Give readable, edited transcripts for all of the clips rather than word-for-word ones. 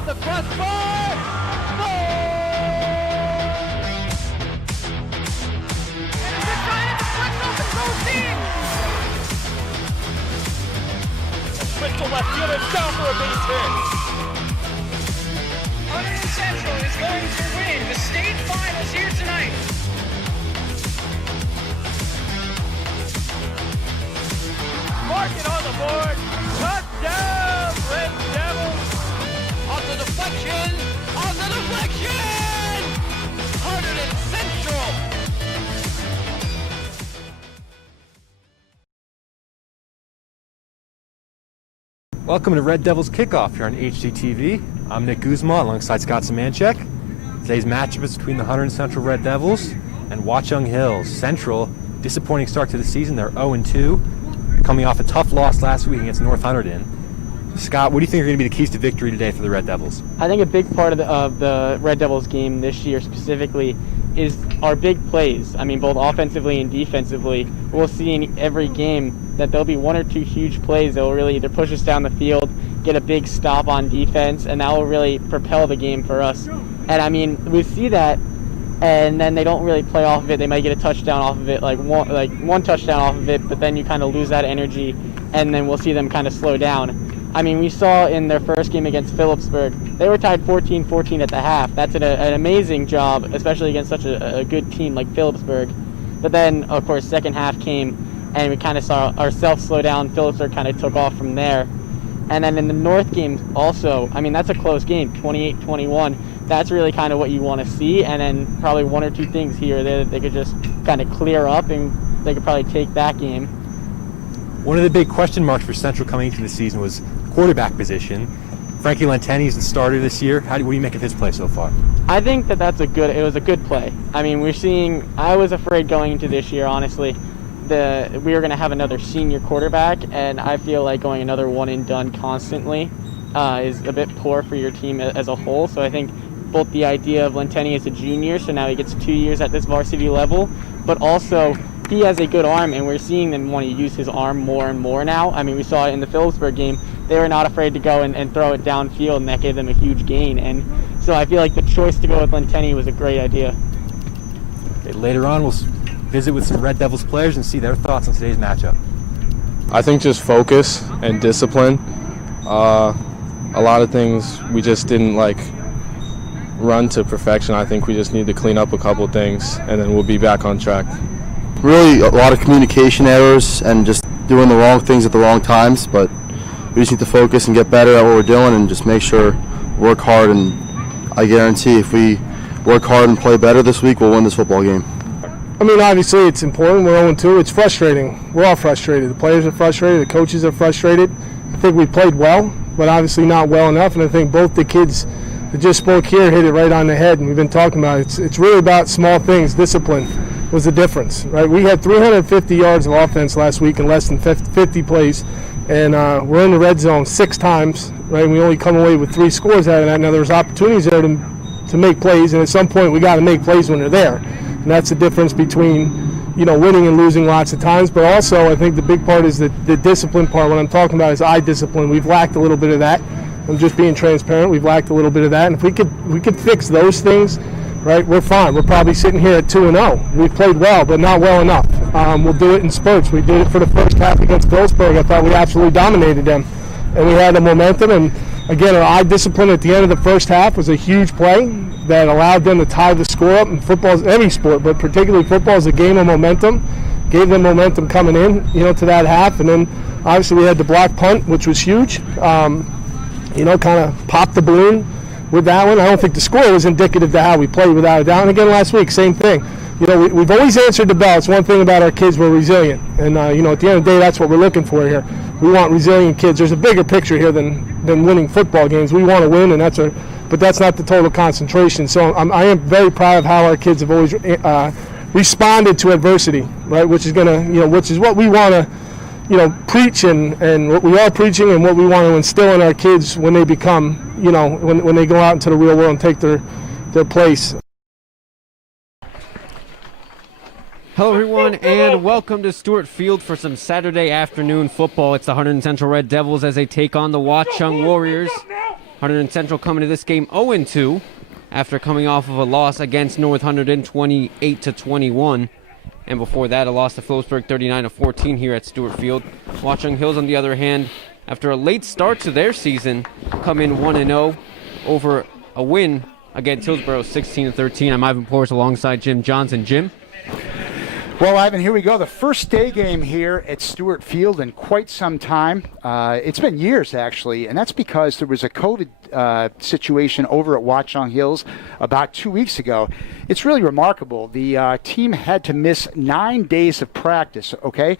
off the crossbar. And it's trying to deflect off the goal team. Switch to left field and down for a base hit. Hunterdon Central is going to win the state finals here tonight. Mark it on the board. Touchdown, Red Devils. Off the deflection. Off the deflection. Hunterdon Central. Welcome to Red Devils Kickoff here on HDTV. I'm Nick Guzman alongside Scott Szymanczyk. Today's matchup is between the Hunterdon Central Red Devils and Watchung Hills. Central, disappointing start to the season. They're 0-2, coming off a tough loss last week against North Hunterdon. Scott, what do you think are going to be the keys to victory today for the Red Devils? I think a big part of the Red Devils game this year specifically is our big plays. I mean, both offensively and defensively. We'll see in every game that there'll be one or two huge plays that will really either push us down the field, get a big stop on defense, and that will really propel the game for us. And I mean, we see that, and then they don't really play off of it. They might get a touchdown off of it, like one touchdown off of it, but then you kind of lose that energy, and then we'll see them kind of slow down. I mean, we saw in their first game against Phillipsburg, they were tied 14-14 at the half. That's an amazing job, especially against such a good team like Phillipsburg. But then, of course, second half came, and we kind of saw ourselves slow down. Phillipsburg kind of took off from there. And then in the North game also, I mean, that's a close game, 28-21. That's really kind of what you want to see, and then probably one or two things here or there that they could just kind of clear up, and they could probably take that game. One of the big question marks for Central coming into the season was quarterback position. Frankie Lenteni is the starter this year. What do you make of his play so far? I think that it was a good play. I mean, I was afraid going into this year, honestly, we were going to have another senior quarterback, and I feel like going another one and done constantly is a bit poor for your team as a whole. So I think both the idea of Lenteni as a junior, so now he gets 2 years at this varsity level, but also he has a good arm, and we're seeing them want to use his arm more and more now. I mean, we saw it in the Phillipsburg game. They were not afraid to go and throw it downfield, and that gave them a huge gain. And so I feel like the choice to go with Lenteni was a great idea. Okay, later on, we'll visit with some Red Devils players and see their thoughts on today's matchup. I think just focus and discipline. A lot of things we just didn't run to perfection. I think we just need to clean up a couple things, and then we'll be back on track. Really, a lot of communication errors and just doing the wrong things at the wrong times, but we just need to focus and get better at what we're doing and just make sure, work hard, and I guarantee if we work hard and play better this week, we'll win this football game. I mean, obviously it's important. We're 0-2. It's frustrating. We're all frustrated. The players are frustrated. The coaches are frustrated. I think we played well, but obviously not well enough, and I think both the kids that just spoke here hit it right on the head, and we've been talking about it. It's really about small things. Discipline was the difference, right? We had 350 yards of offense last week in less than 50 plays, and we're in the red zone 6 times, right? We only come away with 3 scores out of that. Now there's opportunities there to make plays, and at some point we got to make plays when they're there, and that's the difference between winning and losing lots of times. But also I think the big part is the discipline part. What I'm talking about is eye discipline. We've lacked a little bit of that. I'm just being transparent. We've lacked a little bit of that, and if we could fix those things, right, we're fine. We're probably sitting here at 2-0. We've played well, but not well enough. We'll do it in spurts. We did it for the first half against Phillipsburg. I thought we absolutely dominated them, and we had the momentum. And again, our eye discipline at the end of the first half was a huge play that allowed them to tie the score up. And football's every sport, but particularly football is a game of momentum. Gave them momentum coming in, to that half, and then obviously we had the block punt, which was huge. Kind of popped the balloon with that one. I don't think the score was indicative to how we played, without a doubt. And again, last week, same thing. We've always answered the bell. It's one thing about our kids, we're resilient. And, at the end of the day, that's what we're looking for here. We want resilient kids. There's a bigger picture here than winning football games. We want to win, and but that's not the total concentration. So I am very proud of how our kids have always responded to adversity, right? Which is which is what we want to, preach and what we are preaching and what we want to instill in our kids when they become, when they go out into the real world and take their place. Hello everyone, and welcome to Stewart Field for some Saturday afternoon football. It's the Hunterdon Central Red Devils as they take on the Watchung Warriors. Hunterdon Central coming to this game 0-2 after coming off of a loss against North Hunterdon 28-21. And before that, a loss to Phillipsburg 39-14 here at Stewart Field. Watchung Hills, on the other hand, after a late start to their season, come in 1-0 over a win against Hillsborough 16-13. I'm Ivan Porras alongside Jim Johnson. Jim? Well, Ivan, here we go. The first day game here at Stewart Field in quite some time. It's been years, actually, and that's because there was a COVID situation over at Watchung Hills about 2 weeks ago. It's really remarkable. The team had to miss 9 days of practice, okay?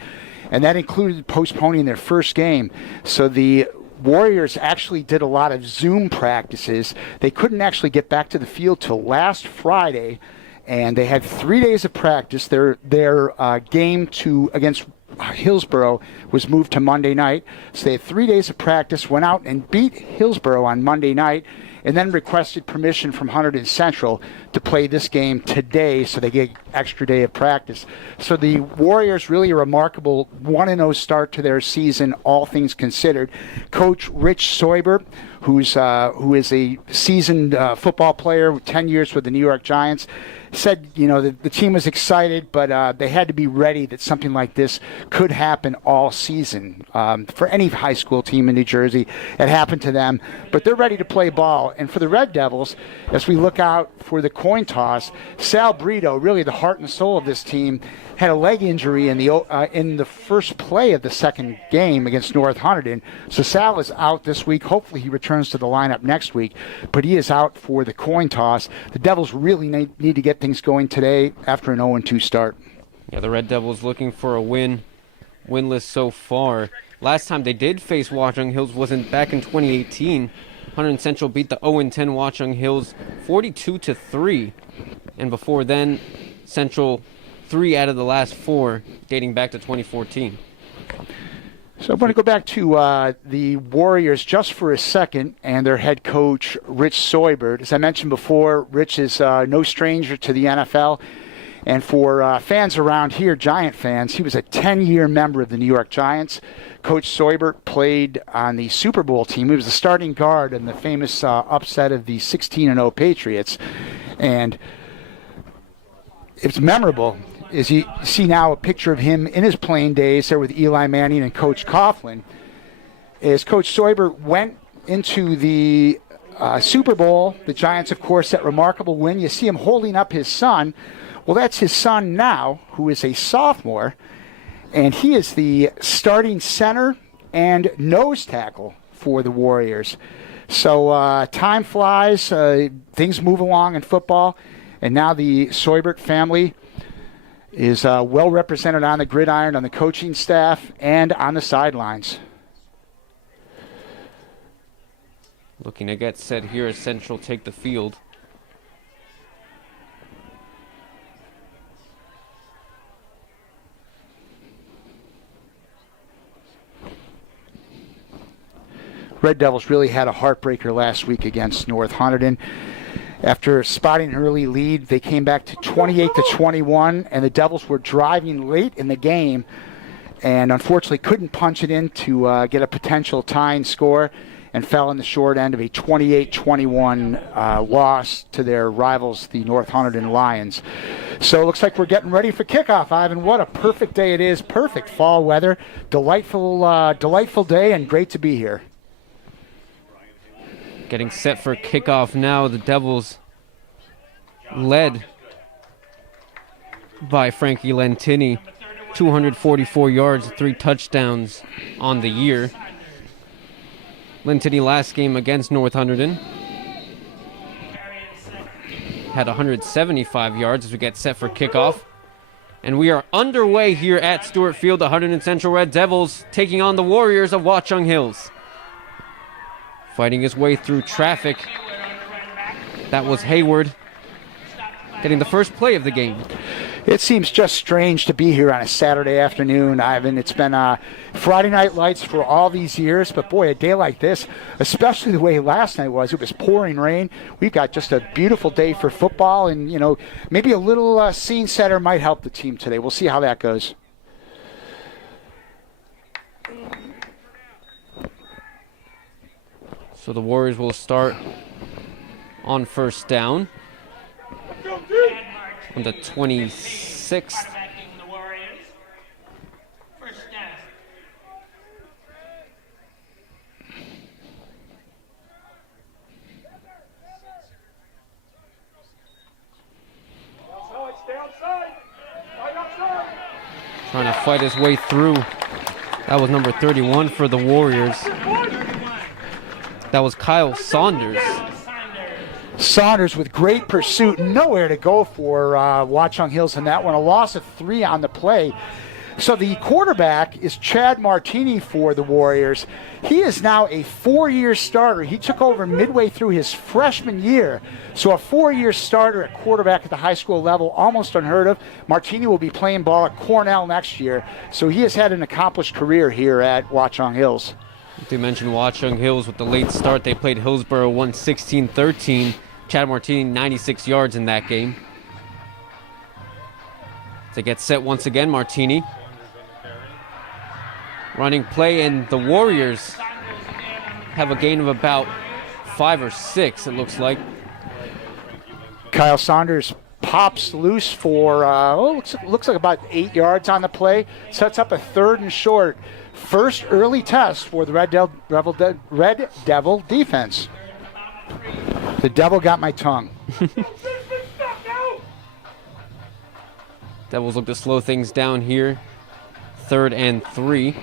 And that included postponing their first game. So the Warriors actually did a lot of Zoom practices. They couldn't actually get back to the field till last Friday, and they had 3 days of practice. Their game against Hillsborough was moved to Monday night. So they had 3 days of practice, went out and beat Hillsborough on Monday night, and then requested permission from Hunterdon Central to play this game today, so they get extra day of practice. So the Warriors really a remarkable 1-0 start to their season, all things considered. Coach Rich Soiber, who is a seasoned football player with 10 years with the New York Giants, said, the team was excited, but they had to be ready that something like this could happen all season. For any high school team in New Jersey, it happened to them, but they're ready to play ball. And for the Red Devils, as we look out for the coin toss, Sal Brito, really the heart and soul of this team, had a leg injury in the first play of the second game against North Hunterdon. So Sal is out this week. Hopefully he returns to the lineup next week, but he is out for the coin toss. The Devils really need to get things going today after an 0-2 start. Yeah, the Red Devils looking for a win, winless so far. Last time they did face Watchung Hills wasn't back in 2018. Hunterdon Central beat the 0-10 Watchung Hills 42-3, and before then, Central 3 out of the last 4, dating back to 2014. So I want to go back to the Warriors just for a second and their head coach, Rich Soibert. As I mentioned before, Rich is no stranger to the NFL. And for fans around here, Giant fans, he was a 10-year member of the New York Giants. Coach Soibert played on the Super Bowl team. He was the starting guard in the famous upset of the 16-0 Patriots. And it's memorable. Is you see now a picture of him in his playing days there with Eli Manning and Coach Coughlin. As Coach Soibert went into the Super Bowl, the Giants, of course, that remarkable win. You see him holding up his son. Well, that's his son now, who is a sophomore, and he is the starting center and nose tackle for the Warriors. So time flies, things move along in football, and now the Soibert family is well represented on the gridiron, on the coaching staff, and on the sidelines. Looking to get set here as Central take the field. Red Devils really had a heartbreaker last week against North Hunterdon. After spotting an early lead, they came back to 28-21, and the Devils were driving late in the game and unfortunately couldn't punch it in to get a potential tying score and fell in the short end of a 28-21 loss to their rivals, the North Hunterdon Lions. So it looks like we're getting ready for kickoff, Ivan. What a perfect day it is. Perfect fall weather. Delightful day, and great to be here. Getting set for kickoff now. The Devils led by Frankie Lentini. 244 yards, 3 touchdowns on the year. Lentini last game against North Hunterdon had 175 yards as we get set for kickoff. And we are underway here at Stewart Field. The Hunterdon Central Red Devils taking on the Warriors of Watchung Hills. Fighting his way through traffic. That was Hayward getting the first play of the game. It seems just strange to be here on a Saturday afternoon, Ivan. It's been Friday Night Lights for all these years, but boy, a day like this, especially the way last night was, it was pouring rain. We've got just a beautiful day for football, and, maybe a little scene setter might help the team today. We'll see how that goes. So the Warriors will start on first down. On the 26th. Trying to fight his way through. That was number 31 for the Warriors. That was Kyle Saunders. Saunders with great pursuit, nowhere to go for Watchung Hills in that one. A loss of 3 on the play. So the quarterback is Chad Martini for the Warriors. He is now a 4-year starter. He took over midway through his freshman year. So a 4-year starter at quarterback at the high school level, almost unheard of. Martini will be playing ball at Cornell next year. So he has had an accomplished career here at Watchung Hills. They mentioned Watchung Hills with the late start. They played Hillsborough, won 16-13. Chad Martini, 96 yards in that game. They get set once again, Martini. Running play, and the Warriors have a gain of about 5 or 6, it looks like. Kyle Saunders pops loose for, looks like about 8 yards on the play. Sets up a 3rd and short. First early test for the Red Devil defense. The devil got my tongue. Devils look to slow things down here. 3rd and 3.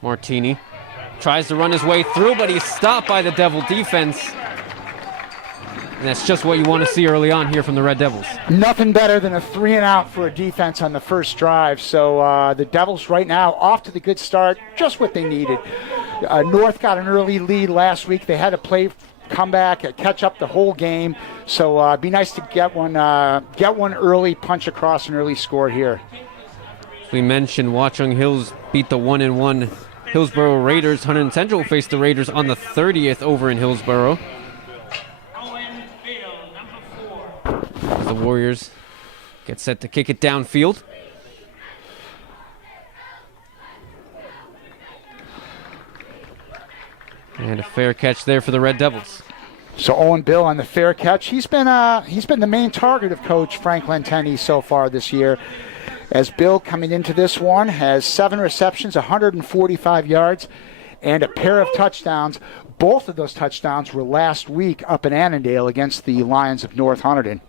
Martini tries to run his way through, but he's stopped by the Devil defense. And that's just what you want to see early on here from the Red Devils. Nothing better than a 3 and out for a defense on the first drive. So the Devils right now off to the good start, just what they needed. North got an early lead last week. They had to play comeback, catch up the whole game. So it'd be nice to get one early, punch across an early score here. We mentioned Watchung Hills beat the 1-1 Hillsborough Raiders. Hunterdon Central faced the Raiders on the 30th over in Hillsborough. The Warriors get set to kick it downfield. And a fair catch there for the Red Devils. So Owen Bill on the fair catch. He's been the main target of Coach Frank Lenteni so far this year. As Bill, coming into this one, has 7 receptions, 145 yards, and a pair of touchdowns. Both of those touchdowns were last week up in Annandale against the Lions of North Hunterdon.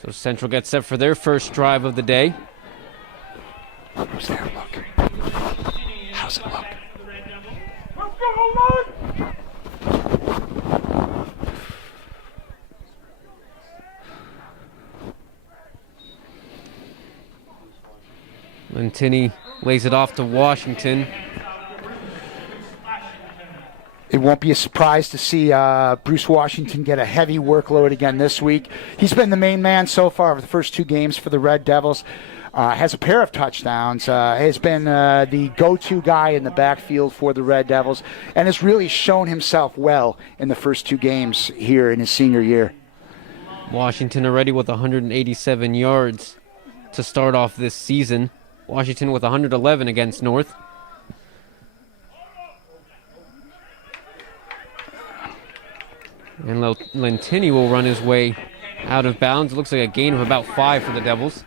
So Central gets set for their first drive of the day. Who's there? Look. How's it look? Martini lays it off to Washington. It won't be a surprise to see Bruce Washington get a heavy workload again this week. He's been the main man so far for the first 2 games for the Red Devils. Has a pair of touchdowns, has been the go-to guy in the backfield for the Red Devils, and has really shown himself well in the first 2 games here in his senior year. Washington already with 187 yards to start off this season. Washington with 111 against North. And Lentini will run his way out of bounds. It looks like a gain of about 5 for the Devils.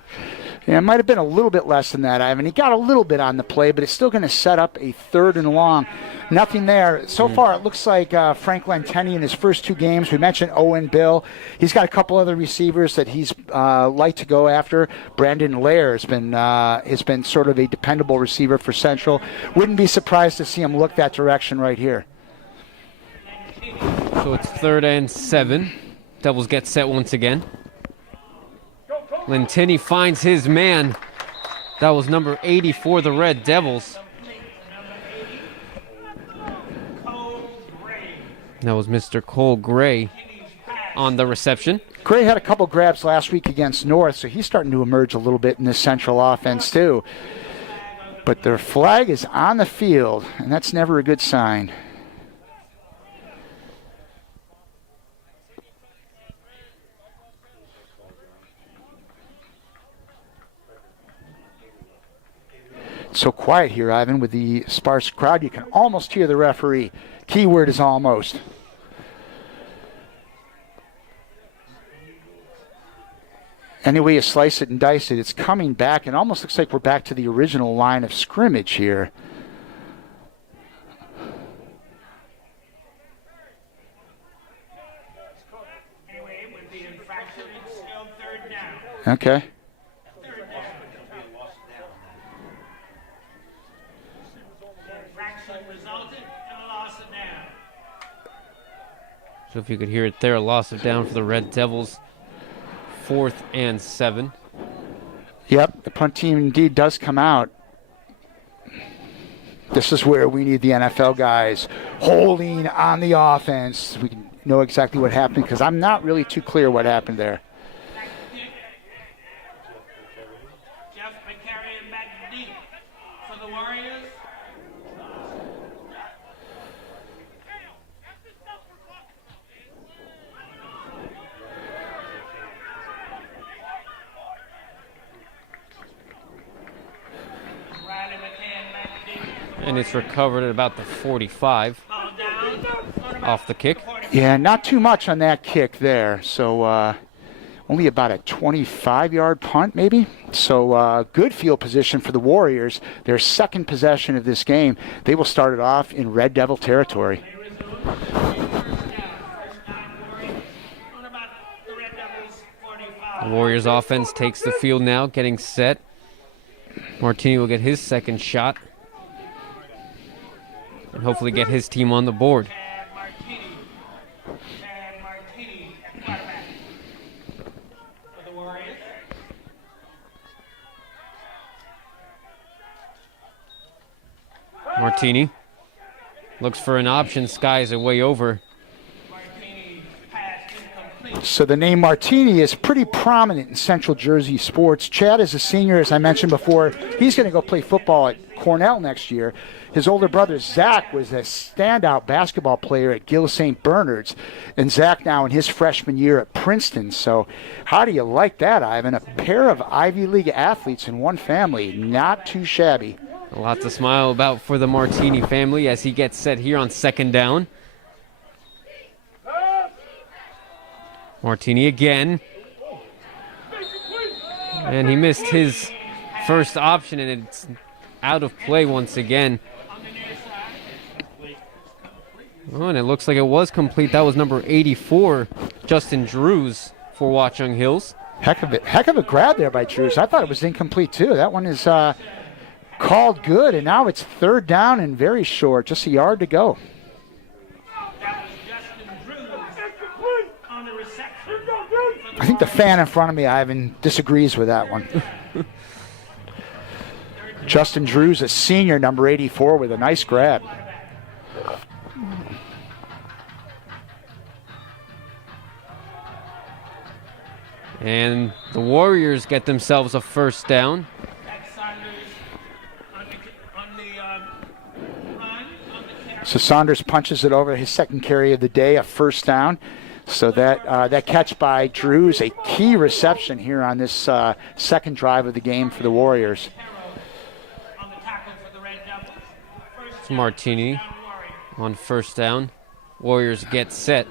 Yeah, it might have been a little bit less than that, Ivan. He got a little bit on the play, but it's still going to set up a 3rd and long. Nothing there. So far, it looks like Frank Lenteni in his first 2 games. We mentioned Owen Bill. He's got a couple other receivers that he's like to go after. Brandon Lair has been sort of a dependable receiver for Central. Wouldn't be surprised to see him look that direction right here. So it's 3rd and 7. Devils get set once again. Lentini finds his man. That was number 80 for the Red Devils. That was Mr. Cole Gray on the reception. Gray had a couple grabs last week against North, so he's starting to emerge a little bit in this Central offense too. But their flag is on the field, and that's never a good sign. So quiet here, Ivan, with the sparse crowd. You can almost hear the referee. Keyword is almost. Any way you slice it and dice it, it's coming back. It almost looks like we're back to the original line of scrimmage here. Okay. So if you could hear it there, a loss of down for the Red Devils. 4th and 7. Yep, the punt team indeed does come out. This is where we need the NFL guys holding on the offense. We know exactly what happened because I'm not really too clear what happened there. And it's recovered at about the 45 off the kick. Yeah, not too much on that kick there. So only about a 25-yard punt maybe. So good field position for the Warriors. Their second possession of this game. They will start it off in Red Devil territory. The Warriors offense takes the field now, getting set. Martini will get his second shot and hopefully get his team on the board. Martini looks for an option, skies it way over. So the name Martini is pretty prominent in Central Jersey sports. Chad is a senior, as I mentioned before. He's going to go play football at Cornell next year. His older brother, Zach, was a standout basketball player at Gill St. Bernard's. And Zach now in his freshman year at Princeton. So how do you like that, Ivan? A pair of Ivy League athletes in one family. Not too shabby. A lot to smile about for the Martini family as he gets set here on second down. Martini again. And he missed his first option, and it's out of play once again. Oh, and it looks like it was complete. That was number 84, Justin Drews for Watchung Hills. Heck of a grab there by Drews. I thought it was incomplete too. That one is called good, and now it's third down and very short, just a yard to go. I think the fan in front of me, Ivan, disagrees with that one. Justin Drews, a senior, number 84, with a nice grab. And the Warriors get themselves a first down. So Saunders punches it over, his second carry of the day, a first down. So that catch by Drews, a key reception here on this second drive of the game for the Warriors. It's Martini on first down. Warriors get set.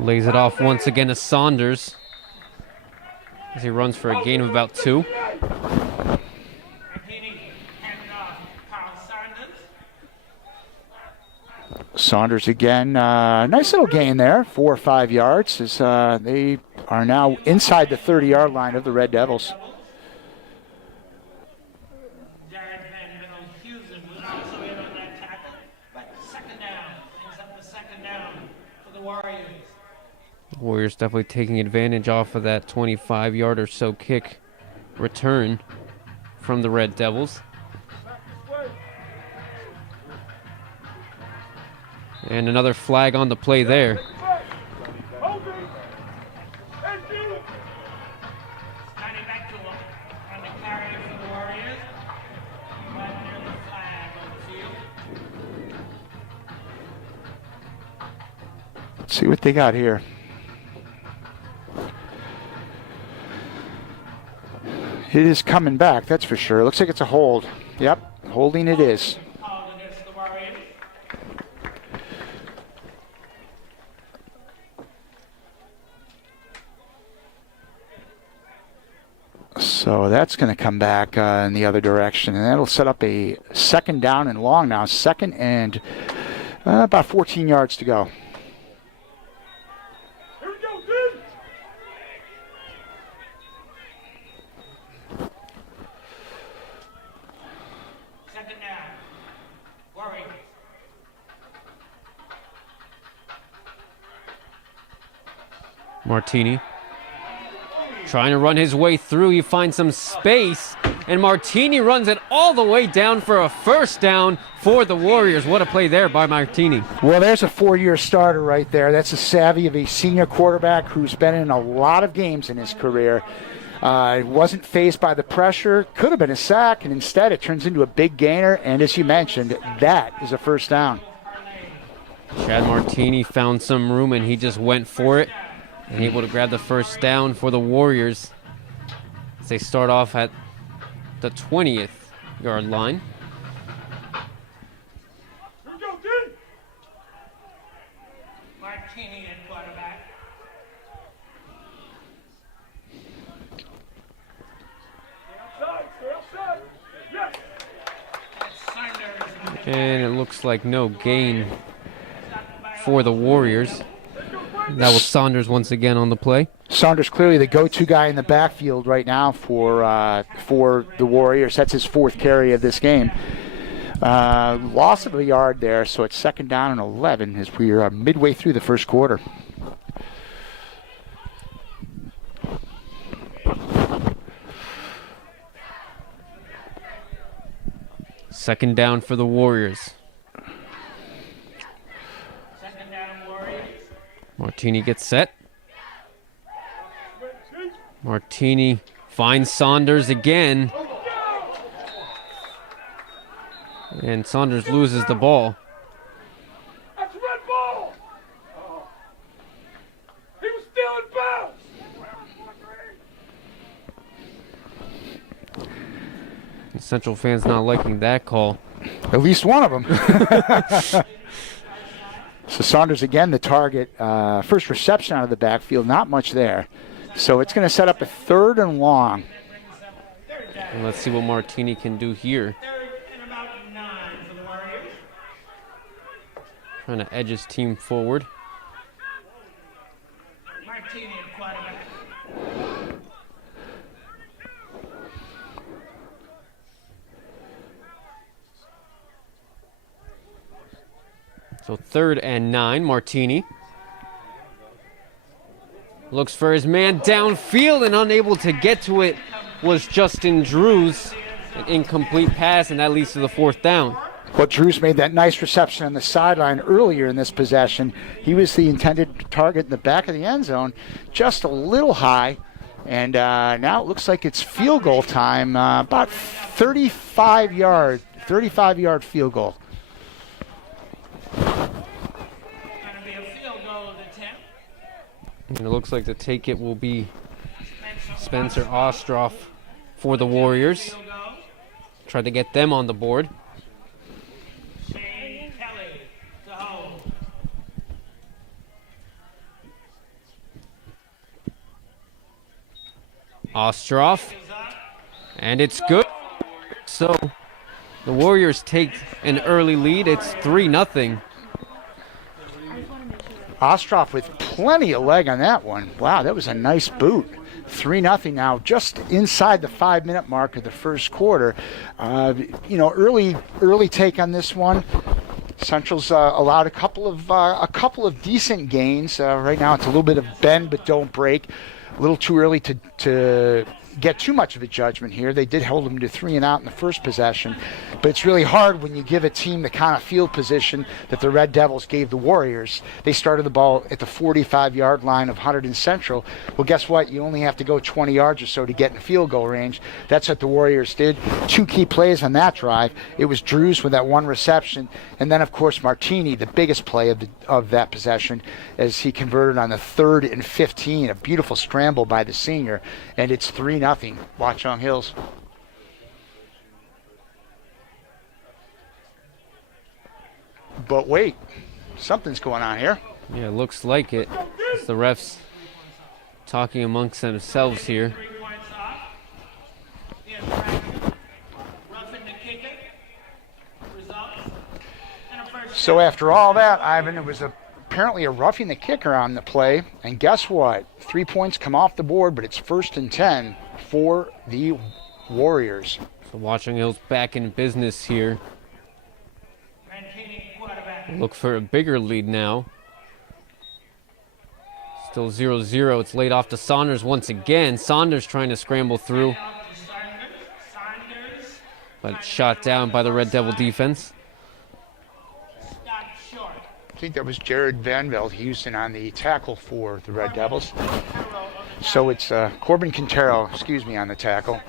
Lays it off once again to Saunders as he runs for a gain of about 2. Saunders again, nice little gain there, 4 or 5 yards, as they are now inside the 30-yard line of the Red Devils. Warriors definitely taking advantage off of that 25-yard or so kick return from the Red Devils. And another flag on the play there. See what they got here. It is coming back, that's for sure. Looks like it's a hold. Yep, holding it is. So that's going to come back in the other direction, and that'll set up a second down and long now. Second and about 14 yards to go. Here we go, dude. Second down. Warriors. Martini trying to run his way through. He finds some space, and Martini runs it all the way down for a first down for the Warriors. What a play there by Martini. Well, there's a four-year starter right there. That's the savvy of a senior quarterback who's been in a lot of games in his career. Wasn't faced by the pressure. Could have been a sack, and instead it turns into a big gainer. And as you mentioned, that is a first down. Chad Martini found some room, and he just went for it and able to grab the first down for the Warriors as they start off at the 20th yard line. Here we go, dude. Martini and quarterback. Stay outside. Yes. And it looks like no gain for the Warriors. That was Saunders once again on the play. Saunders clearly the go-to guy in the backfield right now for the Warriors. That's his fourth carry of this game. Loss of a yard there, so it's second down and 11 as we are midway through the first quarter. Second down for the Warriors. Martini gets set. Martini finds Saunders again. And Saunders loses the ball. That's a red ball. He was stealing balls. Central fans not liking that call. At least one of them. So Saunders again the target. First reception out of the backfield, not much there. So it's going to set up a third and long. And let's see what Martini can do here. Trying to edge his team forward. So 3rd and 9, Martini looks for his man downfield and unable to get to it was Justin Drews. An incomplete pass, and that leads to the 4th down. Well, Drews made that nice reception on the sideline earlier in this possession. He was the intended target in the back of the end zone, just a little high. And now it looks like it's field goal time, about 35-yard field goal. And it looks like the take it will be Spencer Ostroff for the Warriors. Try to get them on the board. Ostroff. And it's good. So the Warriors take an early lead. It's 3-0. Ostroff with plenty of leg on that one. Wow, that was a nice boot. 3-0 now, just inside the 5-minute mark of the first quarter. Early take on this one. Central's allowed a couple of decent gains. Right now, it's a little bit of bend but don't break. A little too early to get too much of a judgment here. They did hold them to 3 and out in the first possession, but it's really hard when you give a team the kind of field position that the Red Devils gave the Warriors. They started the ball at the 45-yard line of Hunterdon Central. Well, guess what? You only have to go 20 yards or so to get in field goal range. That's what the Warriors did. 2 key plays on that drive. It was Drews with that 1 reception, and then, of course, Martini, the biggest play of that possession, as he converted on the 3rd and 15. A beautiful scramble by the senior, and it's 3-0 Watchung Hills. But wait, something's going on here. Yeah, it looks like it. It's the refs talking amongst themselves here. So after all that, Ivan, it was apparently a roughing the kicker on the play. And guess what? 3 points come off the board, but it's 1st and 10 for the Warriors. So Watchung Hills back in business here. Look for a bigger lead now. Still 0-0. It's laid off to Saunders once again. Saunders trying to scramble through, but shot down by the Red Devil defense. I think that was Jared Vanveld Houston on the tackle for the Red Devils. So it's Corbin Quintero, on the tackle.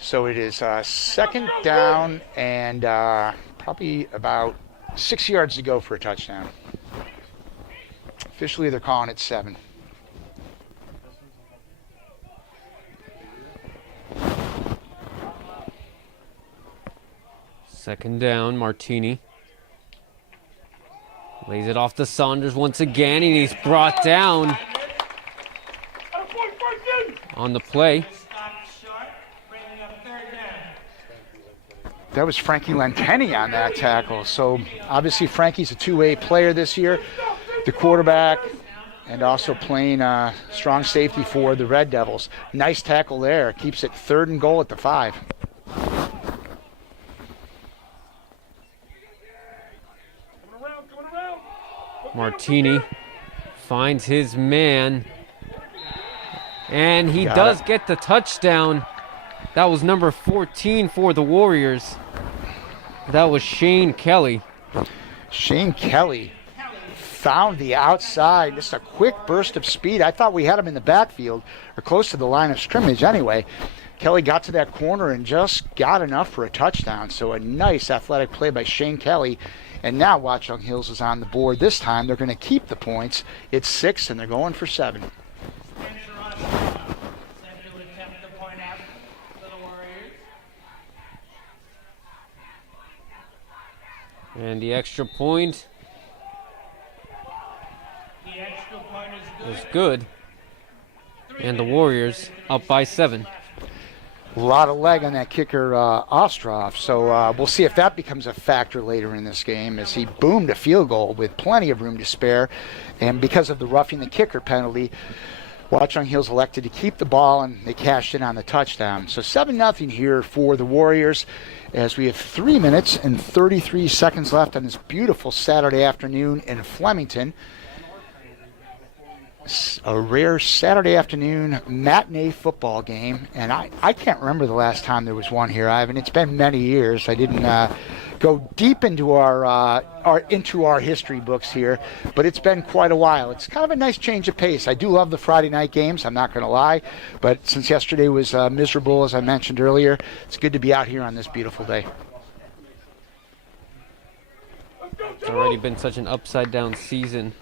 So it is 2nd down and probably about 6 yards to go for a touchdown. Officially, they're calling it 7. Second down, Martini. Lays it off to Saunders once again, and he's brought down on the play. That was Frankie Lenteni on that tackle. So obviously Frankie's a two-way player this year, the quarterback, and also playing strong safety for the Red Devils. Nice tackle there. Keeps it 3rd and goal at the 5. Martini finds his man, and he does get the touchdown. That was number 14 for the Warriors. That was Shane Kelly. Shane Kelly found the outside. Just a quick burst of speed. I thought we had him in the backfield, or close to the line of scrimmage anyway. Kelly got to that corner and just got enough for a touchdown. So a nice athletic play by Shane Kelly. And now Watchung Hills is on the board. This time they're going to keep the points. It's 6 and they're going for 7. And the extra point is good. And the Warriors up by 7. A lot of leg on that kicker, Ostroff. So we'll see if that becomes a factor later in this game, as he boomed a field goal with plenty of room to spare. And because of the roughing the kicker penalty, Watchung Hills elected to keep the ball, and they cashed in on the touchdown. So 7-0 here for the Warriors, as we have 3 minutes and 33 seconds left on this beautiful Saturday afternoon in Flemington. A rare Saturday afternoon matinee football game, and I can't remember the last time there was one here, Ivan. It's been many years. I didn't go deep into our history books here, but it's been quite a while. It's kind of a nice change of pace. I do love the Friday night games, I'm not going to lie, but since yesterday was miserable, as I mentioned earlier, it's good to be out here on this beautiful day. It's already been such an upside-down season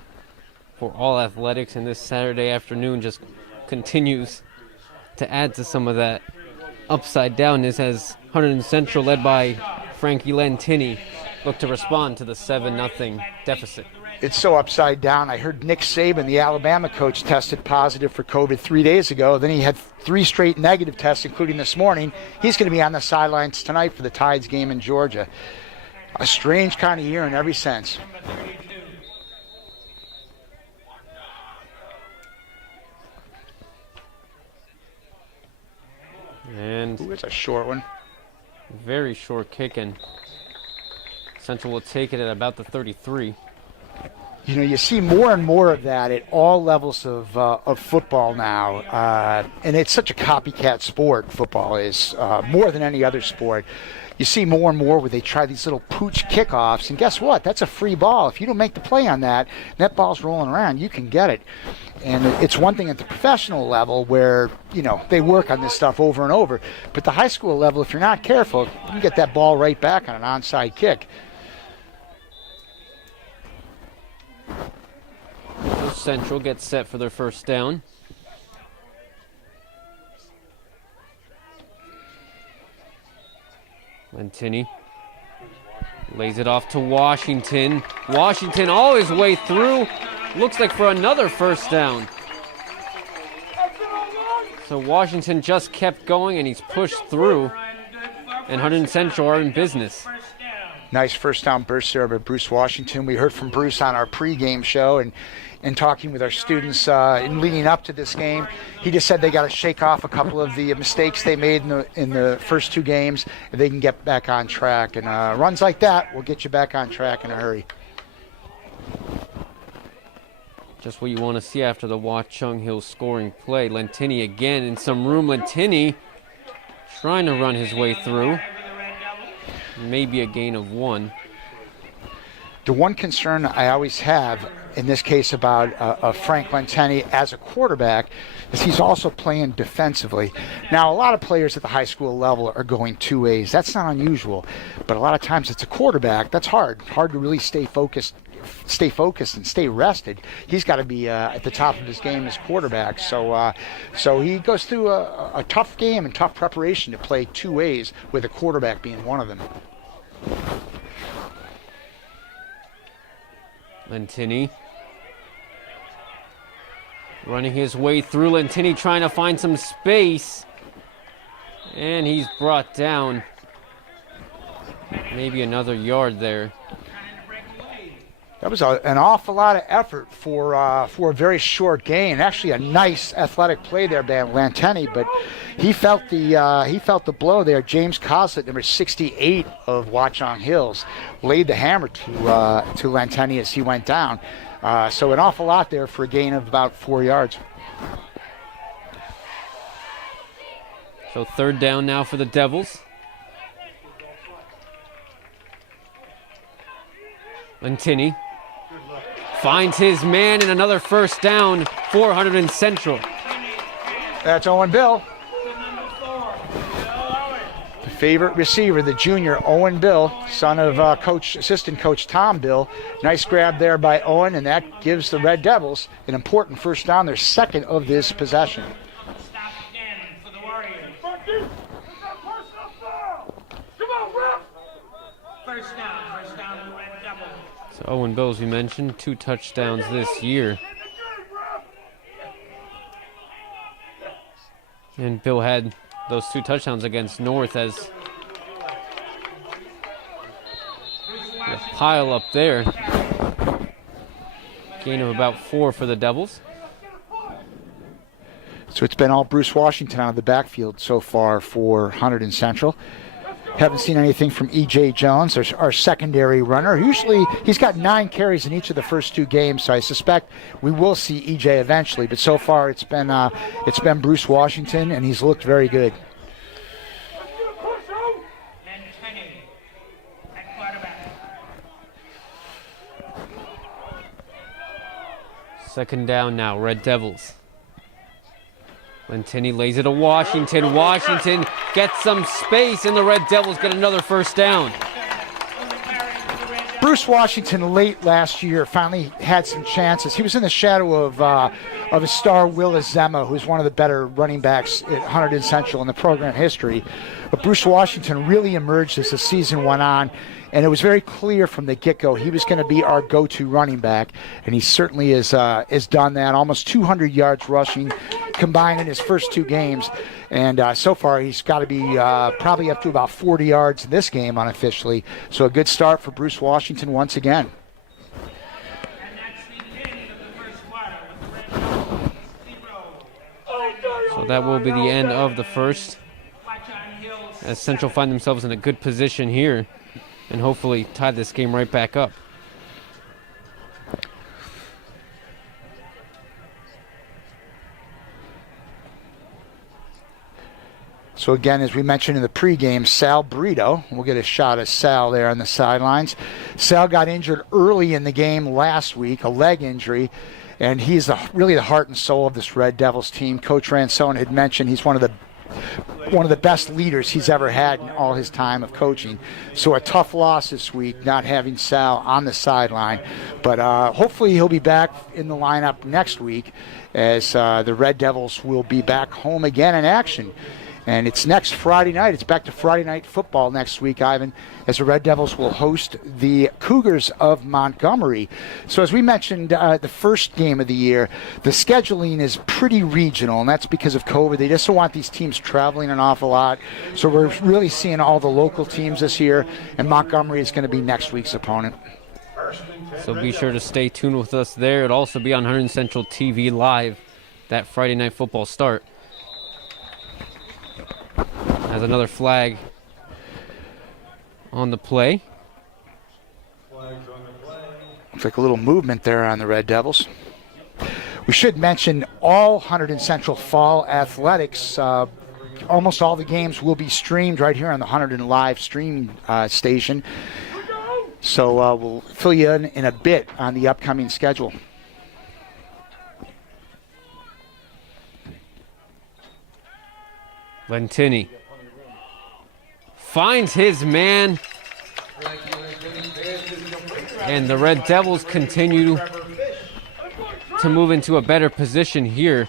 for all athletics, and this Saturday afternoon just continues to add to some of that upside-downness, as Hunterdon Central, led by Frankie Lentini, look to respond to the 7-0 deficit. It's so upside down. I heard Nick Saban, the Alabama coach, tested positive for COVID 3 days ago. Then he had 3 straight negative tests, including this morning. He's going to be on the sidelines tonight for the Tides game in Georgia. A strange kind of year in every sense. And it's a short one. Very short kick, and Central will take it at about the 33. You know, you see more and more of that at all levels of football now, and it's such a copycat sport. Football is more than any other sport. You see more and more where they try these little pooch kickoffs, and guess what? That's a free ball. If you don't make the play on that, and that ball's rolling around, you can get it. And it's one thing at the professional level where, you know, they work on this stuff over and over. But the high school level, if you're not careful, you can get that ball right back on an onside kick. Central gets set for their first down. Martini lays it off to Washington. Washington all his way through. Looks like for another first down. So Washington just kept going and he's pushed through. And Hunterdon Central are in business. Nice first down burst there by Bruce Washington. We heard from Bruce on our pregame show and talking with our students in leading up to this game. He just said they got to shake off a couple of the mistakes they made in the first two games, and they can get back on track. And runs like that will get you back on track in a hurry. Just what you want to see after the Watchung Hill scoring play. Martini again in some room. Martini trying to run his way through. Maybe a gain of 1. The one concern I always have in this case about Frank Martini as a quarterback is he's also playing defensively. Now, a lot of players at the high school level are going two ways. That's not unusual. But a lot of times it's a quarterback. That's hard to really stay focused and stay rested. He's got to be at the top of his game as quarterback. So he goes through a tough game and tough preparation to play two ways, with a quarterback being one of them. Martini running his way through. Martini trying to find some space. And he's brought down. Maybe another yard there. That was an awful lot of effort for a very short gain. Actually, a nice athletic play there by Martini, but he felt the blow there. James Coslett, number 68 of Watchung Hills, laid the hammer to Martini as he went down. So an awful lot there for a gain of about 4 yards. So third down now for the Devils. Martini finds his man, and another first down for Hunterdon Central. That's Owen Bill. The favorite receiver, the junior Owen Bill, son of assistant coach Tom Bill. Nice grab there by Owen, and that gives the Red Devils an important first down, their second of this possession. So Owen Bill, as we mentioned, 2 touchdowns this year. And Bill had those 2 touchdowns against North as a pile up there. Gain of about 4 for the Devils. So it's been all Bruce Washington out of the backfield so far for Hunterdon Central. Haven't seen anything from E.J. Jones, our secondary runner. Usually he's got 9 carries in each of the first 2 games, so I suspect we will see E.J. eventually. But so far it's been Bruce Washington, and he's looked very good. Second down now, Red Devils. Martini lays it to Washington. Washington gets some space, and the Red Devils get another first down. Bruce Washington late last year finally had some chances. He was in the shadow of his star Will Azema, who's one of the better running backs at Hunterdon Central in the program history. But Bruce Washington really emerged as the season went on, and it was very clear from the get-go he was going to be our go-to running back, and he certainly has done that. Almost 200 yards rushing combined in his first 2 games, and so far he's got to be probably up to about 40 yards in this game unofficially. So a good start for Bruce Washington once again. So that will be the end of the first, as Central find themselves in a good position here and hopefully tie this game right back up. So again, as we mentioned in the pregame, Sal Brito, we'll get a shot of Sal there on the sidelines. Sal got injured early in the game last week, a leg injury, and he's really the heart and soul of this Red Devils team. Coach Ransone had mentioned he's one of the best leaders he's ever had in all his time of coaching. So a tough loss this week, not having Sal on the sideline. But hopefully he'll be back in the lineup next week, as the Red Devils will be back home again in action. And it's next Friday night. It's back to Friday night football next week, Ivan, as the Red Devils will host the Cougars of Montgomery. So as we mentioned, the first game of the year, the scheduling is pretty regional, and that's because of COVID. They just don't want these teams traveling an awful lot. So we're really seeing all the local teams this year, and Montgomery is going to be next week's opponent. So be sure to stay tuned with us there. It'll also be on Hunterdon Central TV Live, that Friday night football start. Has another flag on the play. Looks like a little movement there on the Red Devils. We should mention all Hunterdon Central fall athletics. Almost all the games will be streamed right here on the Hunterdon Live streaming station. So we'll fill you in a bit on the upcoming schedule. Martini finds his man, and the Red Devils continue to move into a better position here.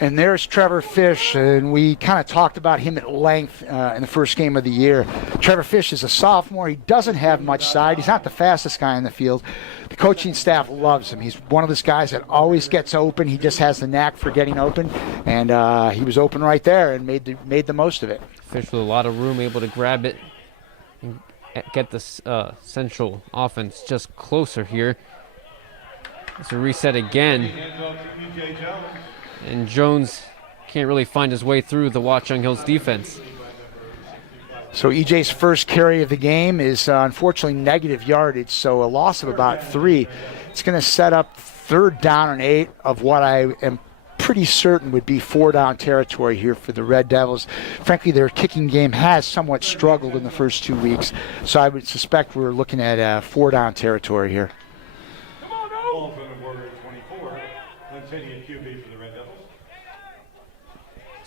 And there's Trevor Fish, and we kind of talked about him at length in the first game of the year. Trevor Fish is a sophomore. He doesn't have much side. He's not the fastest guy in the field. The coaching staff loves him. He's one of those guys that always gets open. He just has the knack for getting open, and he was open right there and made the most of it. Fish with a lot of room, able to grab it and get the Central offense just closer here. It's a reset again. And Jones can't really find his way through the Watchung Hills defense. So EJ's first carry of the game is unfortunately negative yardage, so a loss of about 3. It's going to set up 3rd down and 8 of what I am pretty certain would be 4-down territory here for the Red Devils. Frankly, their kicking game has somewhat struggled in the first 2 weeks, so I would suspect we're looking at 4-down territory here. Ball from the Warrior 24, Martini at QB for the Red Devils.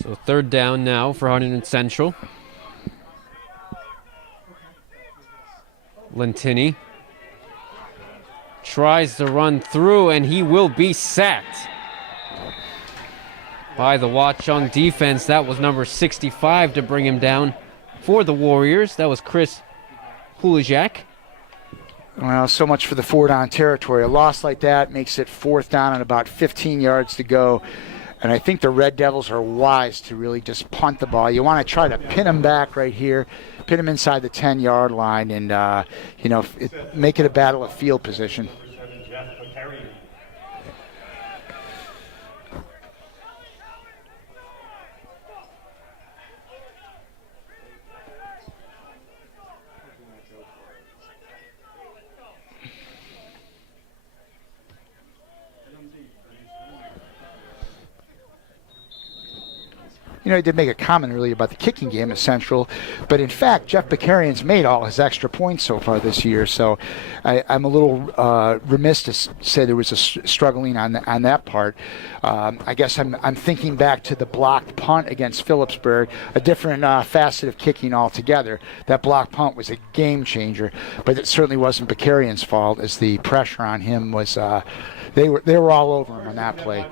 So 3rd down now for Hunterdon Central. Martini tries to run through, and he will be sacked by the Watchung defense. That was number 65 to bring him down for the Warriors. That was Chris Hulajak. Well, so much for the 4-down territory. A loss like that makes it 4th down and about 15 yards to go. And I think the Red Devils are wise to really just punt the ball. You want to try to pin them back right here, pin them inside the 10-yard line, and make it a battle of field position. I did make a comment earlier about the kicking game at Central, but in fact, Jeff Bakarian's made all his extra points so far this year, so I'm a little remiss to say there was a struggling on that part. I guess I'm thinking back to the blocked punt against Phillipsburg, a different facet of kicking altogether. That blocked punt was a game changer, but it certainly wasn't Bakarian's fault, as the pressure on him was, they were all over him on that play.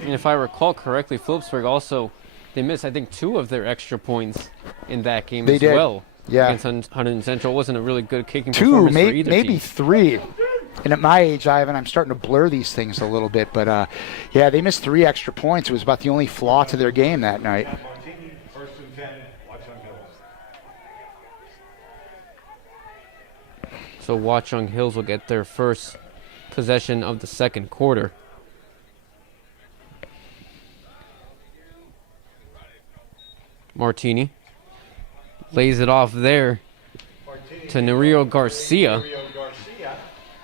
And if I recall correctly, Phillipsburg also, they missed, I think, 2 of their extra points in that game as well. Yeah. Against Hunterdon Central. It wasn't a really good kicking performance for either maybe team. 3. And at my age, Ivan, I'm starting to blur these things a little bit. But, they missed 3 extra points. It was about the only flaw to their game that night. Martini, 1st and 10, Watchung Hills. So Watchung Hills will get their first possession of the second quarter. Martini lays it off there to Nerio Garcia.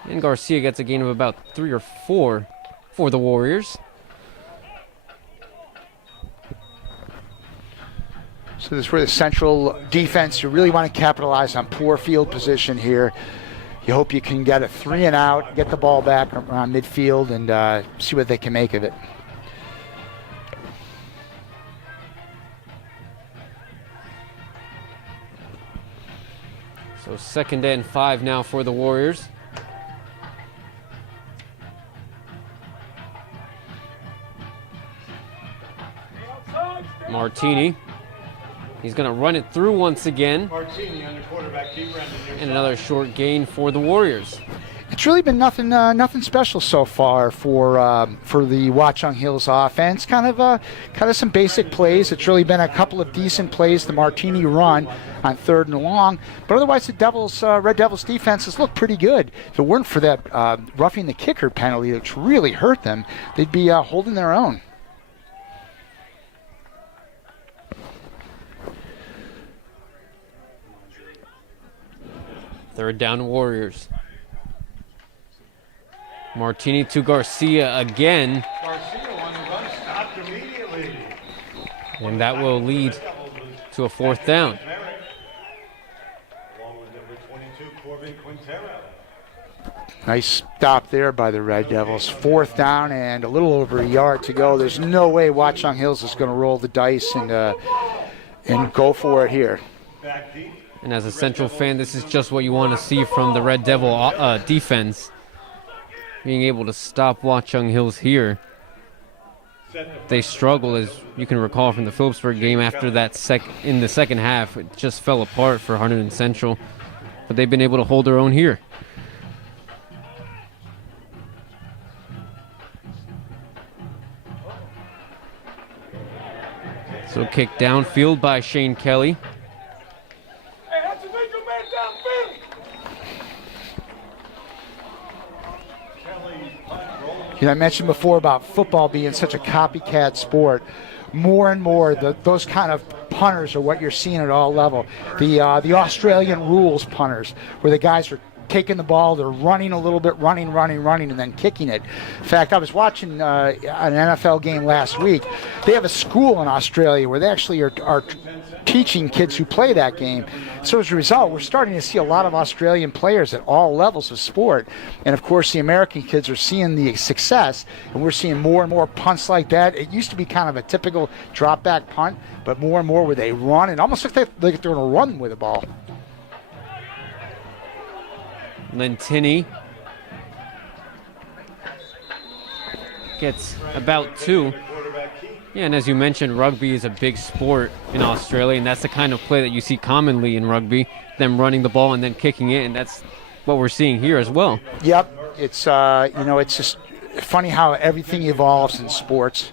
And Garcia gets a gain of about 3 or 4 for the Warriors. So this is where the Central defense, you really want to capitalize on poor field position here. You hope you can get a 3 and out, get the ball back around midfield, and see what they can make of it. So 2nd and 5 now for the Warriors. Martini. He's going to run it through once again. Martini on the quarterback keeper And another short gain for the Warriors. It's really been nothing special so far for the Watchung Hills offense. Kind of some basic plays. It's really been a couple of decent plays. The Martini run on 3rd and long, but otherwise the Red Devils defense has looked pretty good. If it weren't for that roughing the kicker penalty, which really hurt them, they'd be holding their own. Third down Warriors. Martini to Garcia again. Garcia on the run, stopped immediately. And that will lead to a 4th down. Along with number 22, Corbin Quintero. Nice stop there by the Red Devils. 4th down and a little over a yard to go. There's no way Watchung Hills is going to roll the dice and go for it here. Back deep. And as a Central fan, this is just what you want to see from the Red Devil defense. Being able to stop Watchung Hills here. They struggled, as you can recall from the Phillipsburg game after that in the second half. It just fell apart for Hunterdon Central. But they've been able to hold their own here. So kick downfield by Shane Kelly. You know, I mentioned before about football being such a copycat sport. More and more, those kind of punters are what you're seeing at all level. The Australian rules punters, where the guys are taking the ball, they're running a little bit, running, and then kicking it. In fact, I was watching an NFL game last week. They have a school in Australia where they actually are teaching kids who play that game. So as a result, we're starting to see a lot of Australian players at all levels of sport. And of course, the American kids are seeing the success, and we're seeing more and more punts like that. It used to be kind of a typical drop back punt, but more and more where they run, and almost like they're going to run with the ball. Lentini gets about 2. Yeah, and as you mentioned, rugby is a big sport in Australia, and that's the kind of play that you see commonly in rugby, them running the ball and then kicking it, and that's what we're seeing here as well. Yep, it's it's just funny how everything evolves in sports.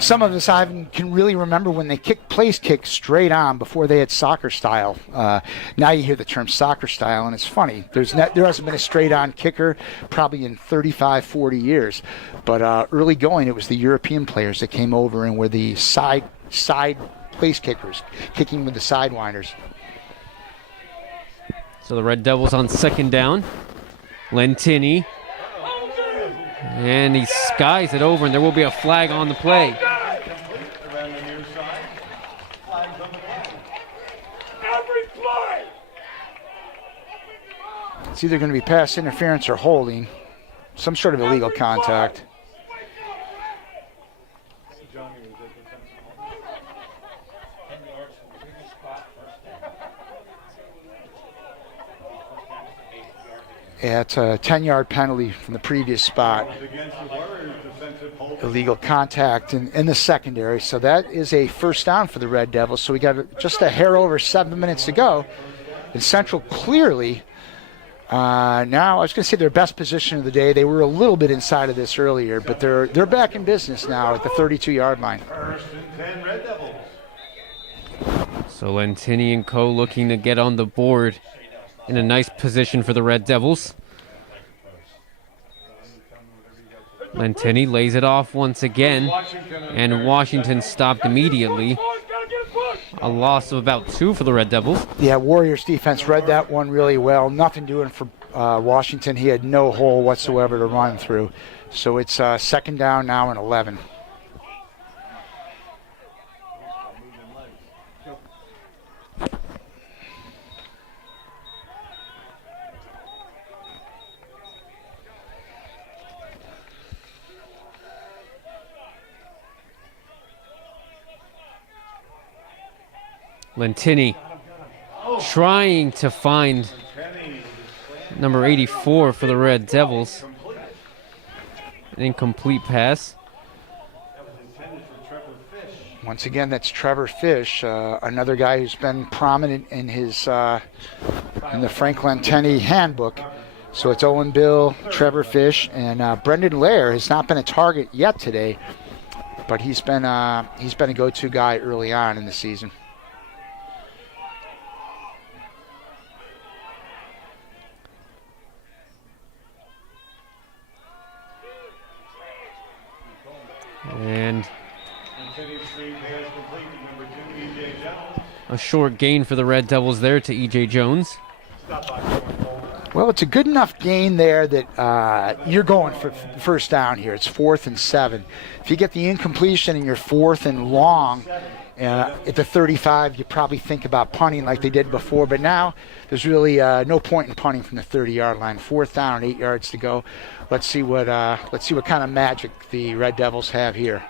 Some of us can really remember when they plays kick straight on before they had soccer style. Now you hear the term soccer style, and it's funny. There hasn't been a straight on kicker probably in 35, 40 years. But early going, it was the European players that came over and were the side place kickers, kicking with the sidewinders. So the Red Devils on 2nd down. Lentini. And he skies it over, and there will be a flag on the play. It's either going to be pass interference or holding, some sort of illegal contact. Yeah, it's a 10-yard penalty from the previous spot. Illegal contact in the secondary. So that is a 1st down for the Red Devils. So we got just a hair over 7 minutes to go. And Central clearly, now I was going to say their best position of the day. They were a little bit inside of this earlier, but they're back in business now at the 32-yard line. 1st and 10 Red Devils. So Lentini and co looking to get on the board in a nice position for the Red Devils. Lentini lays it off once again, and Washington stopped immediately. A loss of about 2 for the Red Devils. Yeah, Warriors defense read that one really well. Nothing doing for Washington. He had no hole whatsoever to run through. So it's 2nd down now and 11. Lentini trying to find number 84 for the Red Devils. An incomplete pass. Once again, that's Trevor Fish, another guy who's been prominent in his in the Frank Lentini handbook. So it's Owen Bill, Trevor Fish, and Brendan Lair has not been a target yet today, but he's been a go-to guy early on in the season. And a short gain for the Red Devils there to E.J. Jones. Well, it's a good enough gain there that you're going for first down here. It's 4th and 7. If you get the incompletion and you're 4th and long at the 35, you probably think about punting like they did before. But now there's really no point in punting from the 30-yard line. 4th down, 8 yards to go. Let's see what kind of magic the Red Devils have here.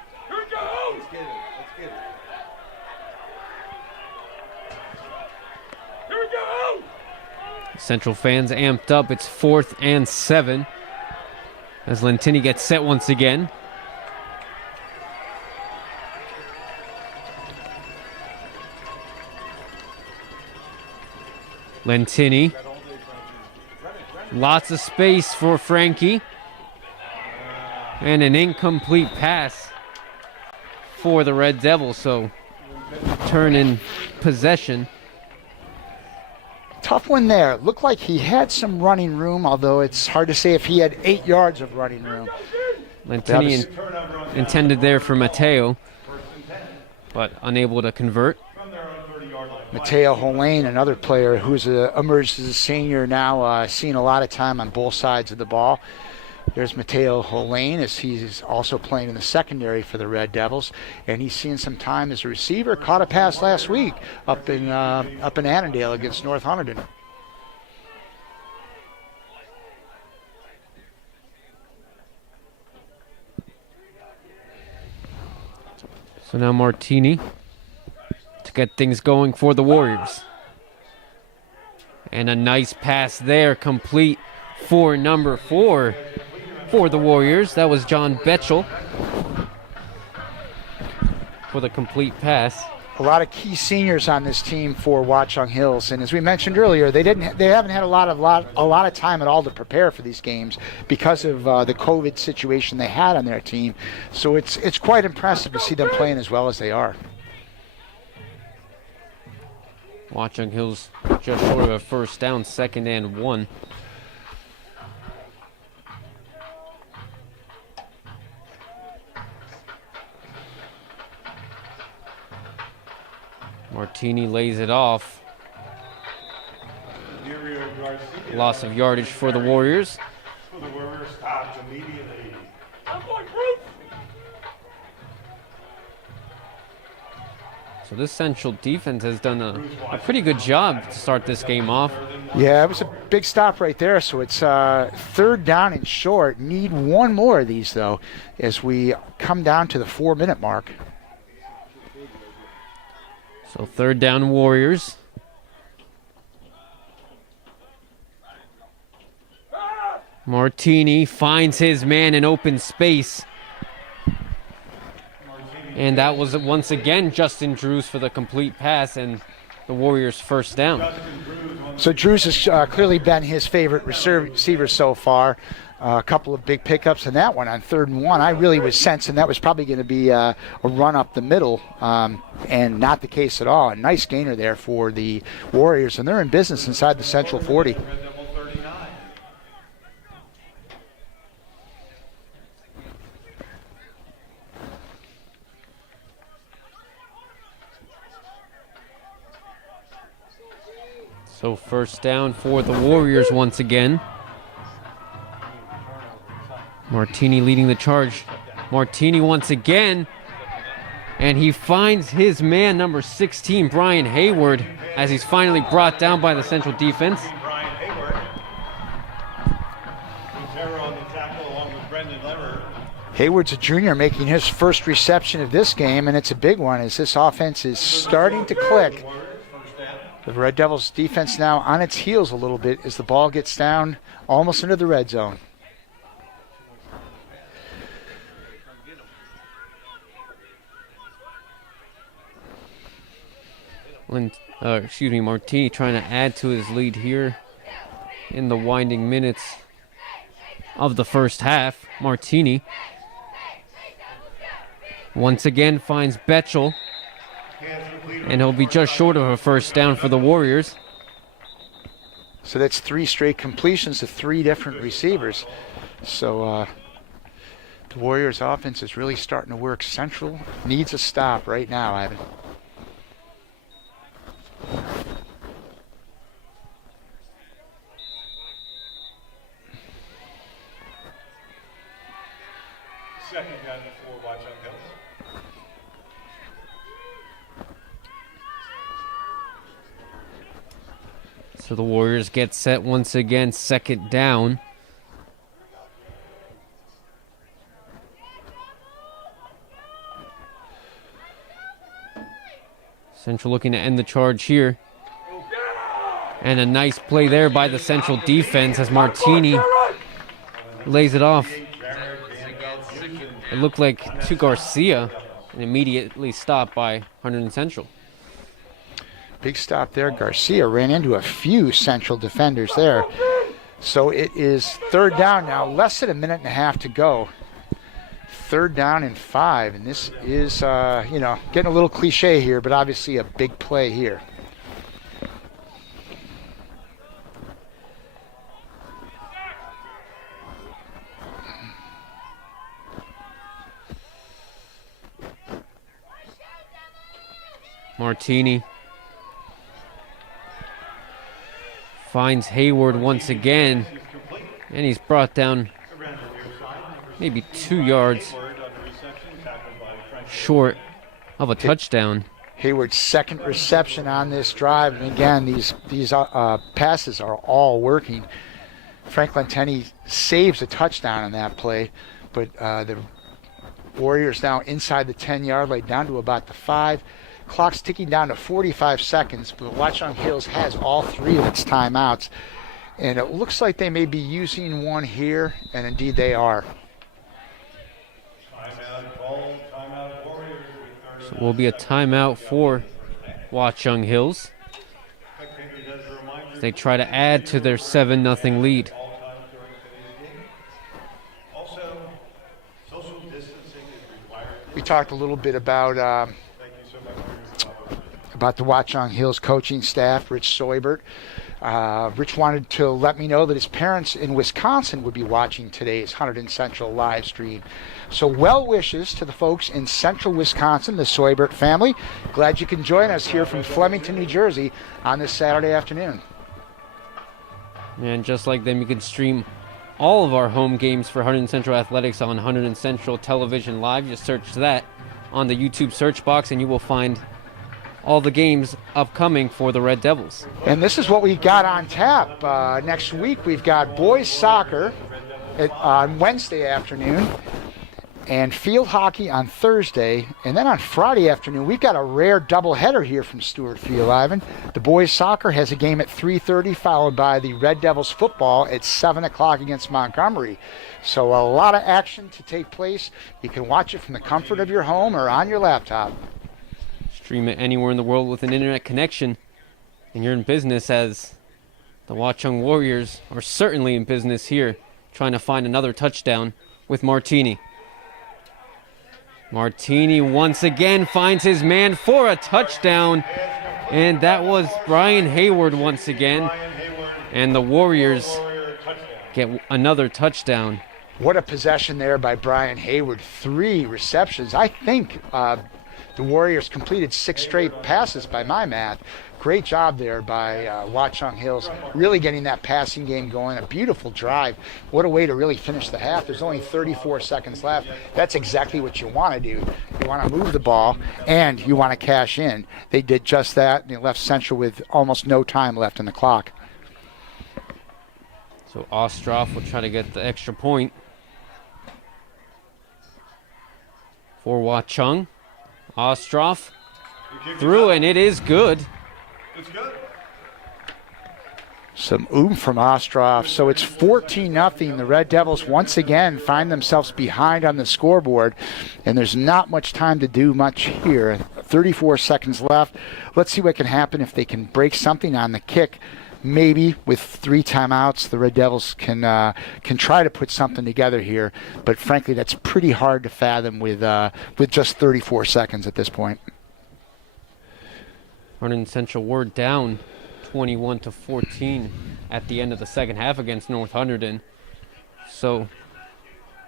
Central fans amped up. It's 4th and 7 as Lentini gets set once again. Lentini. Lots of space for Frankie. And an incomplete pass for the Red Devils. So turn in possession. Tough one there. Looked like he had some running room, although it's hard to say if he had 8 yards of running room. Lentini intended there for Mateo, but unable to convert. Mateo Holane, another player who's emerged as a senior now, seeing a lot of time on both sides of the ball. There's Mateo Holane, as he's also playing in the secondary for the Red Devils, and he's seeing some time as a receiver. Caught a pass last week up in Annandale against North Hunterdon. So now Martini to get things going for the Warriors. And a nice pass there, complete for number 4 for the Warriors. That was John Betchel for the complete pass. A lot of key seniors on this team for Watchung Hills, and as we mentioned earlier, they haven't had a lot of time at all to prepare for these games because of the COVID situation they had on their team. So it's quite impressive to see them playing as well as they are. Watchung Hills just short of a first down, 2nd and 1. Martini lays it off. Loss of yardage for the Warriors. So this Central defense has done a pretty good job to start this game off. Yeah, it was a big stop right there. So it's 3rd down and short. Need one more of these, though, as we come down to the 4-minute mark. So 3rd down Warriors. Martini finds his man in open space. And that was once again Justin Drews for the complete pass and the Warriors' first down. So Drews has clearly been his favorite receiver so far. A couple of big pickups in that one on 3rd and 1. I really was sensing that was probably going to be a run up the middle, and not the case at all. A nice gainer there for the Warriors, and they're in business inside the Central 40. So first down for the Warriors once again. Martini leading the charge. Martini once again. And he finds his man, number 16, Brian Hayward, as he's finally brought down by the Central defense. Hayward's a junior making his first reception of this game, and it's a big one as this offense is starting to click The Red Devils defense now on its heels a little bit as the ball gets down almost into the red zone. Martini trying to add to his lead here in the winding minutes of the first half. Martini once again finds Betchel, and he'll be just short of a first down for the Warriors. So that's 3 straight completions to 3 different receivers. So the Warriors offense is really starting to work. Central needs a stop right now, Ivan. Second down for Watchung Hills. So the Warriors get set once again, second down. Central looking to end the charge here. And a nice play there by the Central defense as Martini lays it off. It looked like to Garcia and immediately stopped by Hunterdon Central. Big stop there. Garcia ran into a few Central defenders there. So it is third down now, less than a minute and a half to go. Third down and 5, and this is, getting a little cliche here, but obviously a big play here. Martini finds Hayward once again, and he's brought down maybe 2 yards short of a touchdown. Hayward's second reception on this drive, and again, these passes are all working. Franklin Tenney saves a touchdown on that play, but the Warriors now inside the 10-yard line, down to about the 5. Clock's ticking down to 45 seconds, but Watchung Hills has all 3 of its timeouts, and it looks like they may be using one here, and indeed they are. So will be a timeout for Watchung Hills. They try to add to their 7-0 lead. We talked a little bit about the Watchung Hills coaching staff, Rich Soibert. Rich wanted to let me know that his parents in Wisconsin would be watching today's Hunterdon Central live stream. So well wishes to the folks in central Wisconsin, the Soibert family. Glad you can join us here from Flemington, New Jersey on this Saturday afternoon. And just like them, you can stream all of our home games for Hunterdon Central Athletics on Hunterdon Central Television Live. Just search that on the YouTube search box and you will find all the games upcoming for the Red Devils. And this is what we got on tap. Next week we've got boys soccer on Wednesday afternoon and field hockey on Thursday. And then on Friday afternoon we've got a rare doubleheader here from Stewart Field, Ivan. The boys soccer has a game at 3:30 followed by the Red Devils football at 7 o'clock against Montgomery. So a lot of action to take place. You can watch it from the comfort of your home or on your laptop. Stream it anywhere in the world with an internet connection, and you're in business, as the Watchung Warriors are certainly in business here, trying to find another touchdown with Martini. Martini once again finds his man for a touchdown, and that was Brian Hayward once again, and the Warriors get another touchdown. What a possession there by Brian Hayward. 3 receptions. I think the Warriors completed 6 straight passes by my math. Great job there by Watchung Hills, really getting that passing game going. A beautiful drive. What a way to really finish the half. There's only 34 seconds left. That's exactly what you want to do. You want to move the ball, and you want to cash in. They did just that, and they left Central with almost no time left in the clock. So Ostroff will try to get the extra point for Watchung. Ostroff through, and it is good. It's good. Some from Ostroff. So it's 14-0. The Red Devils once again find themselves behind on the scoreboard, and there's not much time to do much here. 34 seconds left. Let's see what can happen if they can break something on the kick. Maybe with 3 timeouts, the Red Devils can try to put something together here. But frankly, that's pretty hard to fathom with just 34 seconds at this point. Hunterdon Central were down 21-14 at the end of the second half against North Hunterdon. So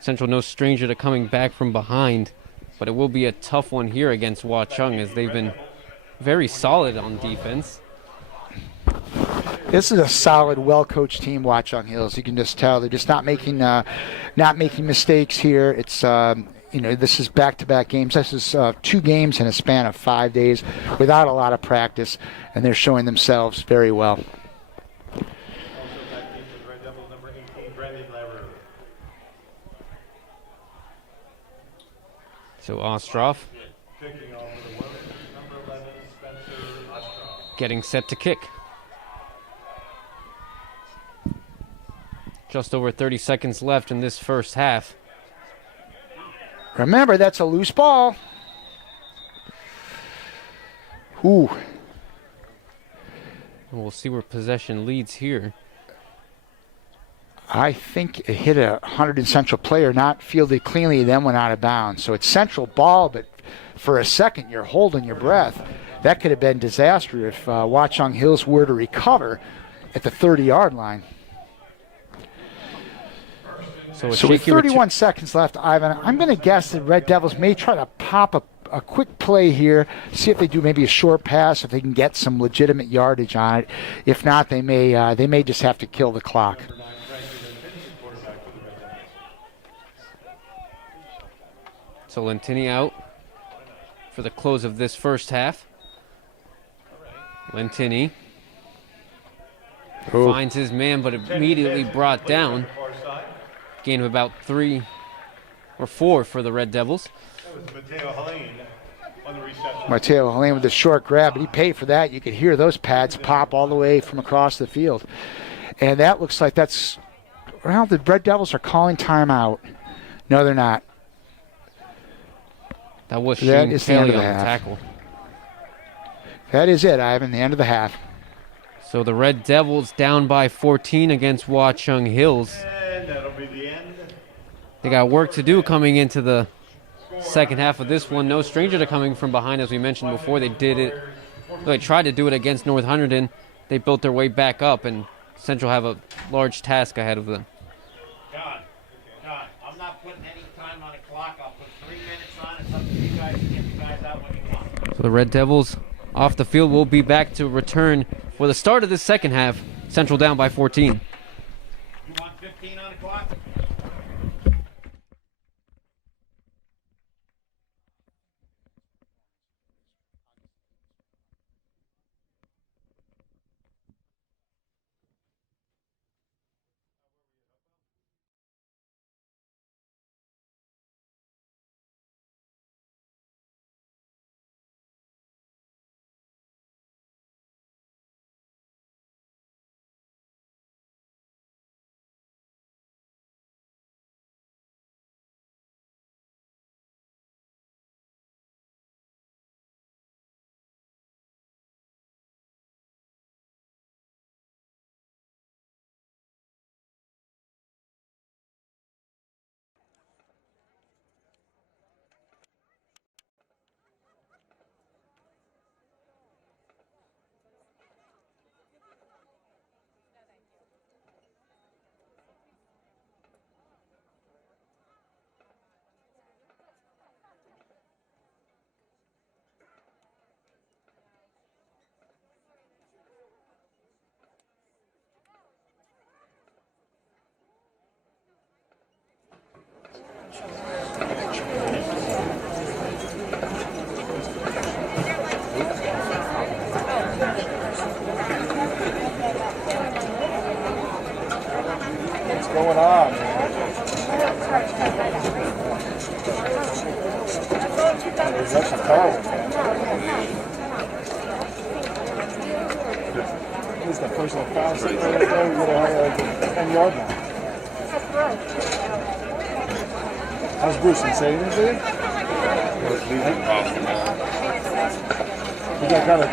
Central no stranger to coming back from behind, but it will be a tough one here against Watchung as they've been very solid on defense. This is a solid, well-coached team, Watchung Hills. You can just tell they're just not making mistakes here. It's this is back-to-back games. This is 2 games in a span of 5 days without a lot of practice, and they're showing themselves very well. So Ostroff getting set to kick. Just over 30 seconds left in this first half. Remember, that's a loose ball. Ooh. We'll see where possession leads here. I think it hit a Hunterdon Central player, not fielded cleanly, then went out of bounds. So it's Central ball, but for a second you're holding your breath. That could have been disaster if Watchung Hills were to recover at the 30-yard line. So with 31 seconds left, Ivan, I'm going to guess that Red Devils may try to pop a quick play here, see if they do maybe a short pass, if they can get some legitimate yardage on it. If not, they may just have to kill the clock. So Martini out for the close of this first half. Martini finds his man, but immediately brought down. Gain of about 3 or 4 for the Red Devils. Mateo Helene with the short grab, but he paid for that. You could hear those pads pop all the way from across the field. And that looks like that's, well, the Red Devils are calling timeout. No, they're not. That was Shane Kelly on the tackle. That is it, Ivan, the end of the half. So the Red Devils down by 14 against Watchung Hills. And that'll be the end. They got work to do coming into the second half of this one. No stranger to coming from behind, as we mentioned before. They did it. They tried to do it against North Hunterdon. They built their way back up, and Central have a large task ahead of them. John, I'm not putting any time on the clock. I'll put 3 minutes on. It's up to you guys to get you guys out when you want. So the Red Devils off the field will be back to return for the start of this second half. Central down by 14. You want 15 on the clock? Going on, man. That's a foul, man. Who's the personal foul. So right there, we would have had like a 10-yard line. How's Bruce? Can say anything to you? He got kind of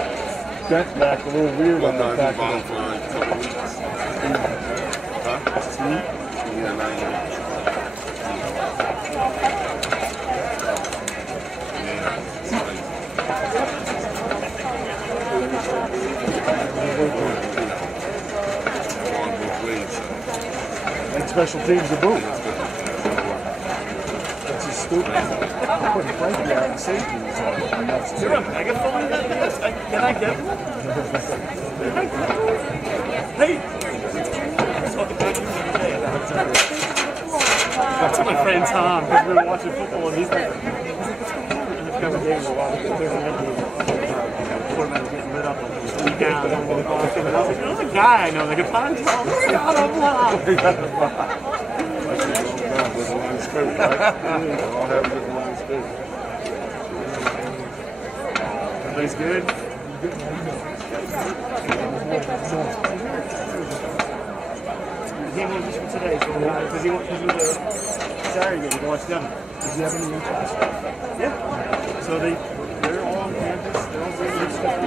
bent back a little weird on that back. Like special teams to boot. That's just stupid. Putting Frankie out in safety. Is there a megaphone in that? Can I get one? Hey! That's my friend Tom, because we were watching football and he's like, quarterback getting lit up on the down. I was like, there's a guy I know, like a pond tell. Got a block. Everybody's good. He won't just for today, because he was Saturday game. He watched them. Does he have any interest? Yeah. So they're all on campus. They're all doing this stuff.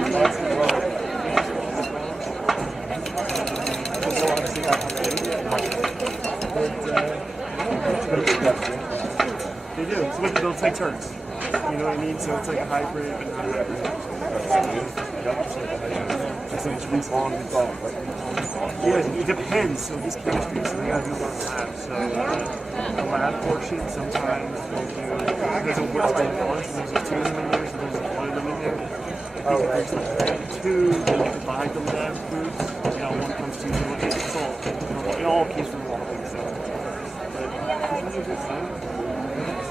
They do. So they'll take turns. You know what I mean? So it's like a hybrid, but not a hybrid. Yeah, it depends. So these chemistry, so they got to do a lot of lab. So the lab portion, sometimes they'll do, there's a work on one, so there's a 2 in there, so there's a 1 of them in there. There's like 2, they divide the lab groups. You know, one comes to you, it's all, it all keeps from all things. So,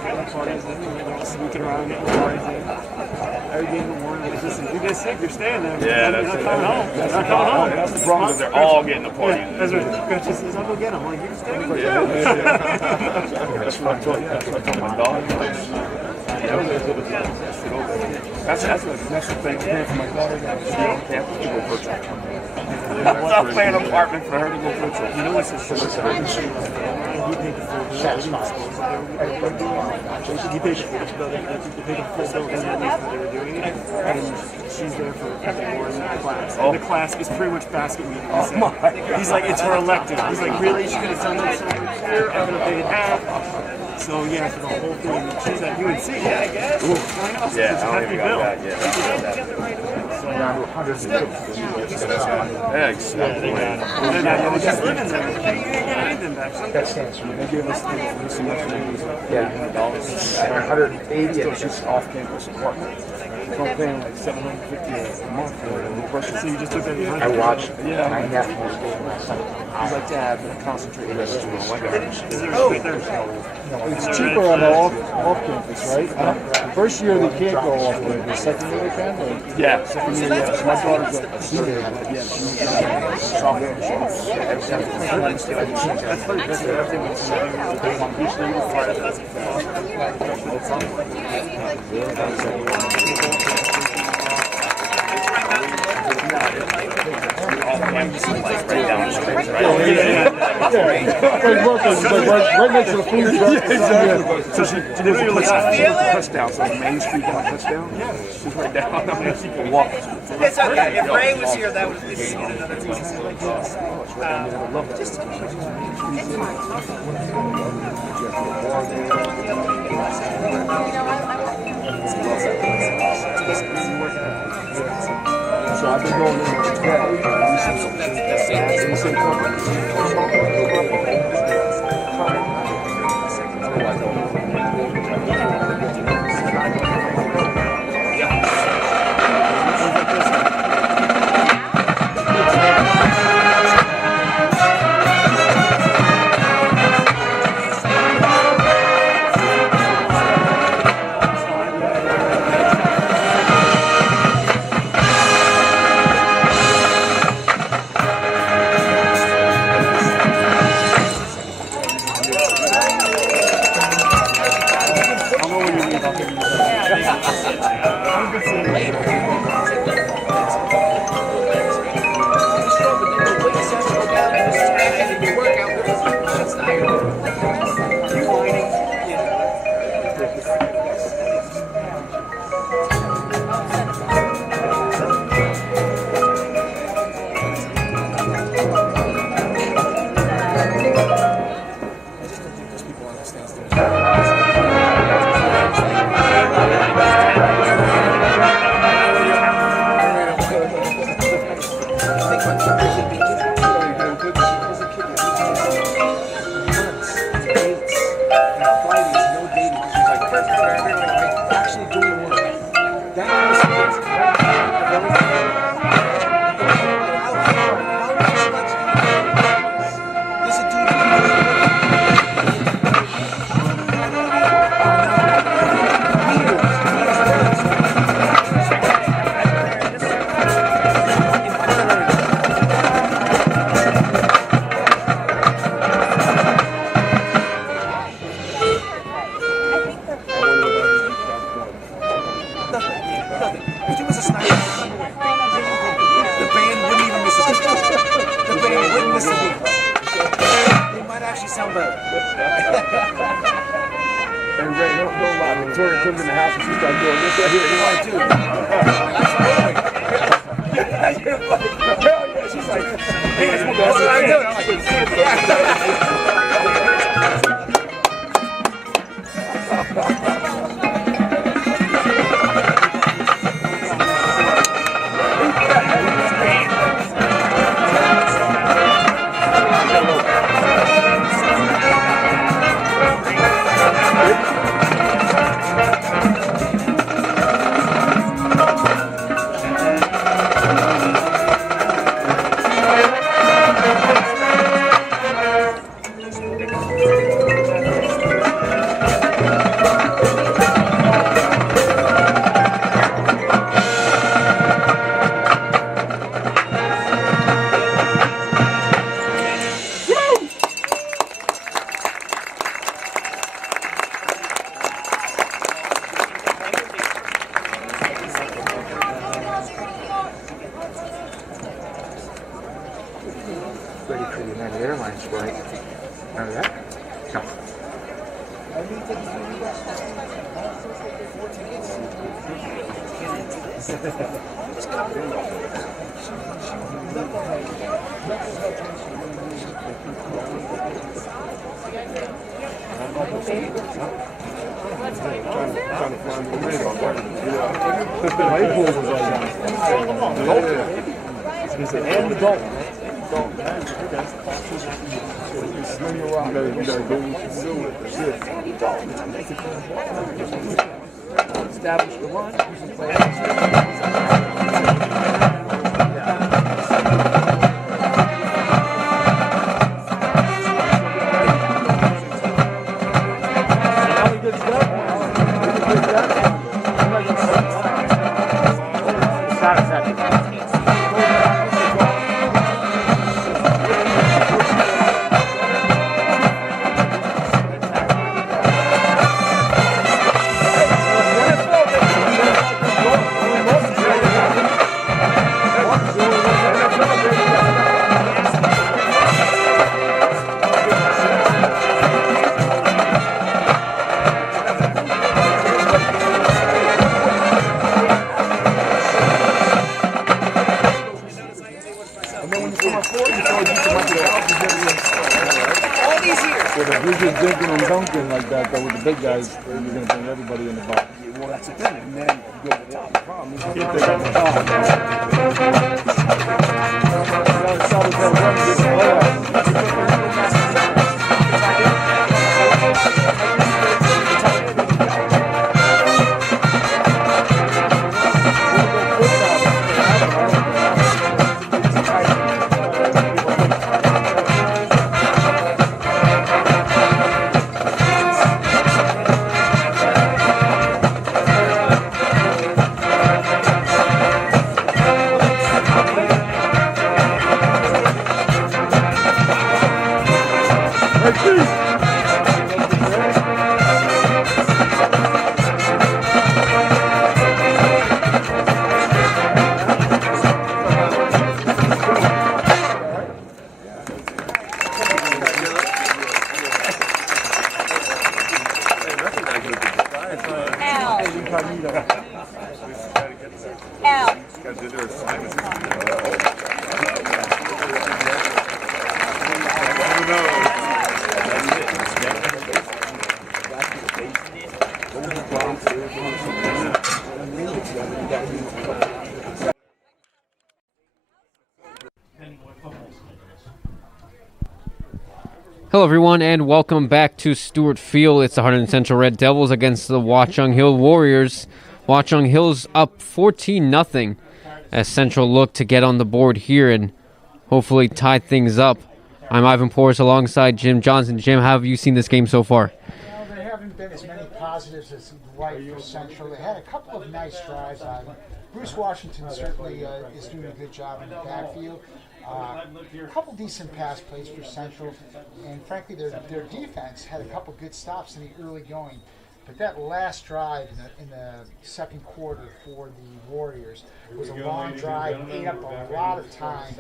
but parties in, they're all sneaking around, getting parties in. Every game in the morning, like, listen, if you guys sick, you're staying there. Yeah, you're not coming home. You're not coming home. That's the problem, because they're all getting the party. Yeah, that's right. Coach says, I'll go get them. I'm like, you're staying with That's what I told my dog. That's the thing. For my daughter, she on campus to go virtual. I'll play an apartment for her to go virtual. You know what's the shit? He paid the full bill. He paid the full bill. They paid the full bill because they were doing it. And she's there for the morning class. And the class is pretty much basket week. He's like, it's her elective. He's like, really? She could have done this over here. I'm going to pay it half. So yeah, for the whole thing. She's at UNC. Yeah, I guess. Yeah, I don't even got that yet. Yeah, exactly. We're just living there. That stands for me. They gave us the $180 and she's off campus apartment. So I'm paying like $750 a month for it. So you just took that. I watched my nephew's game last night. He's like, Dad, I'm concentrating. It's cheaper on the off campus, right? First year they can't go off campus. Second year they can? Yeah. Second year, yeah. So my daughter's like, she did. Yeah, she was sophomore. That's funny. That's everything Right down the street, right? Right next to the food truck. Exactly. So she did a touchdown. So Main Street got a touchdown. Yeah, she's right down. I mean, she can walk. It's okay. If Ray was here, that would be another piece. So I've been going in with 12. And Ray, don't lie. Victoria comes in the house and she starts doing this right here. You like too. Hell yeah, she's like, hey, that's what I do. I'm ready for the United Airlines flight. Remember that? Come. And the goal. Establish the run. Drinking and dunking like that, though, with the big guys, you're going to bring everybody in the box. Well, that's the thing. And then you go to the top. The problem is you If they got the top. Hello, everyone, and welcome back to Stewart Field. It's the Hunterdon Central Red Devils against the Watchung Hill Warriors. Watchung Hill's up 14-0 as Central look to get on the board here and hopefully tie things up. I'm Ivan Porras alongside Jim Johnson. Jim, how have you seen this game so far? Well, there haven't been as many positives as you'd like for Central. They had a couple of nice drives on it. Bruce Washington certainly is doing a good job in the backfield. A couple decent pass plays for Central, and frankly, their defense had a couple good stops in the early going. But that last drive in the second quarter for the Warriors was a long drive, ate up a lot of time.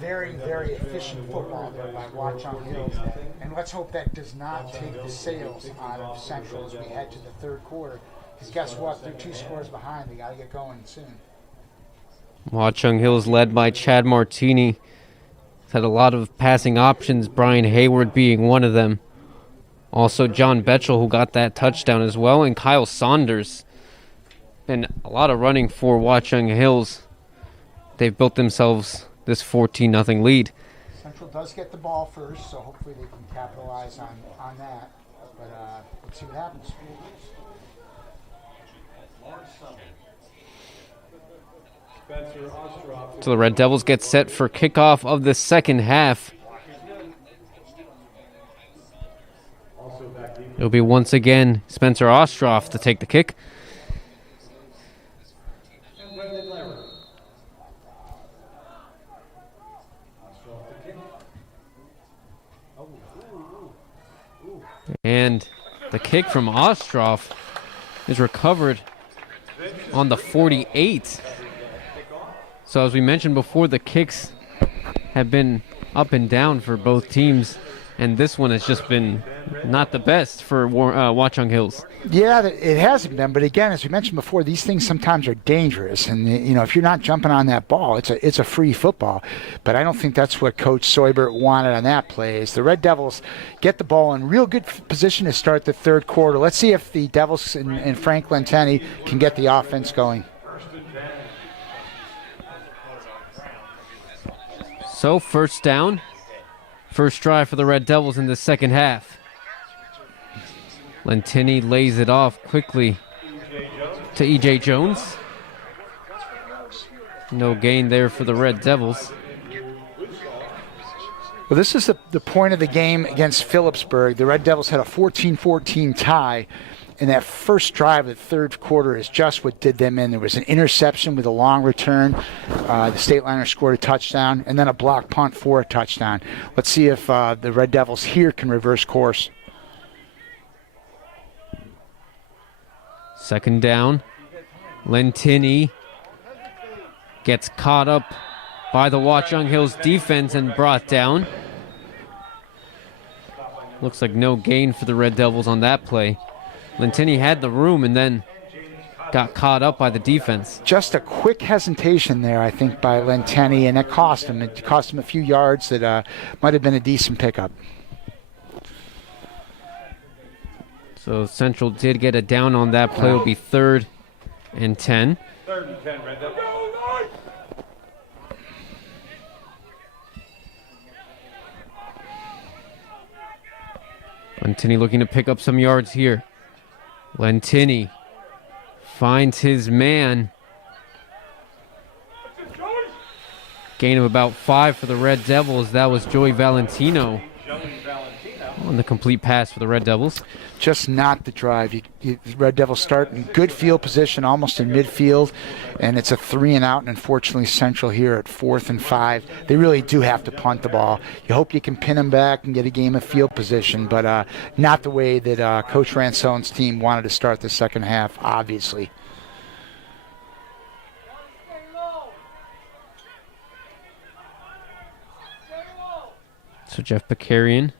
Very, very efficient football there by Watchung Hills. And let's hope that does not take the sails out of Central as we head to the third quarter. Because guess what? They're 2 scores behind. They got to get going soon. Watchung Hills led by Chad Martini. He's had a lot of passing options, Brian Hayward being one of them. Also John Betchel, who got that touchdown as well, and Kyle Saunders. Been a lot of running for Watchung Hills. They've built themselves this 14-0 lead. Central does get the ball first, so hopefully they can capitalize on that. But let's see what happens. So the Red Devils get set for kickoff of the second half. It'll be once again Spencer Ostroff to take the kick. And the kick from Ostroff is recovered on the 48. So as we mentioned before, the kicks have been up and down for both teams, and this one has just been not the best for Watchung Hills. Yeah, it hasn't been. But again, as we mentioned before, these things sometimes are dangerous. And, if you're not jumping on that ball, it's a free football. But I don't think that's what Coach Soibert wanted on that play. Is the Red Devils get the ball in real good position to start the third quarter. Let's see if the Devils and Frank Lenteni can get the offense going. So first down, first drive for the Red Devils in the second half. Lentini lays it off quickly to E.J. Jones. No gain there for the Red Devils. Well, this is the point of the game against Phillipsburg. The Red Devils had a 14-14 tie, and that first drive of the third quarter is just what did them in. There was an interception with a long return. The State Liner scored a touchdown, and then a block punt for a touchdown. Let's see if the Red Devils here can reverse course. Second down. Lentini gets caught up by the Watchung Hills defense and brought down. Looks like no gain for the Red Devils on that play. Lentini had the room and then got caught up by the defense. Just a quick hesitation there, I think, by Lentini, and it cost him. It cost him a few yards that might have been a decent pickup. So Central did get a down on that play. It'll be 3rd and 10. 3rd and 10, Red Devils. Lentini looking to pick up some yards here. Lentini finds his man. Gain of about 5 for the Red Devils. That was Joey Valentino on the complete pass for the Red Devils. Just not the drive. The Red Devils start in good field position, almost in midfield, and it's a 3 and out, and unfortunately Central here at 4th and 5. They really do have to punt the ball. You hope you can pin them back and get a game of field position, but not the way that Coach Ransone's team wanted to start the second half, obviously. So Jeff Bakarian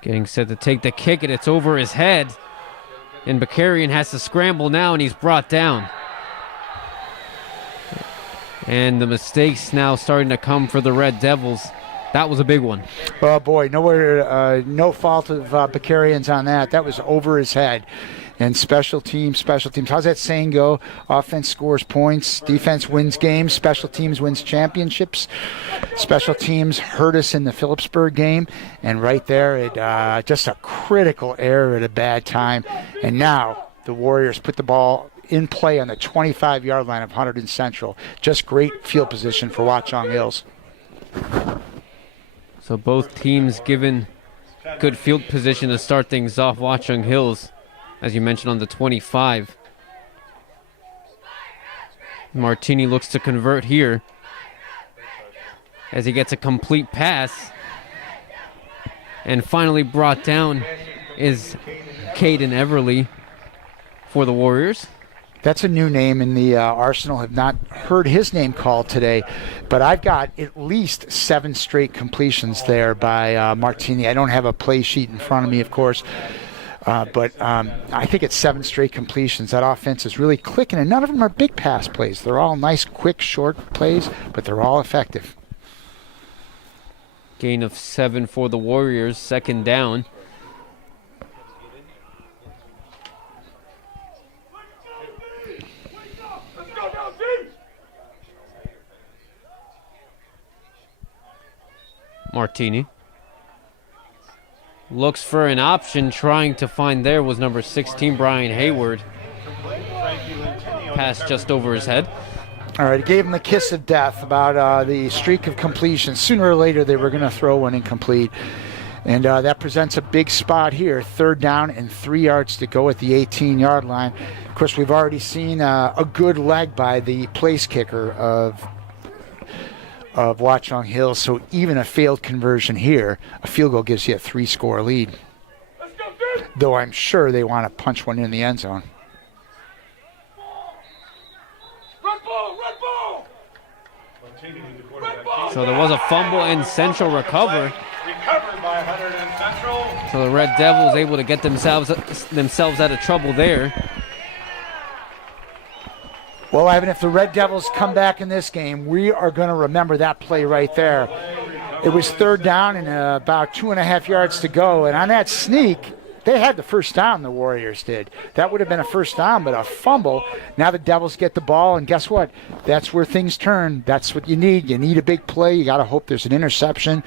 getting set to take the kick, and it's over his head. And Bakarian has to scramble now, and he's brought down. And the mistakes now starting to come for the Red Devils. That was a big one. Oh, boy, no fault of Bakarian's on that. That was over his head. And special teams. How's that saying go? Offense scores points, defense wins games, special teams wins championships. Special teams hurt us in the Phillipsburg game, and right there, just a critical error at a bad time. And now the Warriors put the ball in play on the 25-yard line of Hunterdon Central. Just great field position for Watchung Hills. So both teams given good field position to start things off. Watchung Hills, as you mentioned, on the 25. Martini looks to convert here as he gets a complete pass. And finally brought down is Caden Everly for the Warriors. That's a new name in the Arsenal. Have not heard his name called today, but I've got at least 7 straight completions there by Martini. I don't have a play sheet in front of me, of course, but I think it's 7 straight completions. That offense is really clicking, and none of them are big pass plays. They're all nice, quick, short plays, but they're all effective. Gain of 7 for the Warriors, second down. Martini looks for an option, trying to find there was number 16, Brian Hayward. Pass just over his head. All right, it gave him the kiss of death about the streak of completion. Sooner or later, they were going to throw one incomplete. And that presents a big spot here. 3rd down and 3 yards to go at the 18-yard line. Of course, we've already seen a good leg by the place kicker of Watchung Hills. So even a failed conversion here, a field goal gives you a 3-score lead. Though I'm sure they want to punch one in the end zone. So there was a fumble and Central recovered by Hunterdon Central. So the Red Devils able to get themselves out of trouble there. Well, Ivan, if the Red Devils come back in this game, we are going to remember that play right there. It was 3rd down and about 2.5 yards to go, and on that sneak, they had the first down, the Warriors did. That would have been a first down, but a fumble. Now the Devils get the ball, and guess what? That's where things turn. That's what you need. You need a big play. You got to hope there's an interception,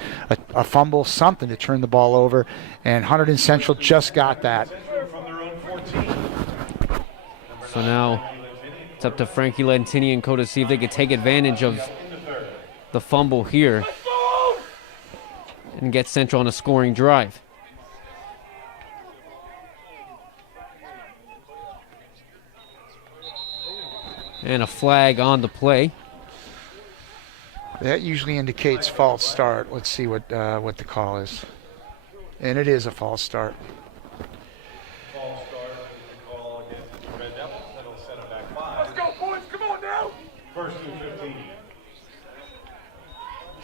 a fumble, something to turn the ball over, and Hunterdon Central just got that. So now it's up to Frankie Lentini and co to see if they could take advantage of the fumble here and get Central on a scoring drive. And a flag on the play. That usually indicates false start. Let's see what the call is. And it is a false start. False start is the call against the Red Devils. That'll set it back 5. Let's go, boys. Come on now. 1st and 15.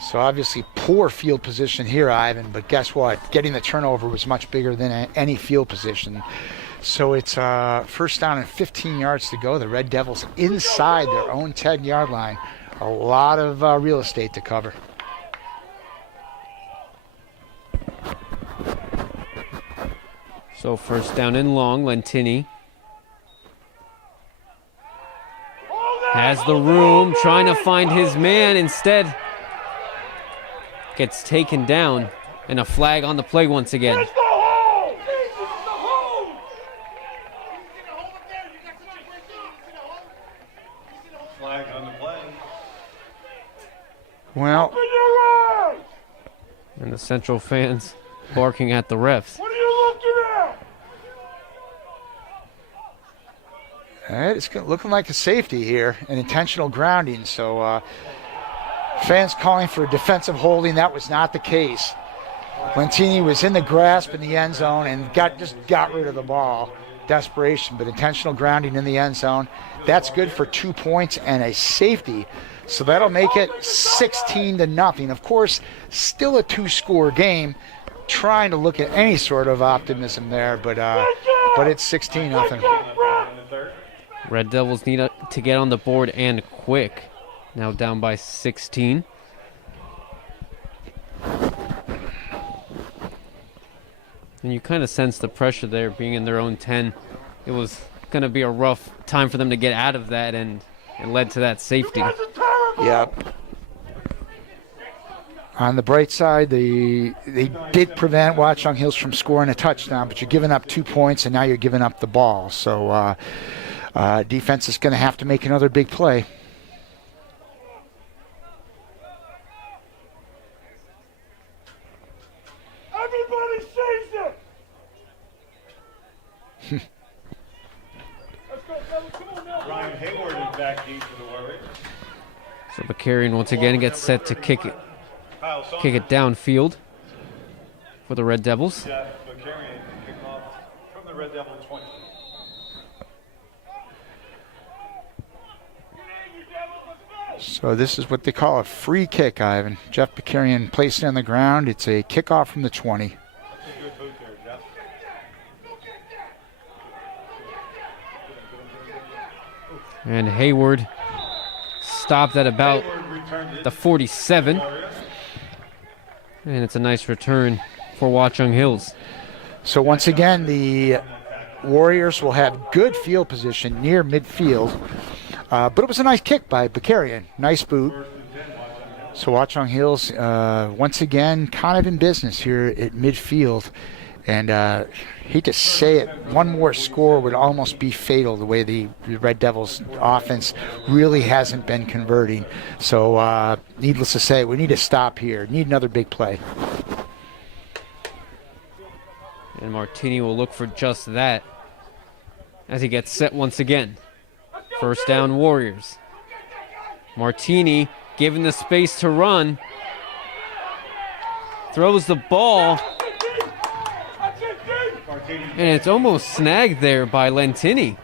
So obviously poor field position here, Ivan, but guess what? Getting the turnover was much bigger than any field position. So it's 1st down and 15 yards to go. The Red Devils inside their own 10-yard line. A lot of real estate to cover. So 1st down and long, Lentini has the room, trying to find his man. Instead, gets taken down, and a flag on the play once again. Flag on the play. Well, and the Central fans barking at the refs. What are you looking at? it's looking like a safety here, an intentional grounding. So fans calling for a defensive holding. That was not the case. Lentini was in the grasp in the end zone and just got rid of the ball. Desperation, but intentional grounding in the end zone. That's good for 2 points and a safety. So that'll make it 16-0. Of course, still a 2-score game. Trying to look at any sort of optimism there, but it's 16-0. Red Devils need to get on the board and quick. Now down by 16. And you kind of sense the pressure there, being in their own 10. It was going to be a rough time for them to get out of that, and it led to that safety. Yep. On the bright side, they did prevent Watchung Hills from scoring a touchdown, but you're giving up 2 points, and now you're giving up the ball. So defense is going to have to make another big play. Everybody sees it. Let's go, fellas. Come on now. Ryan Hayward is back deep for the Warriors. So Bakarian once again gets set to kick it downfield for the Red Devils. Jeff Bakarian kick off from the Red Devil 20. So this is what they call a free kick, Ivan. Jeff Bakarian placed it on the ground. It's a kickoff from the 20. That's a good boot there, Jeff. And Hayward stopped at about the 47. And it's a nice return for Watchung Hills. So once again, the Warriors will have good field position near midfield. But it was a nice kick by Bakarian. Nice boot. So Watchung Hills, once again, kind of in business here at midfield. And hate to say it, one more score would almost be fatal the way the Red Devils offense really hasn't been converting. So needless to say, we need to stop here. Need another big play. And Martini will look for just that as he gets set once again. First down, Warriors. Martini given the space to run. Throws the ball. And it's almost snagged there by Lentini.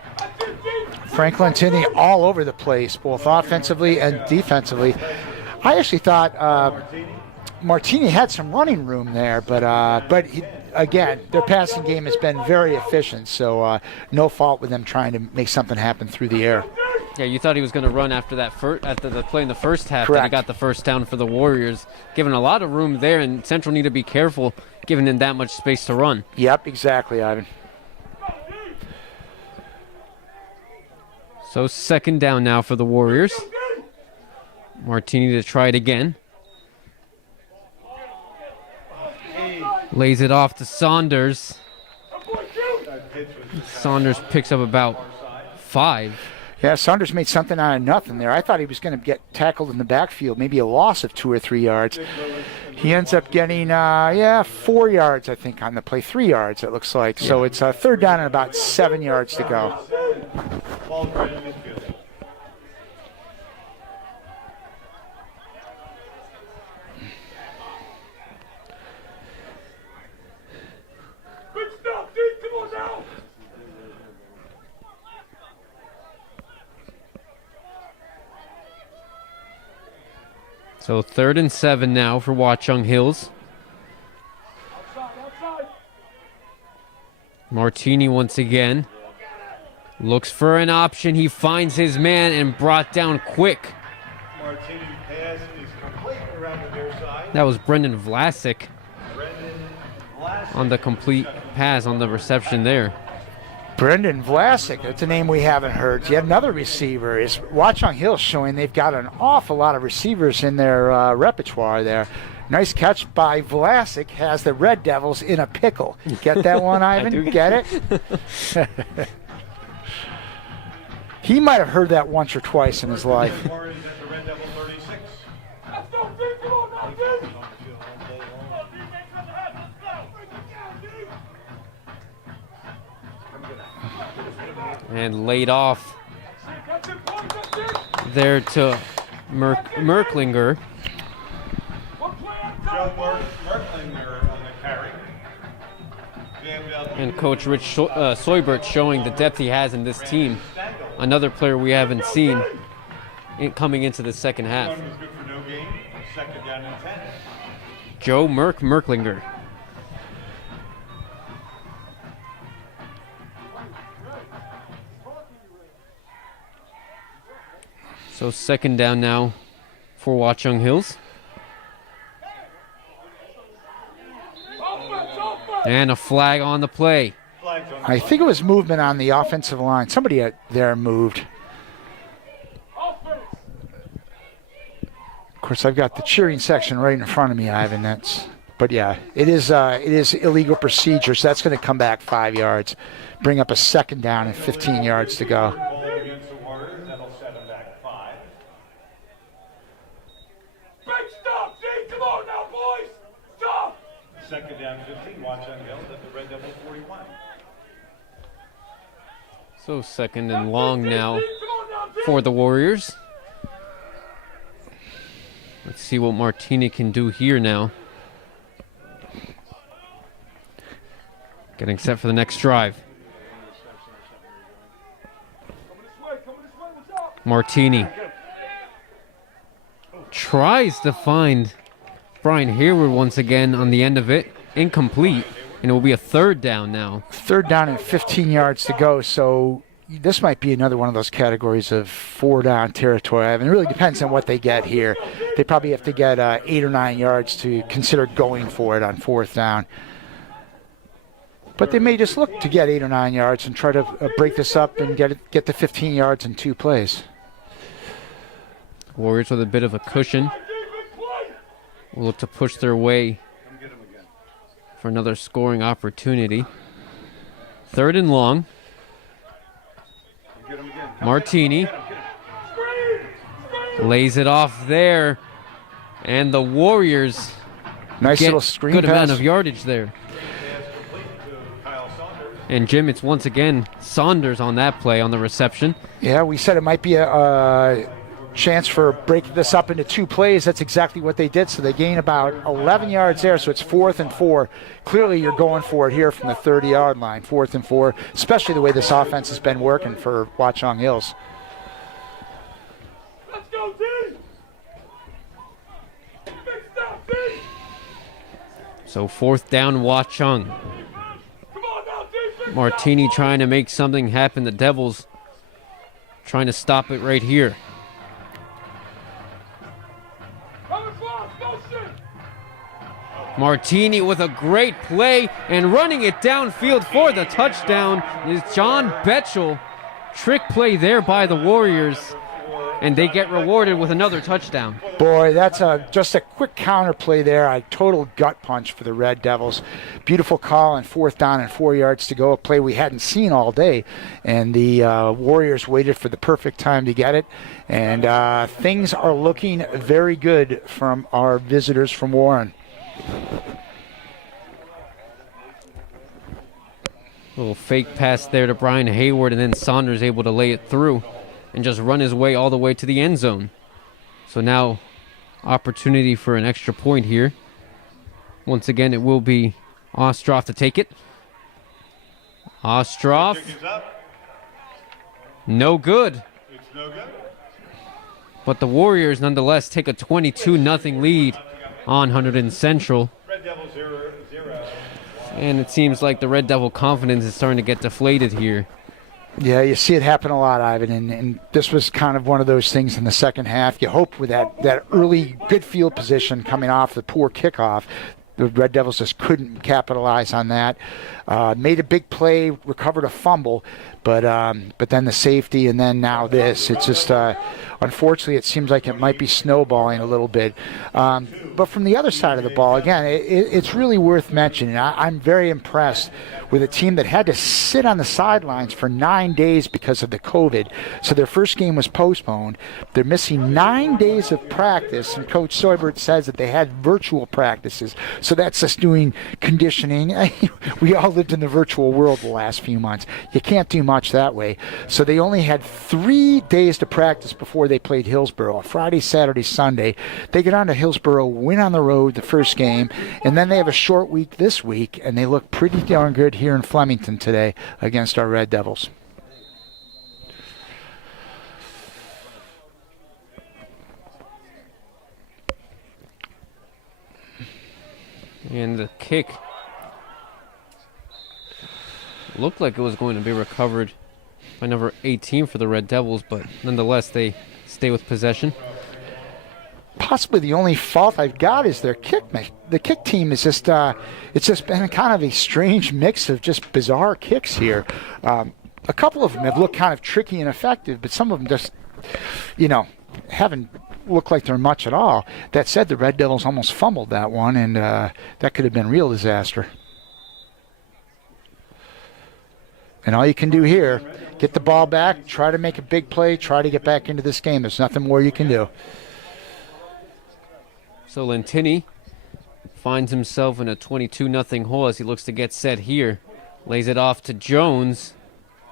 Frank Lentini all over the place, both offensively and defensively. I actually thought Martini had some running room there, but he, again, their passing game has been very efficient, so no fault with them trying to make something happen through the air. Yeah, you thought he was going to run after that after the play in the first half. Correct. And he got the first down for the Warriors, giving a lot of room there, and Central need to be careful giving him that much space to run. Yep, exactly, Ivan. So second down now for the Warriors. Martini to try it again. Lays it off to Saunders. Saunders picks up about 5. Yeah, Saunders made something out of nothing there. I thought he was going to get tackled in the backfield, maybe a loss of 2 or 3 yards. He ends up getting, 4 yards, I think, on the play. 3 yards, it looks like. So it's a third down and about 7 yards to go. Ball's right in midfield. Good stuff, dude. Come on now. So 3rd and 7 now for Watchung Hills. Martini once again looks for an option. He finds his man and brought down quick. Martini's pass is complete around the near side. That was Brendan Vlasic on the complete pass on the reception there. Brendan Vlasic, that's a name we haven't heard. Yet another receiver. Is Watchung Hills showing they've got an awful lot of receivers in their repertoire there. Nice catch by Vlasic, has the Red Devils in a pickle. Get that one, Ivan? I do get it? He might have heard that once or twice in his life. Warriors at the Red Devil 36. Let's go, dude. Come on now, dude. And laid off there to Merklinger. Joe Merklinger on the carry. And Coach Rich Soybert showing the depth he has in this team. Another player we haven't seen coming into the second half. One was good for no gain. Second down and 10. Joe Merklinger. So second down now for Watchung Hills. And a flag on the play. I think it was movement on the offensive line. Somebody there moved. Of course, I've got the cheering section right in front of me, Ivan. But yeah, it is illegal procedure, so that's going to come back 5 yards, bring up a second down and 15 yards to go. Ball against the Warriors. That'll set them back 5. Big stop, dude. Come on now, boys. Stop. Second down 15. Watchung Hills at the Red Devil 41. So second and long now for the Warriors. Let's see what Martini can do here now. Getting set for the next drive. Martini tries to find Brian Hayward once again on the end of it. Incomplete, and it will be a 3rd down now. 3rd down and 15 yards to go, so this might be another one of those categories of 4-down territory. I mean, it really depends on what they get here. They probably have to get 8 or 9 yards to consider going for it on 4th down. But they may just look to get 8 or 9 yards and try to break this up and get the 15 yards in 2 plays. Warriors with a bit of a cushion will look to push their way for another scoring opportunity. 3rd and long. Martini lays it off there, and the Warriors nice get little screen good pass. amount of yardage there. And Jim, it's once again Saunders on that play on the reception. Yeah, we said it might be a chance for breaking this up into 2 plays. That's exactly what they did. So they gain about 11 yards there, so it's 4th and 4. Clearly you're going for it here from the 30-yard line, 4th and 4, especially the way this offense has been working for Watchung Hills. Let's go, D! So 4th down, Watchung. Martini trying to make something happen. The Devils trying to stop it right here. Martini with a great play and running it downfield for the touchdown is John Betchel. Trick play there by the Warriors, and they get rewarded with another touchdown. Boy, that's just a quick counter play there. A total gut punch for the Red Devils. Beautiful call on 4th down and 4 yards to go. A play we hadn't seen all day. And the Warriors waited for the perfect time to get it. And things are looking very good from our visitors from Warren. Little fake pass there to Brian Hayward, and then Saunders able to lay it through and just run his way all the way to the end zone. So now opportunity for an extra point here. Once again, it will be Ostroff to take it. Ostroff. No good. It's no good. But the Warriors nonetheless take a 22-0 lead on Hunterdon Central. Red Devil 0-0. And it seems like the Red Devil confidence is starting to get deflated here. Yeah, you see it happen a lot, Ivan, and this was kind of one of those things in the second half. You hope with that early good field position coming off the poor kickoff, the Red Devils just couldn't capitalize on that. Made a big play, recovered a fumble, but then the safety, and then now this. It's just, unfortunately, it seems like it might be snowballing a little bit. But from the other side of the ball, again, it's really worth mentioning. I'm very impressed with a team that had to sit on the sidelines for 9 days because of the COVID. So their first game was postponed. They're missing 9 days of practice, and Coach Soybert says that they had virtual practices. So that's just doing conditioning. We all lived in the virtual world the last few months. You can't do much that way. So they only had 3 days to practice before they played Hillsborough, Friday, Saturday, Sunday. They get on to Hillsborough, win on the road the first game, and then they have a short week this week, and they look pretty darn good here in Flemington today against our Red Devils. And the kick looked like it was going to be recovered by number 18 for the Red Devils, but nonetheless they stay with possession. Possibly the only fault I've got is their kick. The kick team is just, it's just been kind of a strange mix of just bizarre kicks here. A couple of them have looked kind of tricky and effective, but some of them just, haven't looked like they're much at all. That said, the Red Devils almost fumbled that one, and that could have been real disaster. And all you can do here, get the ball back, try to make a big play, try to get back into this game. There's nothing more you can do. So Lentini finds himself in a 22-0 hole as he looks to get set here. Lays it off to Jones,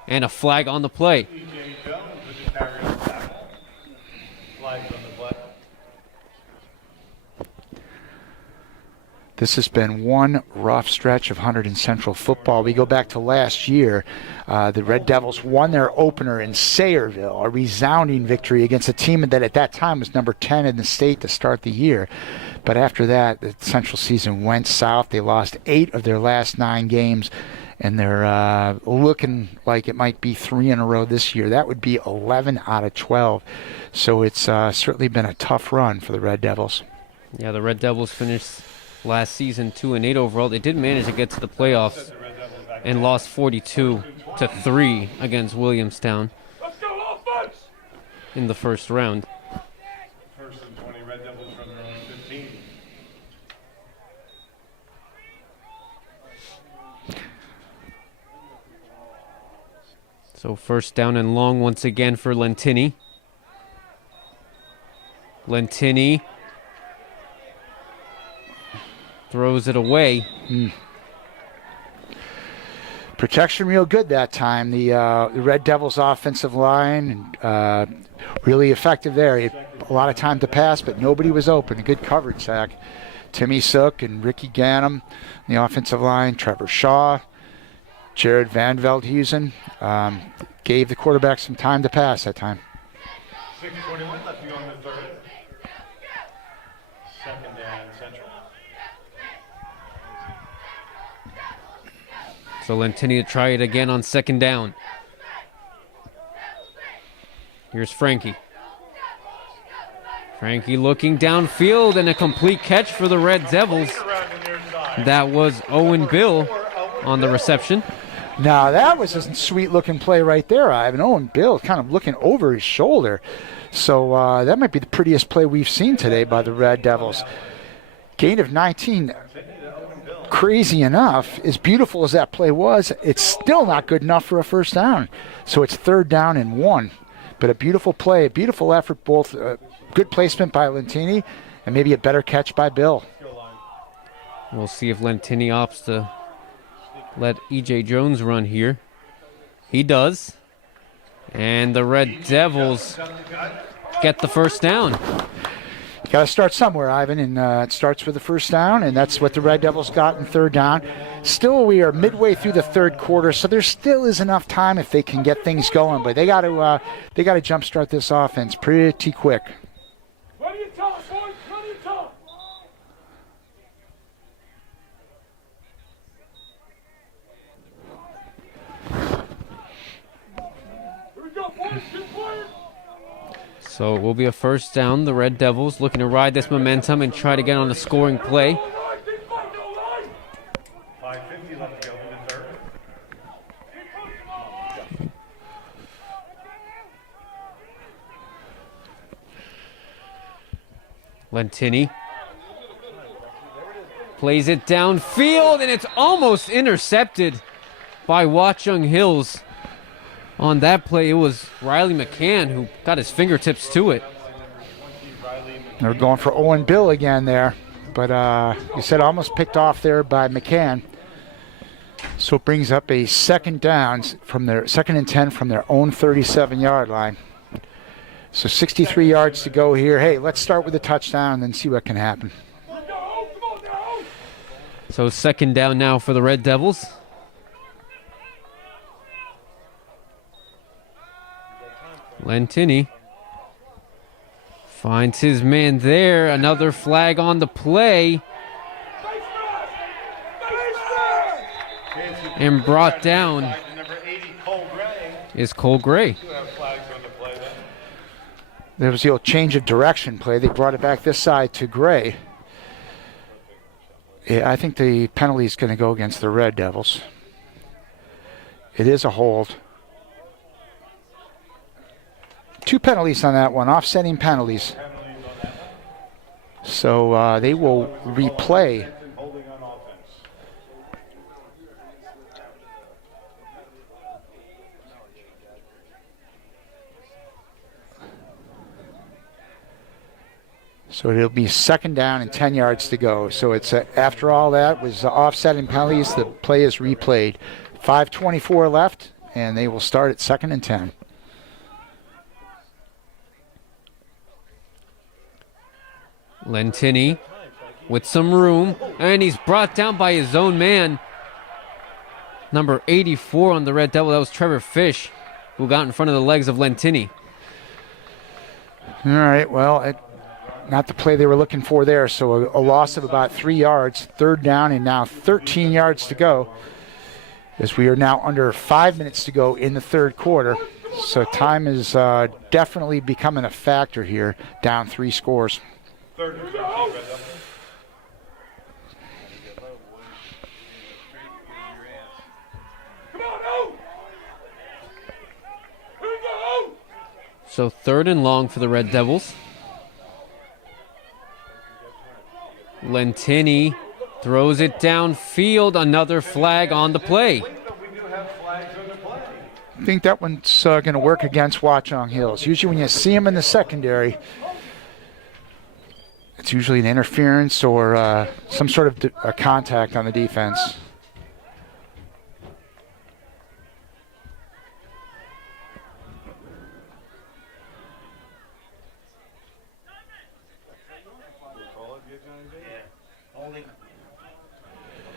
and a flag on the play. This has been one rough stretch of Hunterdon Central football. We go back to last year. The Red Devils won their opener in Sayreville, a resounding victory against a team that at that time was number 10 in the state to start the year. But after that, the Central season went south. They lost 8 of their last 9 games, and they're looking like it might be 3 in a row this year. That would be 11 out of 12. So it's certainly been a tough run for the Red Devils. Yeah, the Red Devils finished last season 2-8 overall. They did manage to get to the playoffs and lost 42-3 against Williamstown in the first round. First and 20, Red Devils from their own 15. So first down and long once again for Lentini. Lentini throws it away. Protection real good that time. The Red Devils offensive line really effective there. A lot of time to pass, but nobody was open. A good coverage, Zach. Timmy Sook and Ricky Gannum, the offensive line. Trevor Shaw, Jared Van Veldhuizen gave the quarterback some time to pass that time. 6:21 left to go in the third. Second down, Central. So Lentini to try it again on second down. Here's Frankie. Frankie looking downfield and a complete catch for the Red Devils. That was Owen Bill on the reception. Now that was a sweet looking play right there, Ivan. Owen Bill kind of looking over his shoulder. So that might be the prettiest play we've seen today by the Red Devils. Gain of 19. Crazy enough, as beautiful as that play was, it's still not good enough for a first down. So it's 3rd down and 1. But a beautiful play, a beautiful effort, both good placement by Lentini and maybe a better catch by Bill. We'll see if Lentini opts to let E.J. Jones run here. He does. And the Red Devils get the first down. You got to start somewhere, Ivan, and it starts with the first down, and that's what the Red Devils got in 3rd down. Still, we are midway through the 3rd quarter, so there still is enough time if they can get things going. But they got to jumpstart this offense pretty quick. Ready to talk, boys. Ready to talk. Here we go, boys. Get quiet. So it will be a first down. The Red Devils looking to ride this momentum and try to get on a scoring play. 5:50 left to go in the third. Lentini plays it downfield, and it's almost intercepted by Watchung Hills. On that play, it was Riley McCann who got his fingertips to it. They're going for Owen Bill again there, but you said almost picked off there by McCann. So it brings up a 2nd down from their 2nd and 10 from their own 37-yard line. So 63 yards to go here. Hey, let's start with a touchdown and then see what can happen. So 2nd down now for the Red Devils. Lentini finds his man there. Another flag on the play. And brought down is Cole Gray. There was the old change of direction play. They brought it back this side to Gray. Yeah, I think the penalty is going to go against the Red Devils. It is a hold. 2 penalties on that one, offsetting penalties. So they will replay. So it'll be 2nd down and 10 yards to go. So it's after all that was offsetting penalties, the play is replayed. 5:24 left, and they will start at 2nd and 10. Lentini with some room, and he's brought down by his own man. Number 84 on the Red Devil, that was Trevor Fish, who got in front of the legs of Lentini. All right, well, not the play they were looking for there, so a loss of about 3 yards, 3rd down, and now 13 yards to go, as we are now under 5 minutes to go in the 3rd quarter. So time is definitely becoming a factor here, down 3 scores. So 3rd and long for the Red Devils. Lentini throws it downfield. Another flag on the play. I think that one's going to work against Watchung Hills. Usually when you see them in the secondary, it's usually an interference or some sort of a contact on the defense.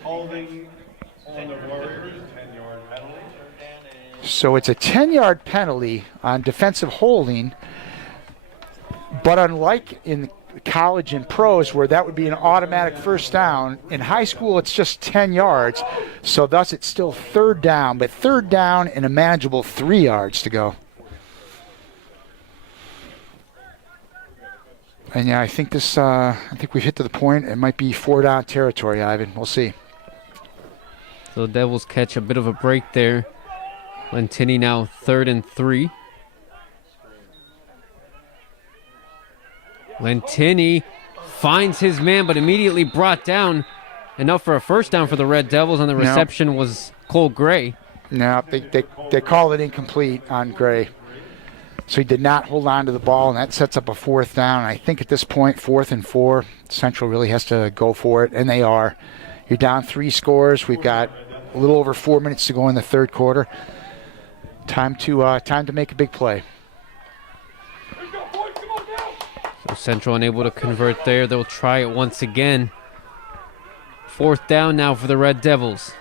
Holding on the Warriors, 10-yard penalty. So it's a 10-yard penalty on defensive holding, but unlike in college and pros where that would be an automatic first down, in high school it's just 10 yards, so thus it's still 3rd down, but 3rd down and a manageable 3 yards to go. And yeah, I think we've hit to the point. It might be 4-down territory, Ivan. We'll see. So the Devils catch a bit of a break there. Lentini now 3rd and 3. Lentini finds his man, but immediately brought down. Enough for a first down for the Red Devils, and the reception was Cole Gray. No, they called it incomplete on Gray. So he did not hold on to the ball, and that sets up a 4th down. I think at this point, 4th and 4, Central really has to go for it, and they are. You're down 3 scores. We've got a little over 4 minutes to go in the 3rd quarter. Time to make a big play. So Central unable to convert there. They'll try it once again. 4th down now for the Red Devils.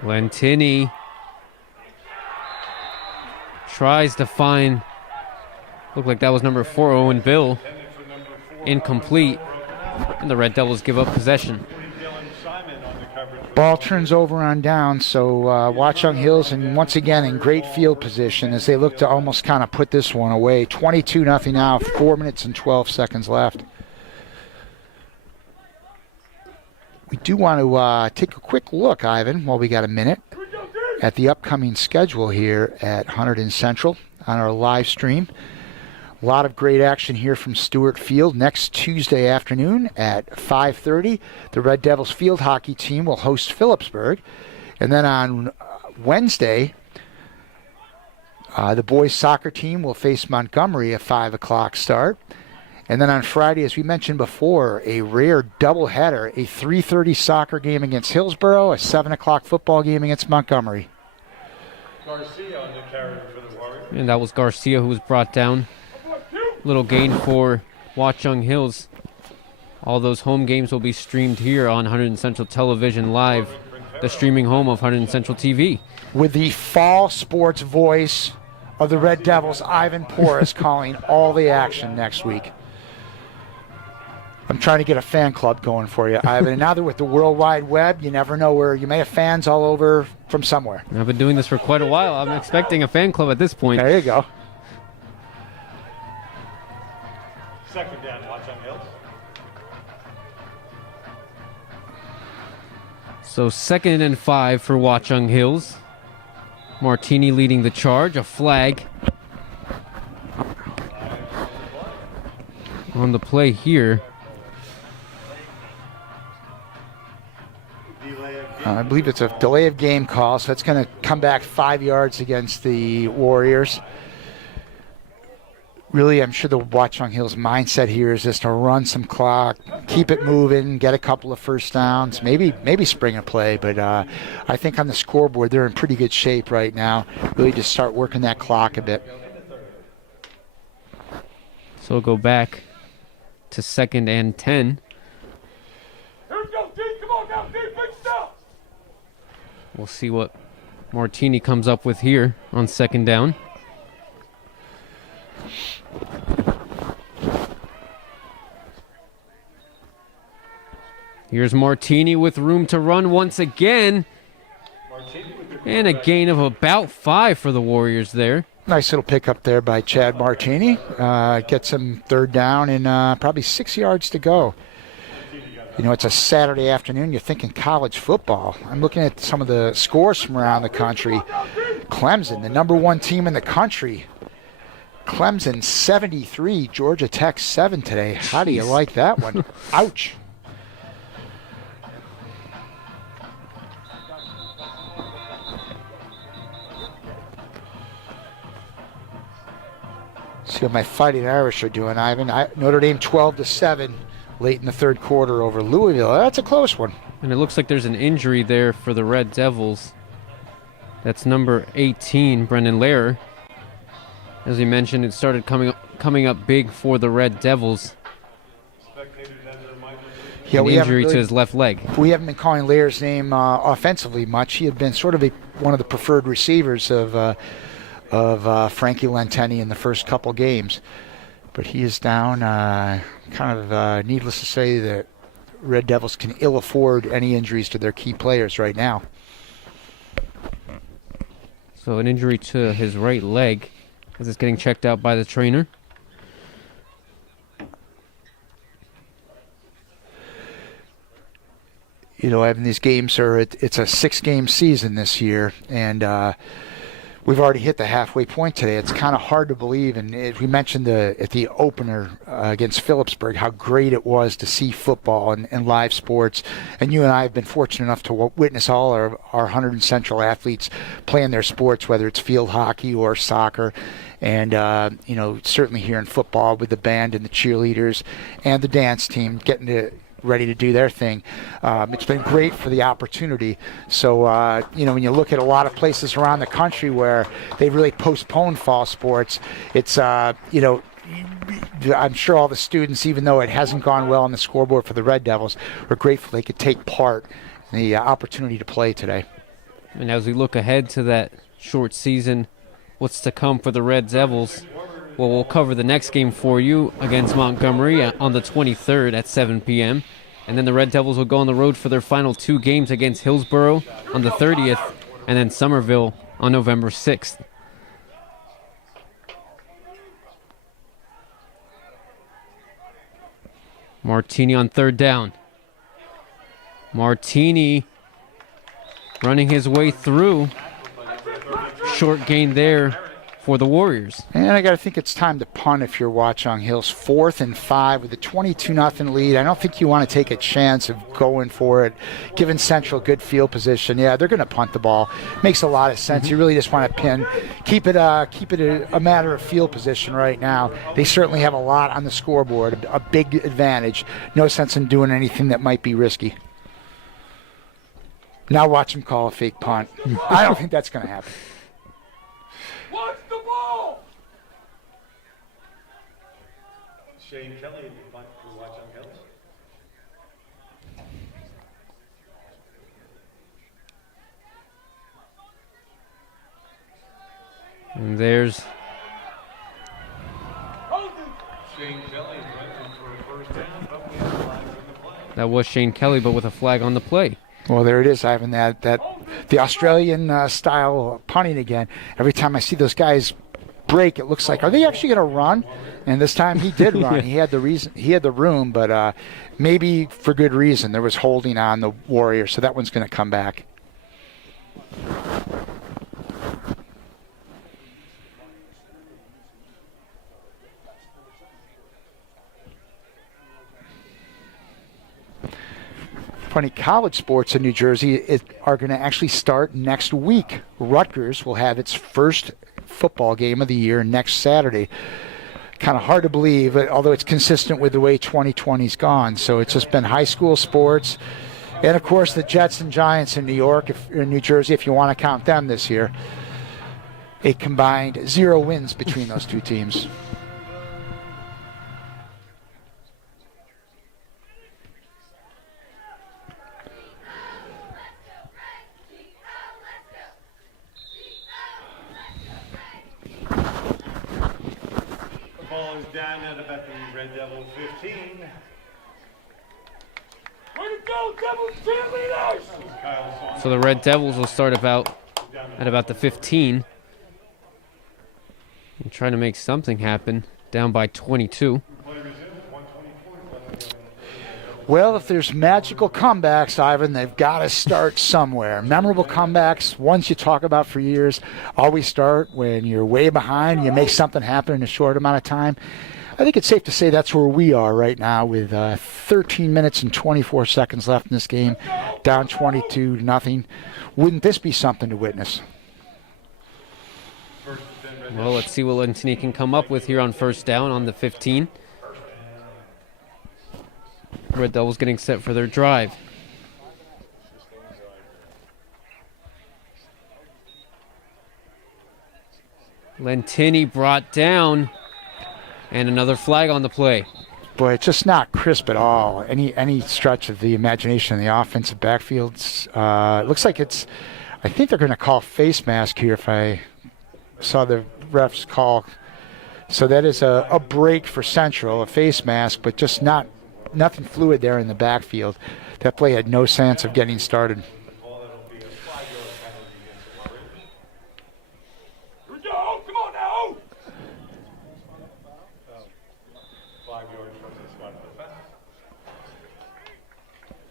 Lentini tries to find, looked like that was number 4, Owen Bill. Incomplete, and the Red Devils give up possession. Ball turns over on down, so Watchung Hills, and once again in great field position as they look to almost kind of put this one away. 22-0 now, 4 minutes and 12 seconds left. We do want to take a quick look, Ivan, while we got a minute, at the upcoming schedule here at Hunterdon Central on our live stream. A lot of great action here from Stewart Field. Next Tuesday afternoon at 5:30, the Red Devils field hockey team will host Phillipsburg. And then on Wednesday, the boys soccer team will face Montgomery at 5 o'clock start. And then on Friday, as we mentioned before, a rare doubleheader, a 3:30 soccer game against Hillsborough, a 7 o'clock football game against Montgomery. Garcia on the carry for the Warriors. And that was Garcia who was brought down. Little gain for Watchung Hills. All those home games will be streamed here on Hunterdon Central Television Live, the streaming home of Hunterdon Central TV. With the fall sports voice of the Red Devils, Ivan Porras, calling all the action next week. I'm trying to get a fan club going for you, Ivan. And now that with the World Wide Web, you never know where you may have fans all over from somewhere. I've been doing this for quite a while. I'm expecting a fan club at this point. There you go. 2nd down, Watchung Hills. So 2nd and 5 for Watchung Hills. Martini leading the charge. A flag on the play here. I believe it's a delay of game call, so it's going to come back 5 yards against the Warriors. Really, I'm sure the Watchung Hills mindset here is just to run some clock, keep it moving, get a couple of first downs, maybe spring a play. But I think on the scoreboard, they're in pretty good shape right now. Really just start working that clock a bit. So we'll go back to 2nd and 10. Here we go, D. Come on now, D. Big stop. We'll see what Martini comes up with here on 2nd down. Here's Martini with room to run once again. And a gain of about 5 for the Warriors there. Nice little pickup there by Chad Martini. Gets him 3rd down and probably 6 yards to go. You know, it's a Saturday afternoon. You're thinking college football. I'm looking at some of the scores from around the country. Clemson, the #1 team in the country. Clemson 73, Georgia Tech 7 today. How do you like that one? Ouch. See what my Fighting Irish are doing, Ivan. Notre Dame 12-7 late in the 3rd quarter over Louisville. That's a close one. And it looks like there's an injury there for the Red Devils. That's number 18, Brendan Lehrer. As we mentioned, it started coming up big for the Red Devils. Yeah, an injury to his left leg. We haven't been calling Lehrer's name offensively much. He had been sort of one of the preferred receivers of Frankie Lenteni in the first couple games. But he is down. Needless to say, the Red Devils can ill afford any injuries to their key players right now. So an injury to his right leg as it's getting checked out by the trainer. You know, Evan, these games it's a 6-game season this year, and we've already hit the halfway point today. It's kind of hard to believe, and we mentioned at the opener against Phillipsburg how great it was to see football and live sports. And you and I have been fortunate enough to witness all our Hunterdon Central athletes playing their sports, whether it's field hockey or soccer. And, certainly here in football with the band and the cheerleaders and the dance team getting ready to do their thing. It's been great for the opportunity. So, when you look at a lot of places around the country where they really postpone fall sports, it's, I'm sure all the students, even though it hasn't gone well on the scoreboard for the Red Devils, are grateful they could take part in the opportunity to play today. And as we look ahead to that short season, what's to come for the Red Devils? Well, we'll cover the next game for you against Montgomery on the 23rd at 7 p.m. And then the Red Devils will go on the road for their final 2 games against Hillsborough on the 30th and then Somerville on November 6th. Martini on 3rd down. Martini running his way through. Short gain there for the Warriors. And I got to think it's time to punt if you're Watchung Hills. 4th and 5 with a 22-0 lead. I don't think you want to take a chance of going for it, giving Central good field position. Yeah, they're going to punt the ball. Makes a lot of sense. You really just want to pin, keep it a matter of field position right now. They certainly have a lot on the scoreboard, a big advantage. No sense in doing anything that might be risky. Now watch them call a fake punt. I don't think that's going to happen. Watch the ball! Shane Kelly in the punt for Watchung Hills. And there's Shane Kelly running for a first down, but we have a flag on the play. that was Shane Kelly, but with a flag on the play. Well, there it is, Ivan. That the Australian style punting again. Every time I see those guys break, it looks like, are they actually going to run? And this time he did run. He had the room, but maybe for good reason. There was holding on the Warriors, so that one's going to come back. Funny, college sports in New Jersey are going to actually start next week. Rutgers will have its first football game of the year next Saturday. Kind of hard to believe, although it's consistent with the way 2020's gone. So it's just been high school sports. And, of course, the Jets and Giants in New Jersey, if you want to count them this year. A combined 0 wins between those two teams. is down at about the Red Devil 15. Way to go, Devils cheerleaders! So the Red Devils will start at about the 15. And trying to make something happen, down by 22. Well, if there's magical comebacks, Ivan, they've got to start somewhere. Memorable comebacks, ones you talk about for years, always start when you're way behind, you make something happen in a short amount of time. I think it's safe to say that's where we are right now with 13 minutes and 24 seconds left in this game, down 22-0. Wouldn't this be something to witness? Well, let's see what Martini can come up with here on first down on the 15. Red Devils getting set for their drive. Martini brought down, and another flag on the play. Boy, it's just not crisp at all. Any stretch of the imagination in the offensive backfields. It looks like it's, I think they're going to call face mask here if I saw the refs call. So that is a break for Central, a face mask, but just nothing fluid there in the backfield. That play had no sense of getting started.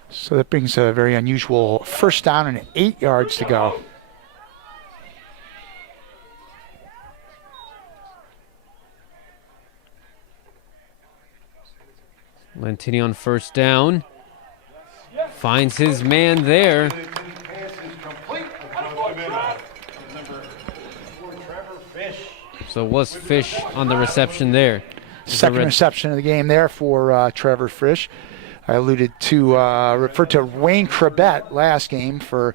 So that brings a very unusual first down and 8 yards to go. Martini on first down. Finds his man there. So it was Fish on the reception there. Second reception of the game there for Trevor Fish. I alluded to, referred to Wayne Crabette last game for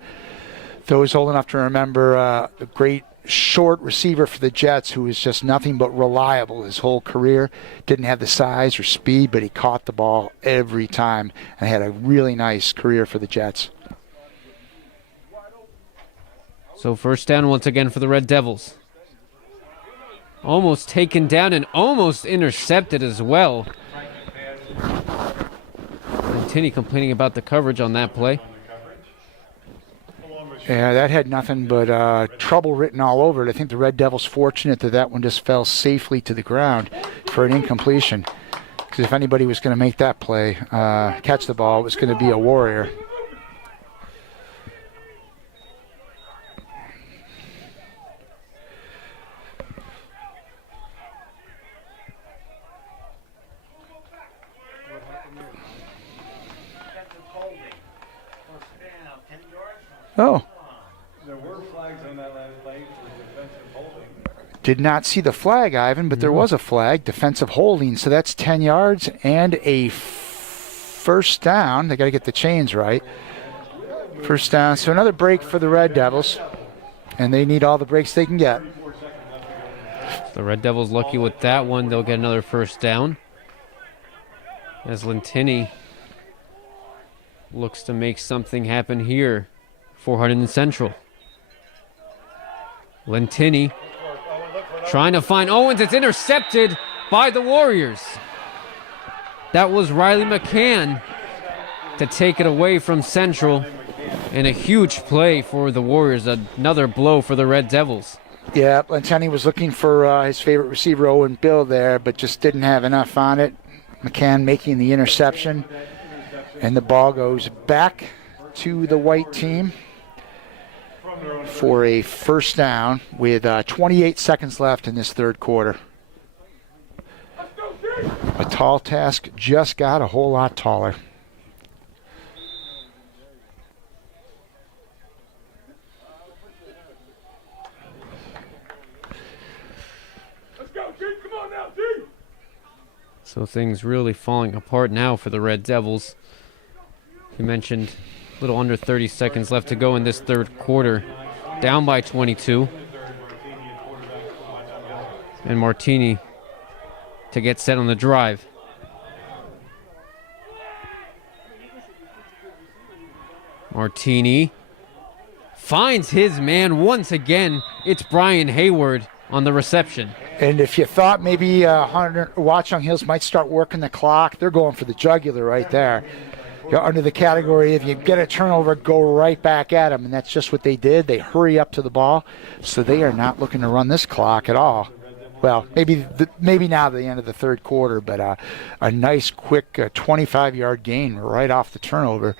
those old enough to remember the great short receiver for the Jets who was just nothing but reliable his whole career. Didn't have the size or speed, but he caught the ball every time and had a really nice career for the Jets. So first down once again for the Red Devils. Almost taken down and almost intercepted as well. Martini complaining about the coverage on that play. Yeah, that had nothing but trouble written all over it. I think the Red Devils fortunate that one just fell safely to the ground for an incompletion. Because if anybody was going to make that play, catch the ball, it was going to be a Warrior. Oh. There were flags on that last play for defensive holding. Did not see the flag, Ivan, but there was a flag, defensive holding. So that's 10 yards and a first down. They got to get the chains right. First down. So another break for the Red Devils, and they need all the breaks they can get. The Red Devils lucky with that one. They'll get another first down. As Martini looks to make something happen here for Hunterdon Central. Martini trying to find Owens. It's intercepted by the Warriors. That was Riley McCann to take it away from Central. And a huge play for the Warriors. Another blow for the Red Devils. Yeah, Martini was looking for his favorite receiver, Owen Bill, there, but just didn't have enough on it. McCann making the interception. And the ball goes back to the white team for a first down with 28 seconds left in this third quarter. A tall task just got a whole lot taller. So things really falling apart now for the Red Devils. You mentioned a little under 30 seconds left to go in this third quarter. Down by 22. And Martini to get set on the drive. Martini finds his man once again. It's Brian Hayward on the reception. And if you thought maybe Watchung Hills might start working the clock, they're going for the jugular right there. You're under the category, if you get a turnover, go right back at them. And that's just what they did. They hurry up to the ball. So they are not looking to run this clock at all. Well, maybe now the end of the third quarter, but a nice, quick 25-yard gain right off the turnover.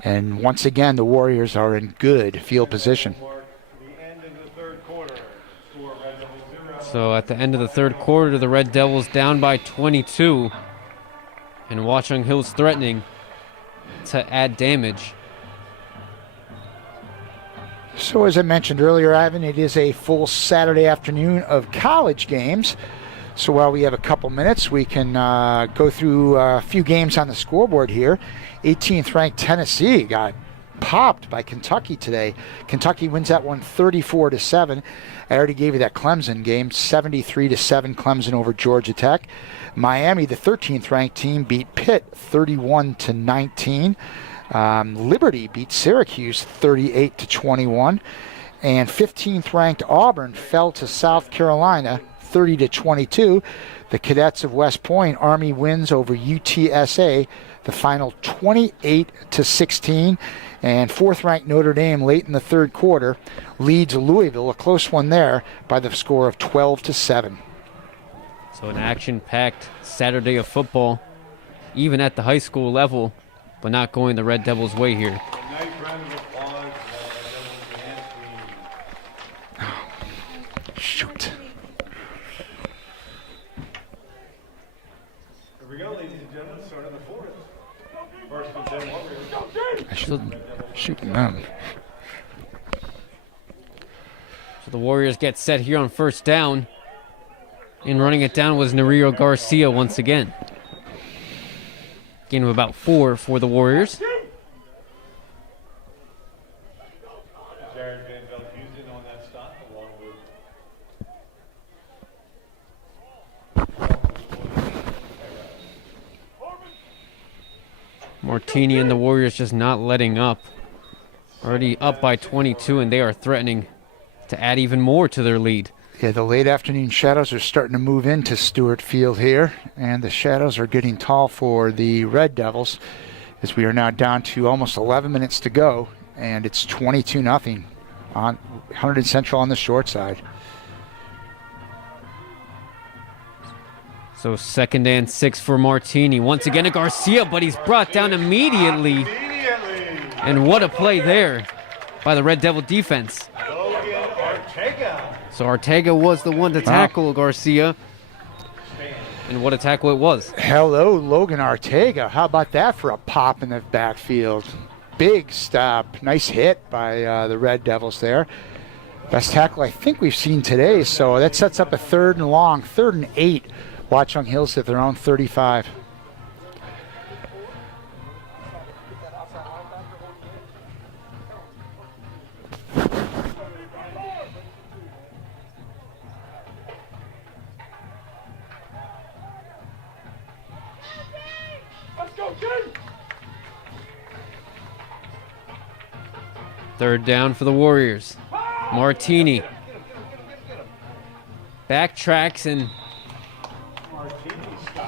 And once again, the Warriors are in good field position. So at the end of the third quarter, the Red Devils down by 22. And Watchung Hills threatening to add damage. So as I mentioned earlier, Ivan, it is a full Saturday afternoon of college games. So while we have a couple minutes, we can go through a few games on the scoreboard here. 18th ranked Tennessee got popped by Kentucky today. Kentucky wins that one 34-7. I already gave you that Clemson game, 73-7 Clemson over Georgia Tech. Miami, the 13th ranked team, beat Pitt 31-19. Liberty beat Syracuse 38-21. And 15th ranked Auburn fell to South Carolina 30-22. The Cadets of West Point, Army wins over UTSA, the final 28-16. And 4th-ranked Notre Dame late in the third quarter leads Louisville, a close one there, by the score of 12-7. So an action-packed Saturday of football, even at the high school level, but not going the Red Devils' way here. Nice round of applause. Shoot. Here we go, ladies and gentlemen, start on the fourth. First and 10 Warriors. I should shooting them. So the Warriors get set here on first down. And running it down was Nereo Garcia once again. Gain of about 4 for the Warriors. Jared Van Veldhuizen on that stop, along with Martini and the Warriors just not letting up. Already up by 22, and they are threatening to add even more to their lead. Yeah, the late afternoon shadows are starting to move into Stewart Field here, and the shadows are getting tall for the Red Devils as we are now down to almost 11 minutes to go, and it's 22-0 on Hunterdon Central on the short side. So 2nd and 6 for Martini. Once again to Garcia, but he's brought down immediately. And what a play there by the Red Devil defense. Logan Ortega. So Ortega was the one to tackle Garcia. And what a tackle it was. Hello, Logan Ortega. How about that for a pop in the backfield? Big stop. Nice hit by the Red Devils there. Best tackle I think we've seen today. So that sets up a 3rd and long, 3rd and 8. Watchung Hills at their own 35. Third down for the Warriors. Martini backtracks and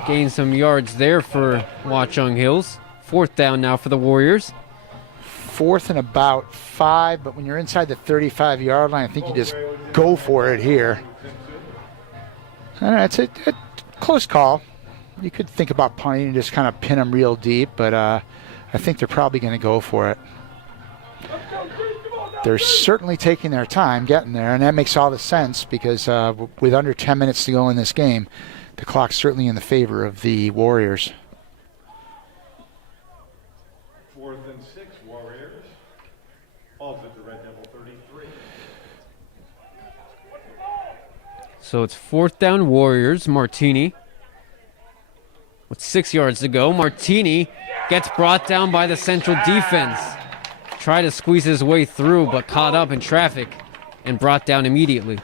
gains some yards there for Watchung Hills. 4th down now for the Warriors. 4th and about 5, but when you're inside the 35-yard line, I think you just go for it here. It's a close call. You could think about punting and just kind of pin them real deep, but I think they're probably going to go for it. They're certainly taking their time getting there, and that makes all the sense because with under 10 minutes to go in this game, the clock's certainly in the favor of the Warriors. 4th and 6 Warriors. Balls at the Red Devil 33. So it's 4th down Warriors. Martini with 6 yards to go. Martini gets brought down by the Central defense. Tried to squeeze his way through, but caught up in traffic and brought down immediately.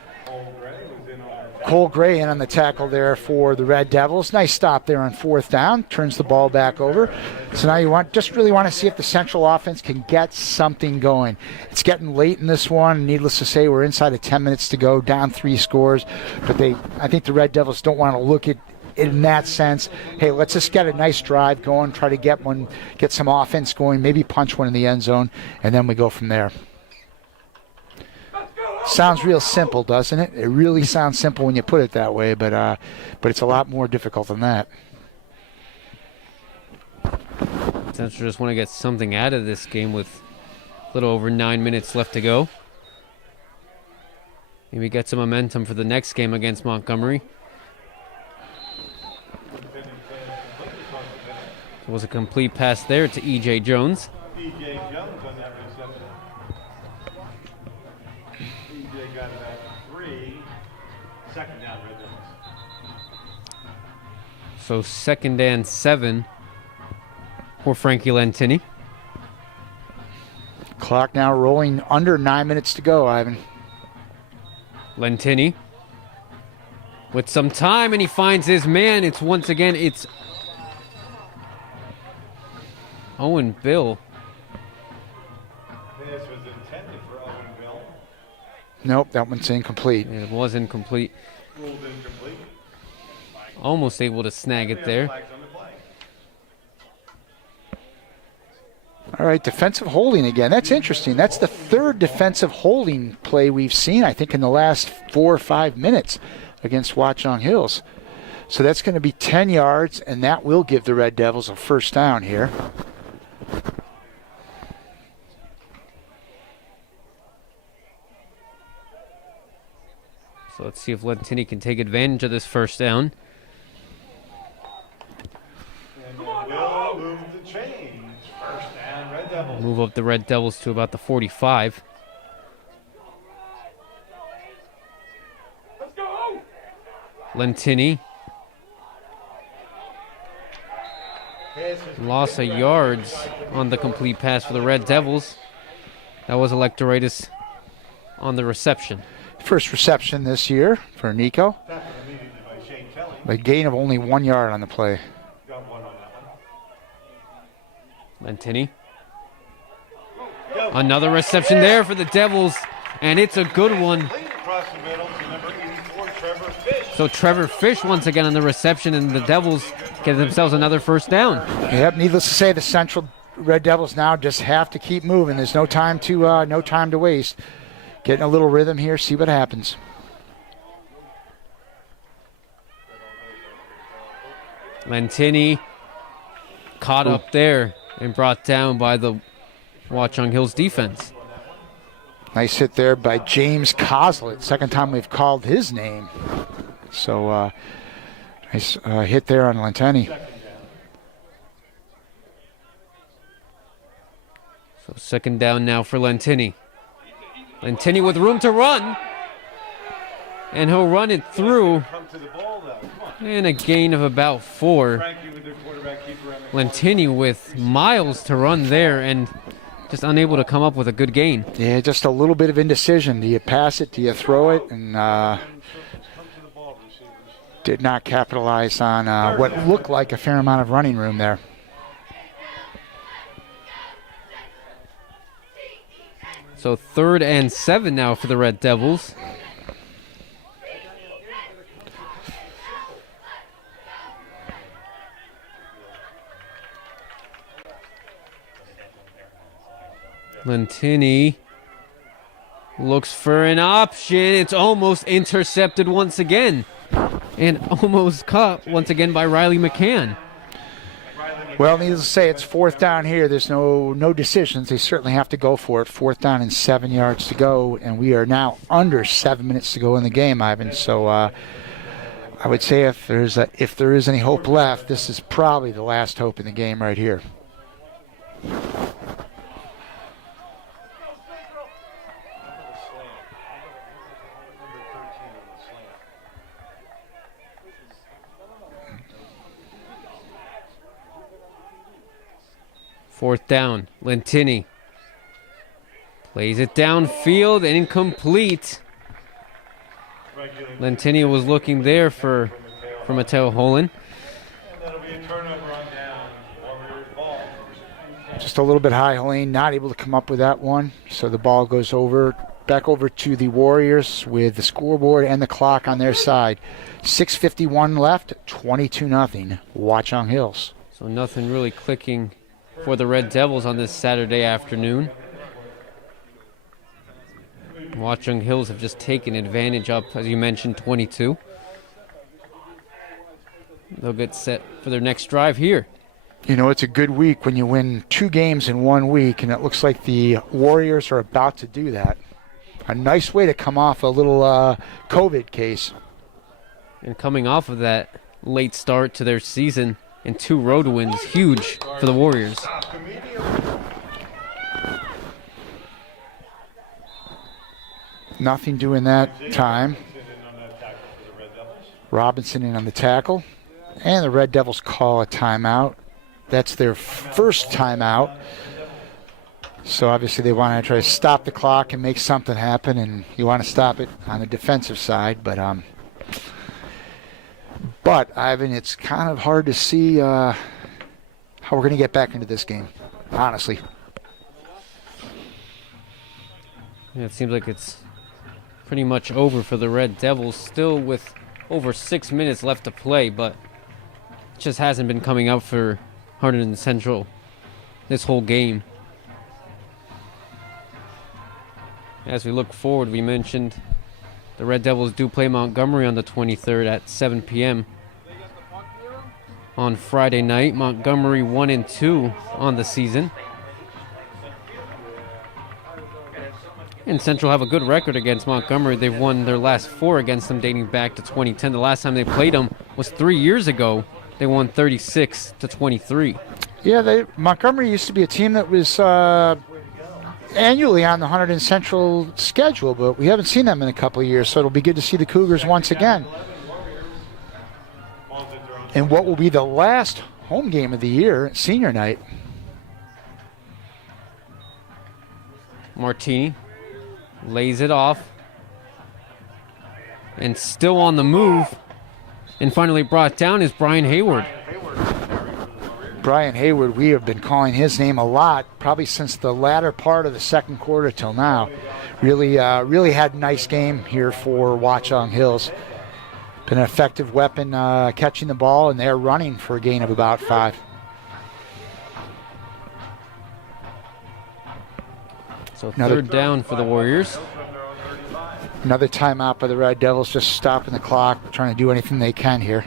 Cole Gray in on the tackle there for the Red Devils. Nice stop there on 4th down. Turns the ball back over. So now you really want to see if the Central offense can get something going. It's getting late in this one. Needless to say, we're inside of 10 minutes to go, down 3 scores. But I think the Red Devils don't want to look at it in that sense. Hey, let's just get a nice drive going, try to get some offense going, maybe punch one in the end zone, and then we go from there. Sounds real simple, doesn't it? It really sounds simple when you put it that way, but it's a lot more difficult than that. Central just want to get something out of this game with a little over 9 minutes left to go. Maybe get some momentum for the next game against Montgomery. It was a complete pass there to E.J. Jones. E.J. Jones on that reception. E.J. got about 3. Second down, Red Devils. So 2nd and 7 for Frankie Lentini. Clock now rolling under 9 minutes to go, Ivan. Lentini with some time, and he finds his man. It's Owen Bill. This was intended for Owen Bill. Nope, that one's incomplete. It was incomplete. Ruled incomplete. Almost able to snag it there. All right, defensive holding again. That's interesting. That's the 3rd defensive holding play we've seen, I think, in the last 4 or 5 minutes against Watchung Hills. So that's going to be 10 yards, and that will give the Red Devils a first down here. So let's see if Lentini can take advantage of this first down. And will move the chains. First down, Red Devils. Move up the Red Devils to about the 45. Let's go! Lentini. Loss of yards on the complete pass for the Red Devils. That was Electoritis on the reception. First reception this year for Nico. A gain of only 1 yard on the play. Lentini. Another reception there for the Devils, and it's a good one. Across the middle to number 84, Trevor Fish. So Trevor Fish once again on the reception, and the Devils get themselves another first down. Yep, needless to say, the Central Red Devils now just have to keep moving. There's no time to waste. Getting a little rhythm here, see what happens. Lentini caught up there and brought down by the Watchung Hills defense. Nice hit there by James Coslett. Second time we've called his name. So nice hit there on Lentini. So 2nd down now for Lentini. Lentini with room to run. And he'll run it through. And a gain of about 4. Lentini with miles to run there and just unable to come up with a good gain. Yeah, just a little bit of indecision. Do you pass it? Do you throw it? And did not capitalize on what looked like a fair amount of running room there. So 3rd and 7 now for the Red Devils. Lentini looks for an option. It's almost intercepted once again. And almost caught once again by Riley McCann. Well, needless to say, it's 4th down here. There's no decisions. They certainly have to go for it. 4th down and 7 yards to go, and we are now under 7 minutes to go in the game, Ivan. So I would say if there is any hope left, this is probably the last hope in the game right here. Fourth down, Lentini plays it downfield and incomplete. Lentinio was looking there for Mateo Holland. Just a little bit high, Helene, not able to come up with that one. So the ball goes back over to the Warriors with the scoreboard and the clock on their side. 6:51 left, 22-0, Watchung Hills. So nothing really clicking for the Red Devils on this Saturday afternoon. Watchung Hills have just taken advantage up, as you mentioned, 22. They'll get set for their next drive here. You know, it's a good week when you win 2 games in 1 week, and it looks like the Warriors are about to do that. A nice way to come off a little COVID case. And coming off of that late start to their season and 2 road wins, huge for the Warriors. Nothing doing that time. Robinson in on the tackle. And the Red Devils call a timeout. That's their first timeout. So obviously they want to try to stop the clock and make something happen, and you want to stop it on the defensive side. But Ivan, it's kind of hard to see how we're going to get back into this game, honestly. Yeah, it seems like it's pretty much over for the Red Devils, still with over 6 minutes left to play, but it just hasn't been coming up for Hunterdon Central this whole game. As we look forward, we mentioned the Red Devils do play Montgomery on the 23rd at 7 p.m. on Friday night. Montgomery 1-2 on the season. And Central have a good record against Montgomery. They've won their last 4 against them dating back to 2010. The last time they played them was 3 years ago. They won 36-23. Yeah, Montgomery used to be a team that was annually on the Hunterdon Central schedule, but we haven't seen them in a couple of years, so it'll be good to see the Cougars once again. And what will be the last home game of the year, senior night. Martini lays it off. And still on the move. And finally brought down is Brian Hayward. Brian Hayward, we have been calling his name a lot, probably since the latter part of the second quarter till now. Really had a nice game here for Watchung Hills. Been an effective weapon catching the ball, and they're running for a gain of about 5. So third down for the Warriors. Another timeout by the Red Devils, just stopping the clock, trying to do anything they can here.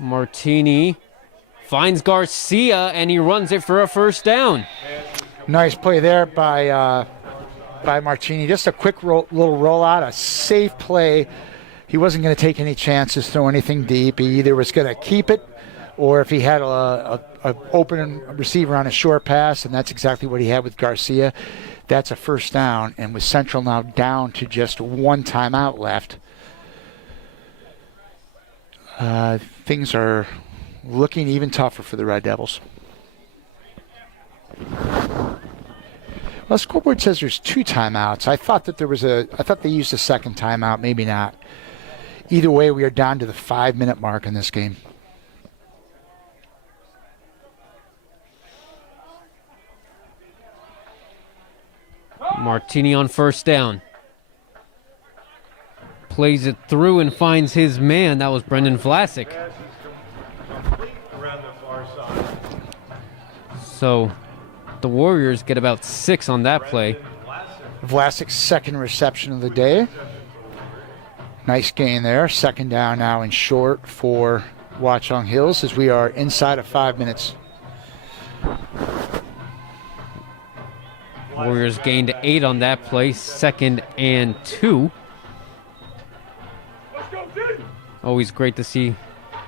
Martini finds Garcia, and he runs it for a first down. Nice play there by Martini. Just a quick little rollout, a safe play. He wasn't going to take any chances, throw anything deep. He either was going to keep it, or if he had a open receiver on a short pass, and that's exactly what he had with Garcia. That's a first down, and with Central now down to just 1 timeout left, things are looking even tougher for the Red Devils. Well, the scoreboard says there's 2 timeouts. I thought they used a second timeout, maybe not. Either way, we are down to the 5-minute mark in this game. Martini on first down. Plays it through and finds his man. That was Brendan Vlasic. So the Warriors get about 6 on that play. Vlasic's second reception of the day. Nice gain there. Second down now and short for Watchung Hills as we are inside of 5 minutes. Warriors gained 8 on that play. 2nd and 2. Always great to see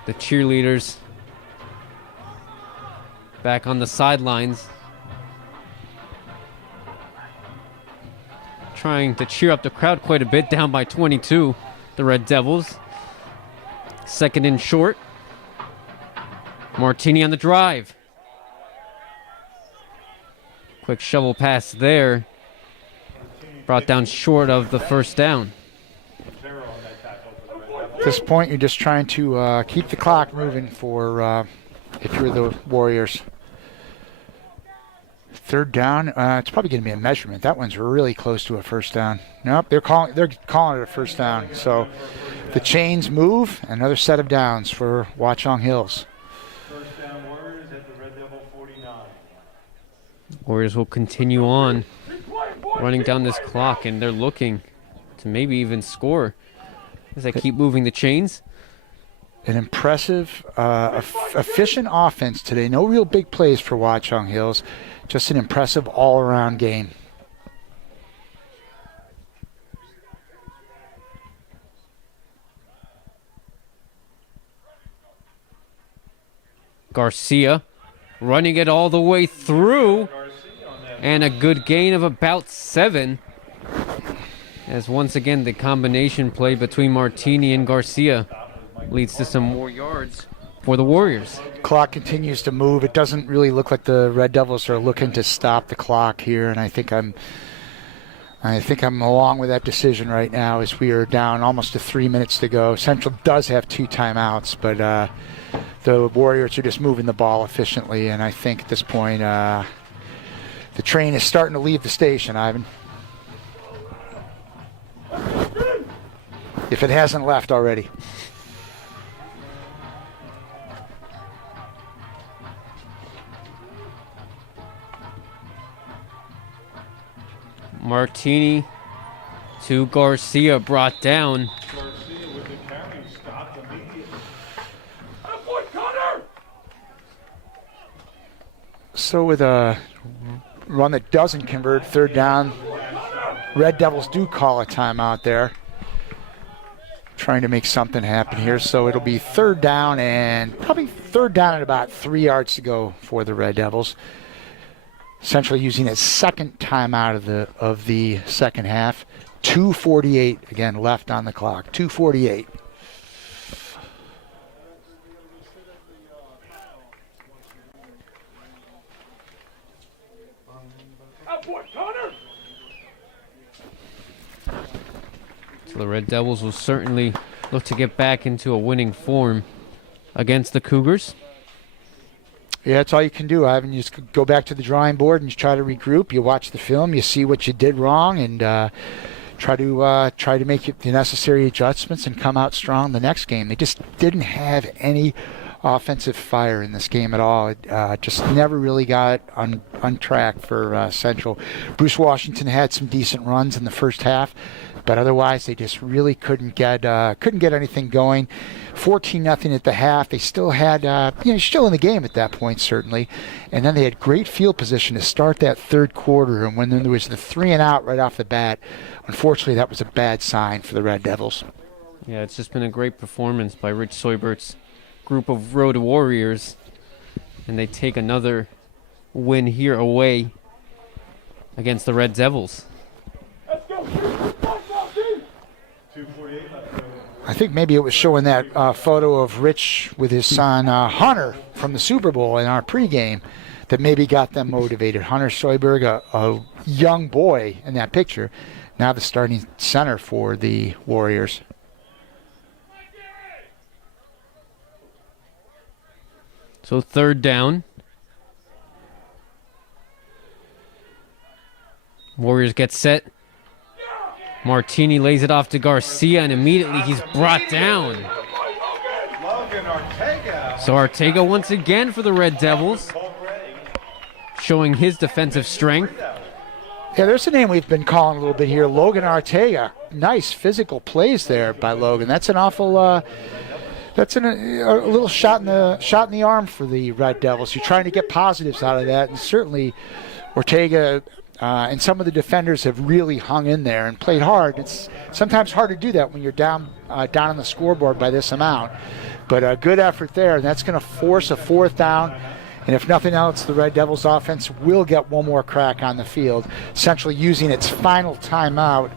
the cheerleaders back on the sidelines. trying to cheer up the crowd quite a bit, down by 22, the Red Devils. Second and short. Martini on the drive. Quick shovel pass there. Brought down short of the first down. At this point, you're just trying to keep the clock moving for if you're the Warriors. Third down, it's probably going to be a measurement. That one's really close to a first down. Nope, they're calling it a first down. So the chains move. Another set of downs for Watchung Hills. First down Warriors at the Red Devil 49. Warriors will continue on running down this clock, and they're looking to maybe even score as they keep moving the chains. An impressive, efficient offense today. No real big plays for Watchung Hills. Just an impressive all-around game. Garcia running it all the way through, and a good gain of about 7. As once again the combination play between Martini and Garcia leads to some more yards for the Warriors. Clock continues to move. It doesn't really look like the Red Devils are looking to stop the clock here, and I think I'm along with that decision right now as we are down almost to 3 minutes to go. Central does have 2 timeouts, but the Warriors are just moving the ball efficiently, and I think at this point the train is starting to leave the station, Ivan. If it hasn't left already. Martini to Garcia, brought down. Garcia with the carry, stopped immediately. So with a run that doesn't convert, third down, Red Devils do call a timeout there. Trying to make something happen here. So it'll be third down, and probably third down and about 3 yards to go for the Red Devils. Central using its second timeout of the second half. 2:48 again left on the clock. 2:48. So the Red Devils will certainly look to get back into a winning form against the Cougars. Yeah, that's all you can do, Ivan. You just go back to the drawing board and you try to regroup. You watch the film, you see what you did wrong, and try to make the necessary adjustments and come out strong the next game. They just didn't have any offensive fire in this game at all. It just never really got on track for Central. Bruce Washington had some decent runs in the first half, but otherwise they just really couldn't get anything going. 14-0 at the half. They still had still in the game at that point, certainly, and then they had great field position to start that third quarter. And when there was the 3 and out right off the bat, unfortunately that was a bad sign for the Red Devils. Yeah, it's just been a great performance by Rich Soibert's group of Road Warriors, and they take another win here away against the Red Devils. I think maybe it was showing that photo of Rich with his son Hunter from the Super Bowl in our pregame that maybe got them motivated. Hunter Soiberg, a young boy in that picture, now the starting center for the Warriors. So third down. Warriors get set. Martini lays it off to Garcia, and immediately he's brought down. Logan Ortega. So Ortega once again for the Red Devils, showing his defensive strength. Yeah, there's a name we've been calling a little bit here, Logan Ortega. Nice physical plays there by Logan. That's an awful, that's a little shot in the arm for the Red Devils. You're trying to get positives out of that, and certainly Ortega and some of the defenders have really hung in there and played hard. It's sometimes hard to do that when you're down on the scoreboard by this amount. But a good effort there, and that's going to force a fourth down And if nothing else, the Red Devils offense will get one more crack on the field. Central using its final timeout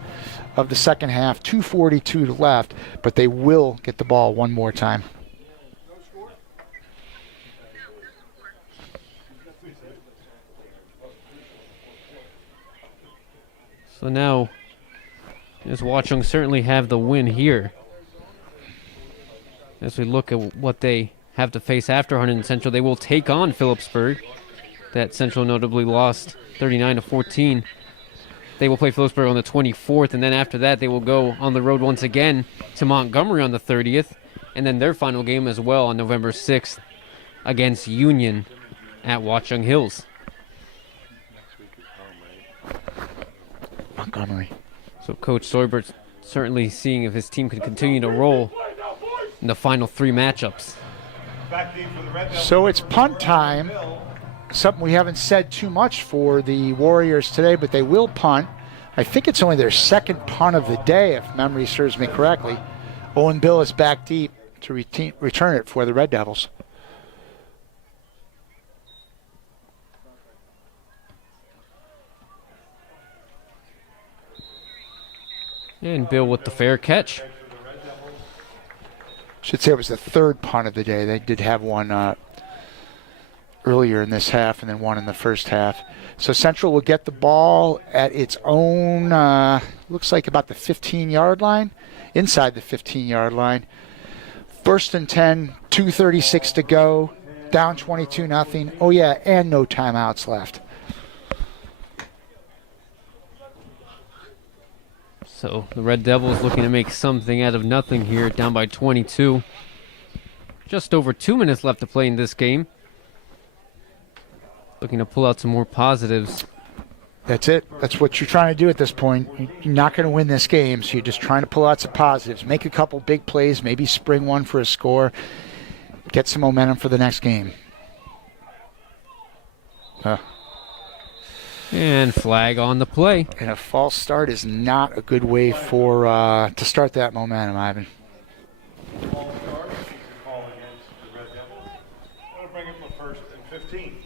of the second half, 2:42 left, but they will get the ball one more time. So now, as Watchung certainly have the win here. As we look at what they have to face after Hunterdon Central, they will take on Phillipsburg. That Central notably lost 39-14. They will play Phillipsburg on the 24th, and then after that they will go on the road once again to Montgomery on the 30th, and then their final game as well on November 6th against Union at Watchung Hills. Montgomery. So Coach Soybert certainly seeing if his team can continue to roll in the final 3 matchups. So it's punt time. Something we haven't said too much for the Warriors today, but they will punt. I think it's only their second punt of the day, if memory serves me correctly. Owen Bill is back deep to return it for the Red Devils. And Bill with the fair catch. Should say it was the third punt of the day. They did have one earlier in this half and then one in the first half. So Central will get the ball at its own, looks like about the 15-yard line, inside the 15-yard line. First and 10, 2:36 to go, down 22-0. Oh, yeah, and no timeouts left. So the Red Devils looking to make something out of nothing here, down by 22. Just over 2 minutes left to play in this game. Looking to pull out some more positives. That's it. That's what you're trying to do at this point. You're not going to win this game, so you're just trying to pull out some positives. Make a couple big plays, maybe spring one for a score. Get some momentum for the next game. And flag on the play. And a false start is not a good way for to start that momentum, Ivan. False start, call against the Red Devils. That'll bring up the 1st and 15.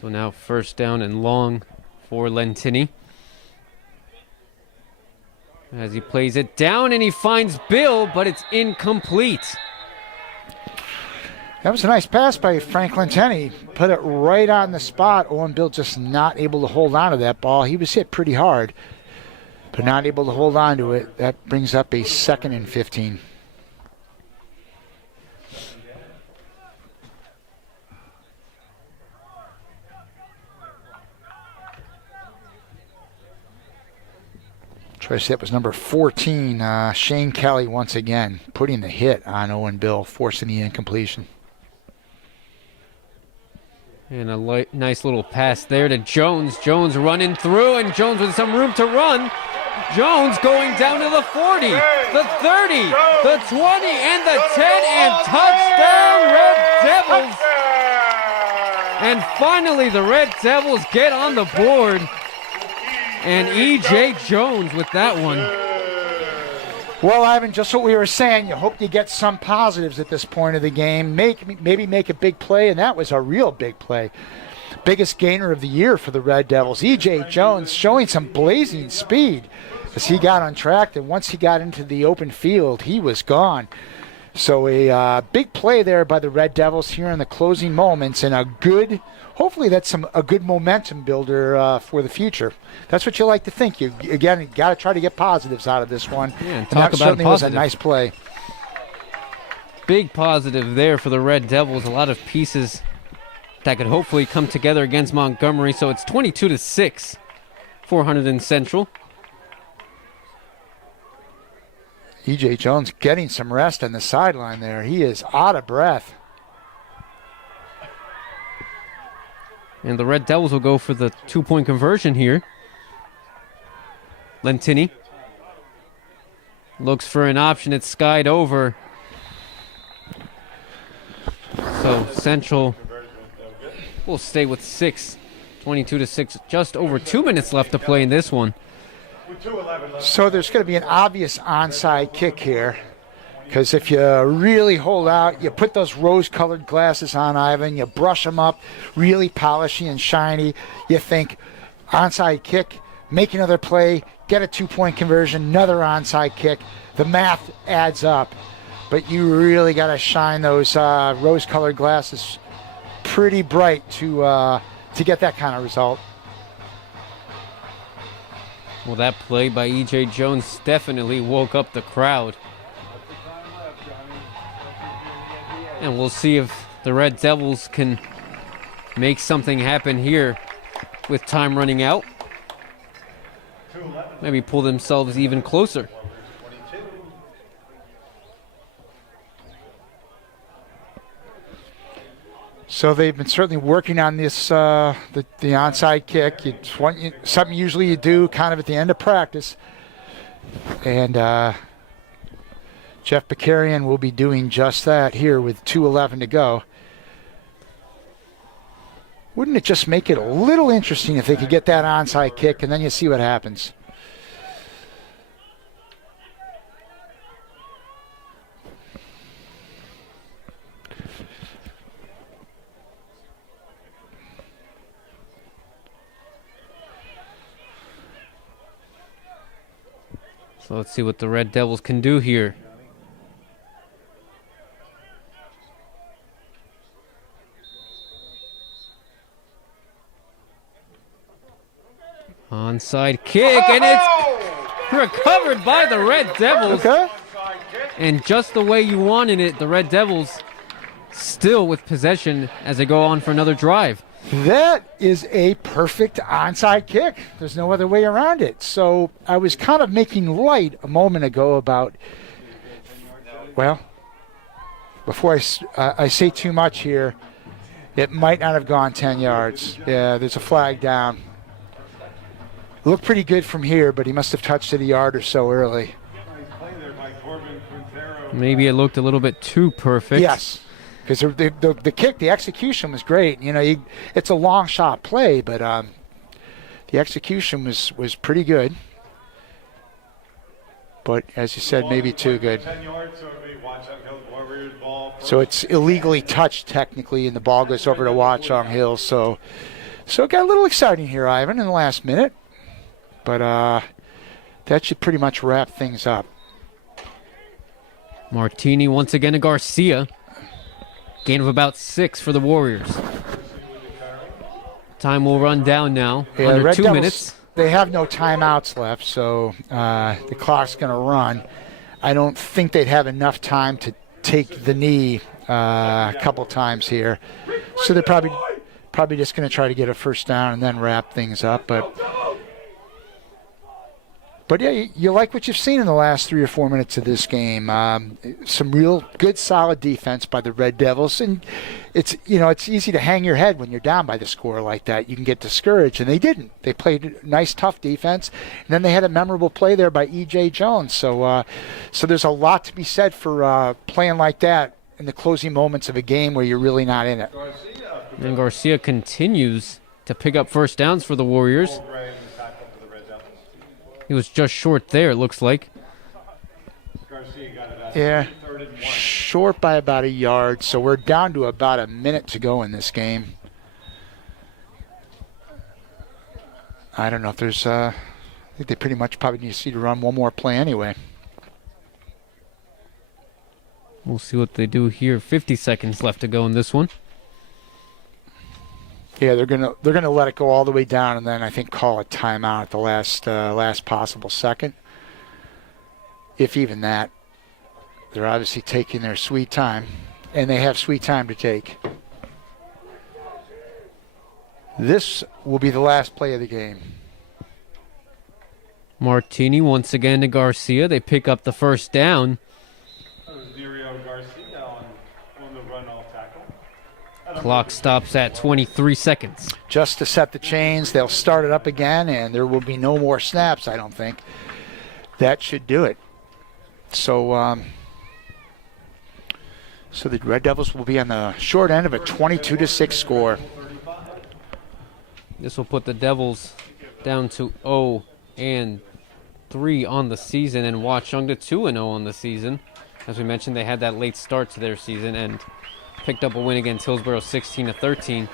So now first down and long for Lentini. As he plays it down and he finds Bill, but it's incomplete. That was a nice pass by Franklin Tenney. Put it right on the spot. Owen Bill just not able to hold on to that ball. He was hit pretty hard, but not able to hold on to it. That brings up a 2nd and 15. Try to say it was number 14, Shane Kelly once again, putting the hit on Owen Bill, forcing the incompletion. And a nice little pass there to Jones. Jones running through, and Jones with some room to run. Jones going down to the 40, the 30, the 20, and the 10, and touchdown, Red Devils! And finally, the Red Devils get on the board. And E.J. Jones with that one. Well, Ivan, just what we were saying, you hope you get some positives at this point of the game. Maybe make a big play, and that was a real big play. Biggest gainer of the year for the Red Devils. E.J. Jones showing some blazing speed as he got on track, and once he got into the open field, he was gone. So a big play there by the Red Devils here in the closing moments, and hopefully that's a good momentum builder for the future. That's what you like to think. You got to try to get positives out of this one. Yeah, and that certainly was a nice play. Big positive there for the Red Devils. A lot of pieces that could hopefully come together against Montgomery. So it's 22-6 for Hunterdon Central. E.J. Jones getting some rest on the sideline there. He is out of breath. And the Red Devils will go for the 2-point conversion here. Lentini looks for an option. It's skied over. So Central will stay with 6. 22-6. Just over 2 minutes left to play in this one. With 2:11 left. So there's going to be an obvious onside kick here. Because if you really hold out, you put those rose-colored glasses on, Ivan, you brush them up, really polishy and shiny, you think onside kick, make another play, get a 2-point conversion, another onside kick. The math adds up. But you really got to shine those rose-colored glasses pretty bright to get that kind of result. Well, that play by E.J. Jones definitely woke up the crowd. And we'll see if the Red Devils can make something happen here with time running out. Maybe pull themselves even closer. So they've been certainly working on this, the onside kick. It's something usually you do kind of at the end of practice. And Jeff Bakarian will be doing just that here with 2:11 to go. Wouldn't it just make it a little interesting if they could get that onside kick, and then you see what happens? So let's see what the Red Devils can do here. Onside kick, and it's recovered by the Red Devils. Okay. And just the way you wanted it, the Red Devils still with possession as they go on for another drive. That is a perfect onside kick. There's no other way around it. So I was kind of making light a moment ago about, well, before I say too much here, it might not have gone 10 yards. Yeah, there's a flag down. Looked pretty good from here, but he must have touched it a yard or so early. Maybe it looked a little bit too perfect. Yes, because the kick, the execution was great. You know, it's a long shot play, but the execution was pretty good. But as you said, maybe too good. So it's illegally touched technically, and the ball goes over to Watchung Hill. So it got a little exciting here, Ivan, in the last minute. But that should pretty much wrap things up. Martini once again to Garcia. Gain of about 6 for the Warriors. Time will run down now. Yeah, under Red 2 Devils, minutes. They have no timeouts left, so the clock's going to run. I don't think they'd have enough time to take the knee a couple times here. So they're probably just going to try to get a first down and then wrap things up. But yeah, you like what you've seen in the last 3 or 4 minutes of this game. Some real good, solid defense by the Red Devils, and it's easy to hang your head when you're down by the score like that. You can get discouraged, and they didn't. They played nice, tough defense, and then they had a memorable play there by E.J. Jones. So there's a lot to be said for playing like that in the closing moments of a game where you're really not in it. And Garcia continues to pick up first downs for the Warriors. He was just short there, it looks like. Yeah, short by about a yard. So we're down to about a minute to go in this game. I don't know if there's, I think they pretty much probably need to see to run one more play anyway. We'll see what they do here. 50 seconds left to go in this one. Yeah, they're gonna let it go all the way down, and then I think call a timeout at the last possible second, if even that. They're obviously taking their sweet time, and they have sweet time to take. This will be the last play of the game. Martini once again to Garcia. They pick up the first down. Clock stops at 23 seconds. Just to set the chains, they'll start it up again, and there will be no more snaps, I don't think. That should do it. So the Red Devils will be on the short end of a 22-6 score. This will put the Devils down to 0-2 0-3 on the season, and Watchung to 2-0 on the season. As we mentioned, they had that late start to their season and picked up a win against Hillsborough 16-13.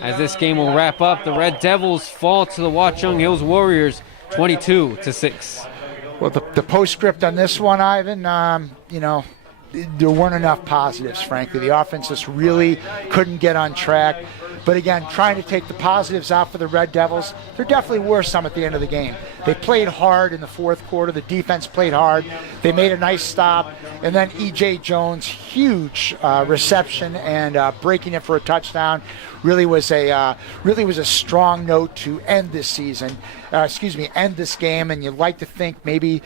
As this game will wrap up, the Red Devils fall to the Watchung Hills Warriors 22-6. Well, the postscript on this one, Ivan, there weren't enough positives, frankly. The offense just really couldn't get on track. But again, trying to take the positives out for the Red Devils, there definitely were some at the end of the game. They played hard in the fourth quarter. The defense played hard. They made a nice stop. And then E.J. Jones' huge reception and breaking it for a touchdown really was a strong note to end this season. End this game. And you'd like to think maybe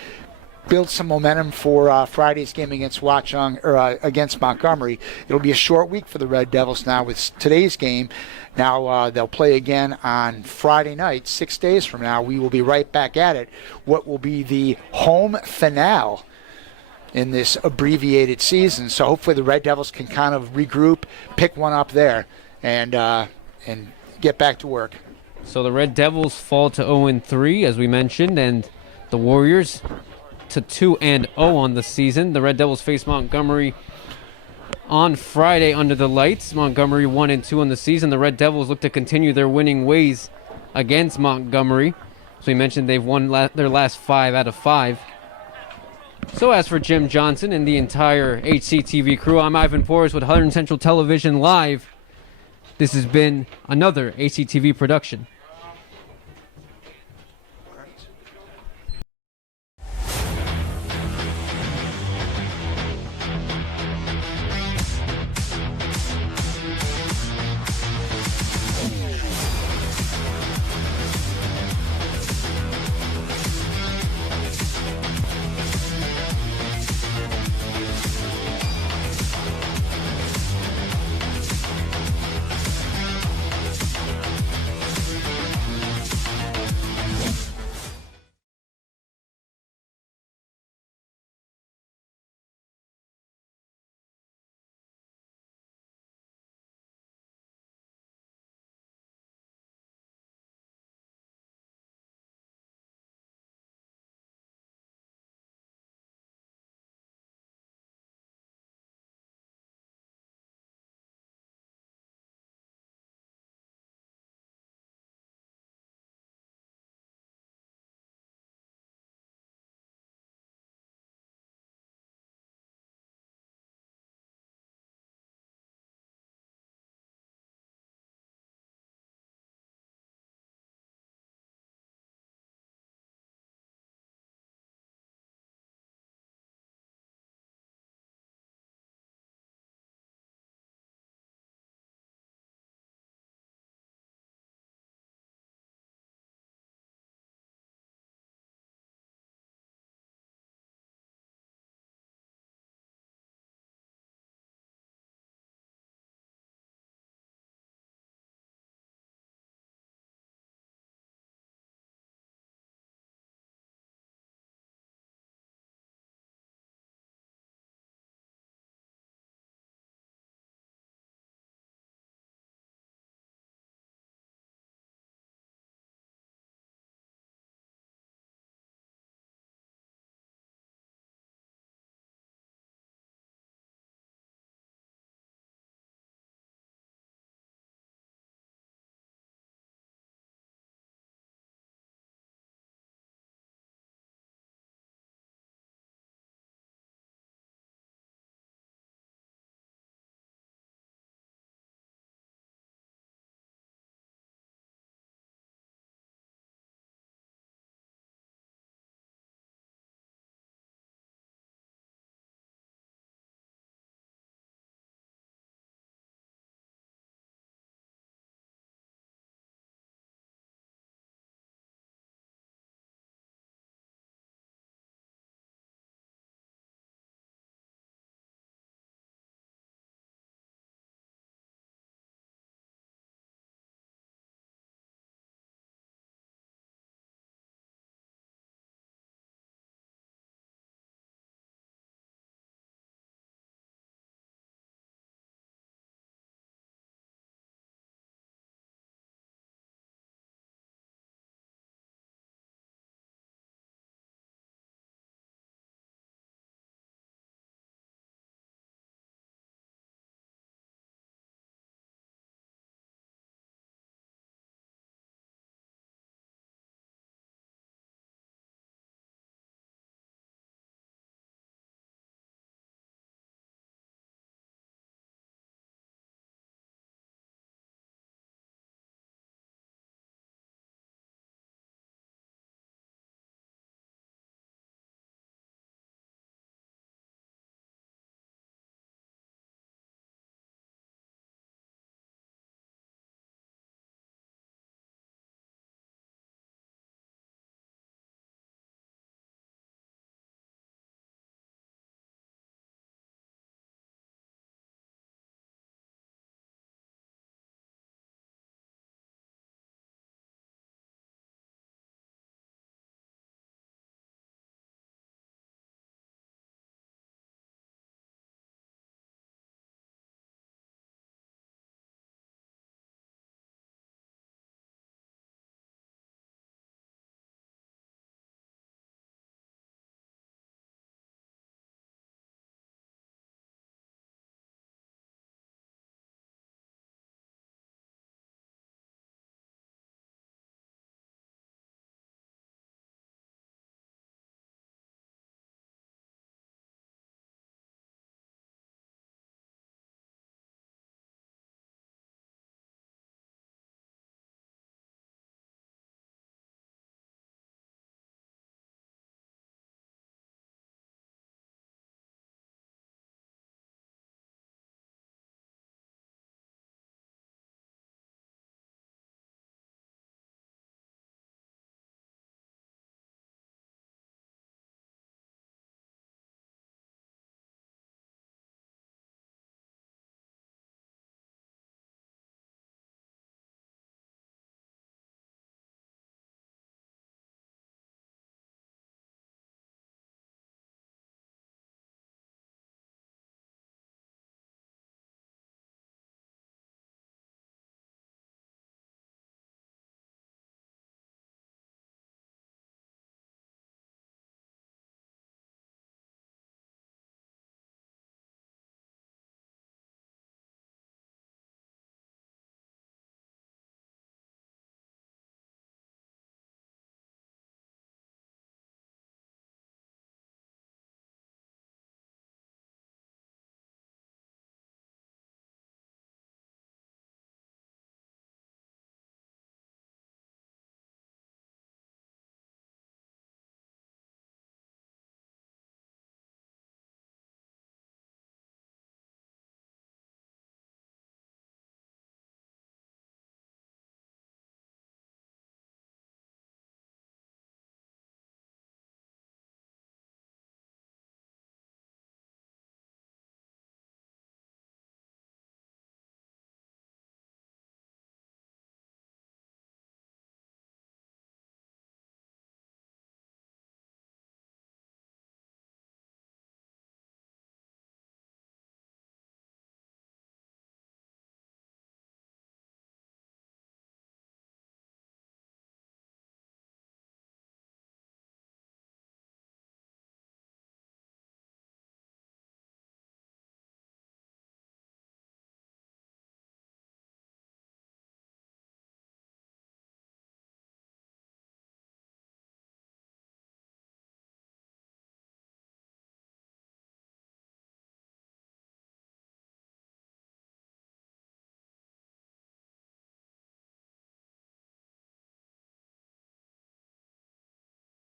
build some momentum for Friday's game against Watchung or against Montgomery. It'll be a short week for the Red Devils now with today's game. Now they'll play again on Friday night, 6 days from now. We will be right back at it. What will be the home finale in this abbreviated season? So hopefully the Red Devils can kind of regroup, pick one up there, and get back to work. So the Red Devils fall to 0-3, as we mentioned, and the Warriors to 2-0 on the season. The Red Devils face Montgomery on Friday under the lights. Montgomery 1-2 on the season. The Red Devils look to continue their winning ways against Montgomery. So we mentioned they've won their last 5 out of 5. So as for Jim Johnson and the entire HCTV crew, I'm Ivan Porras with Hunterdon Central Television Live. This has been another HCTV production.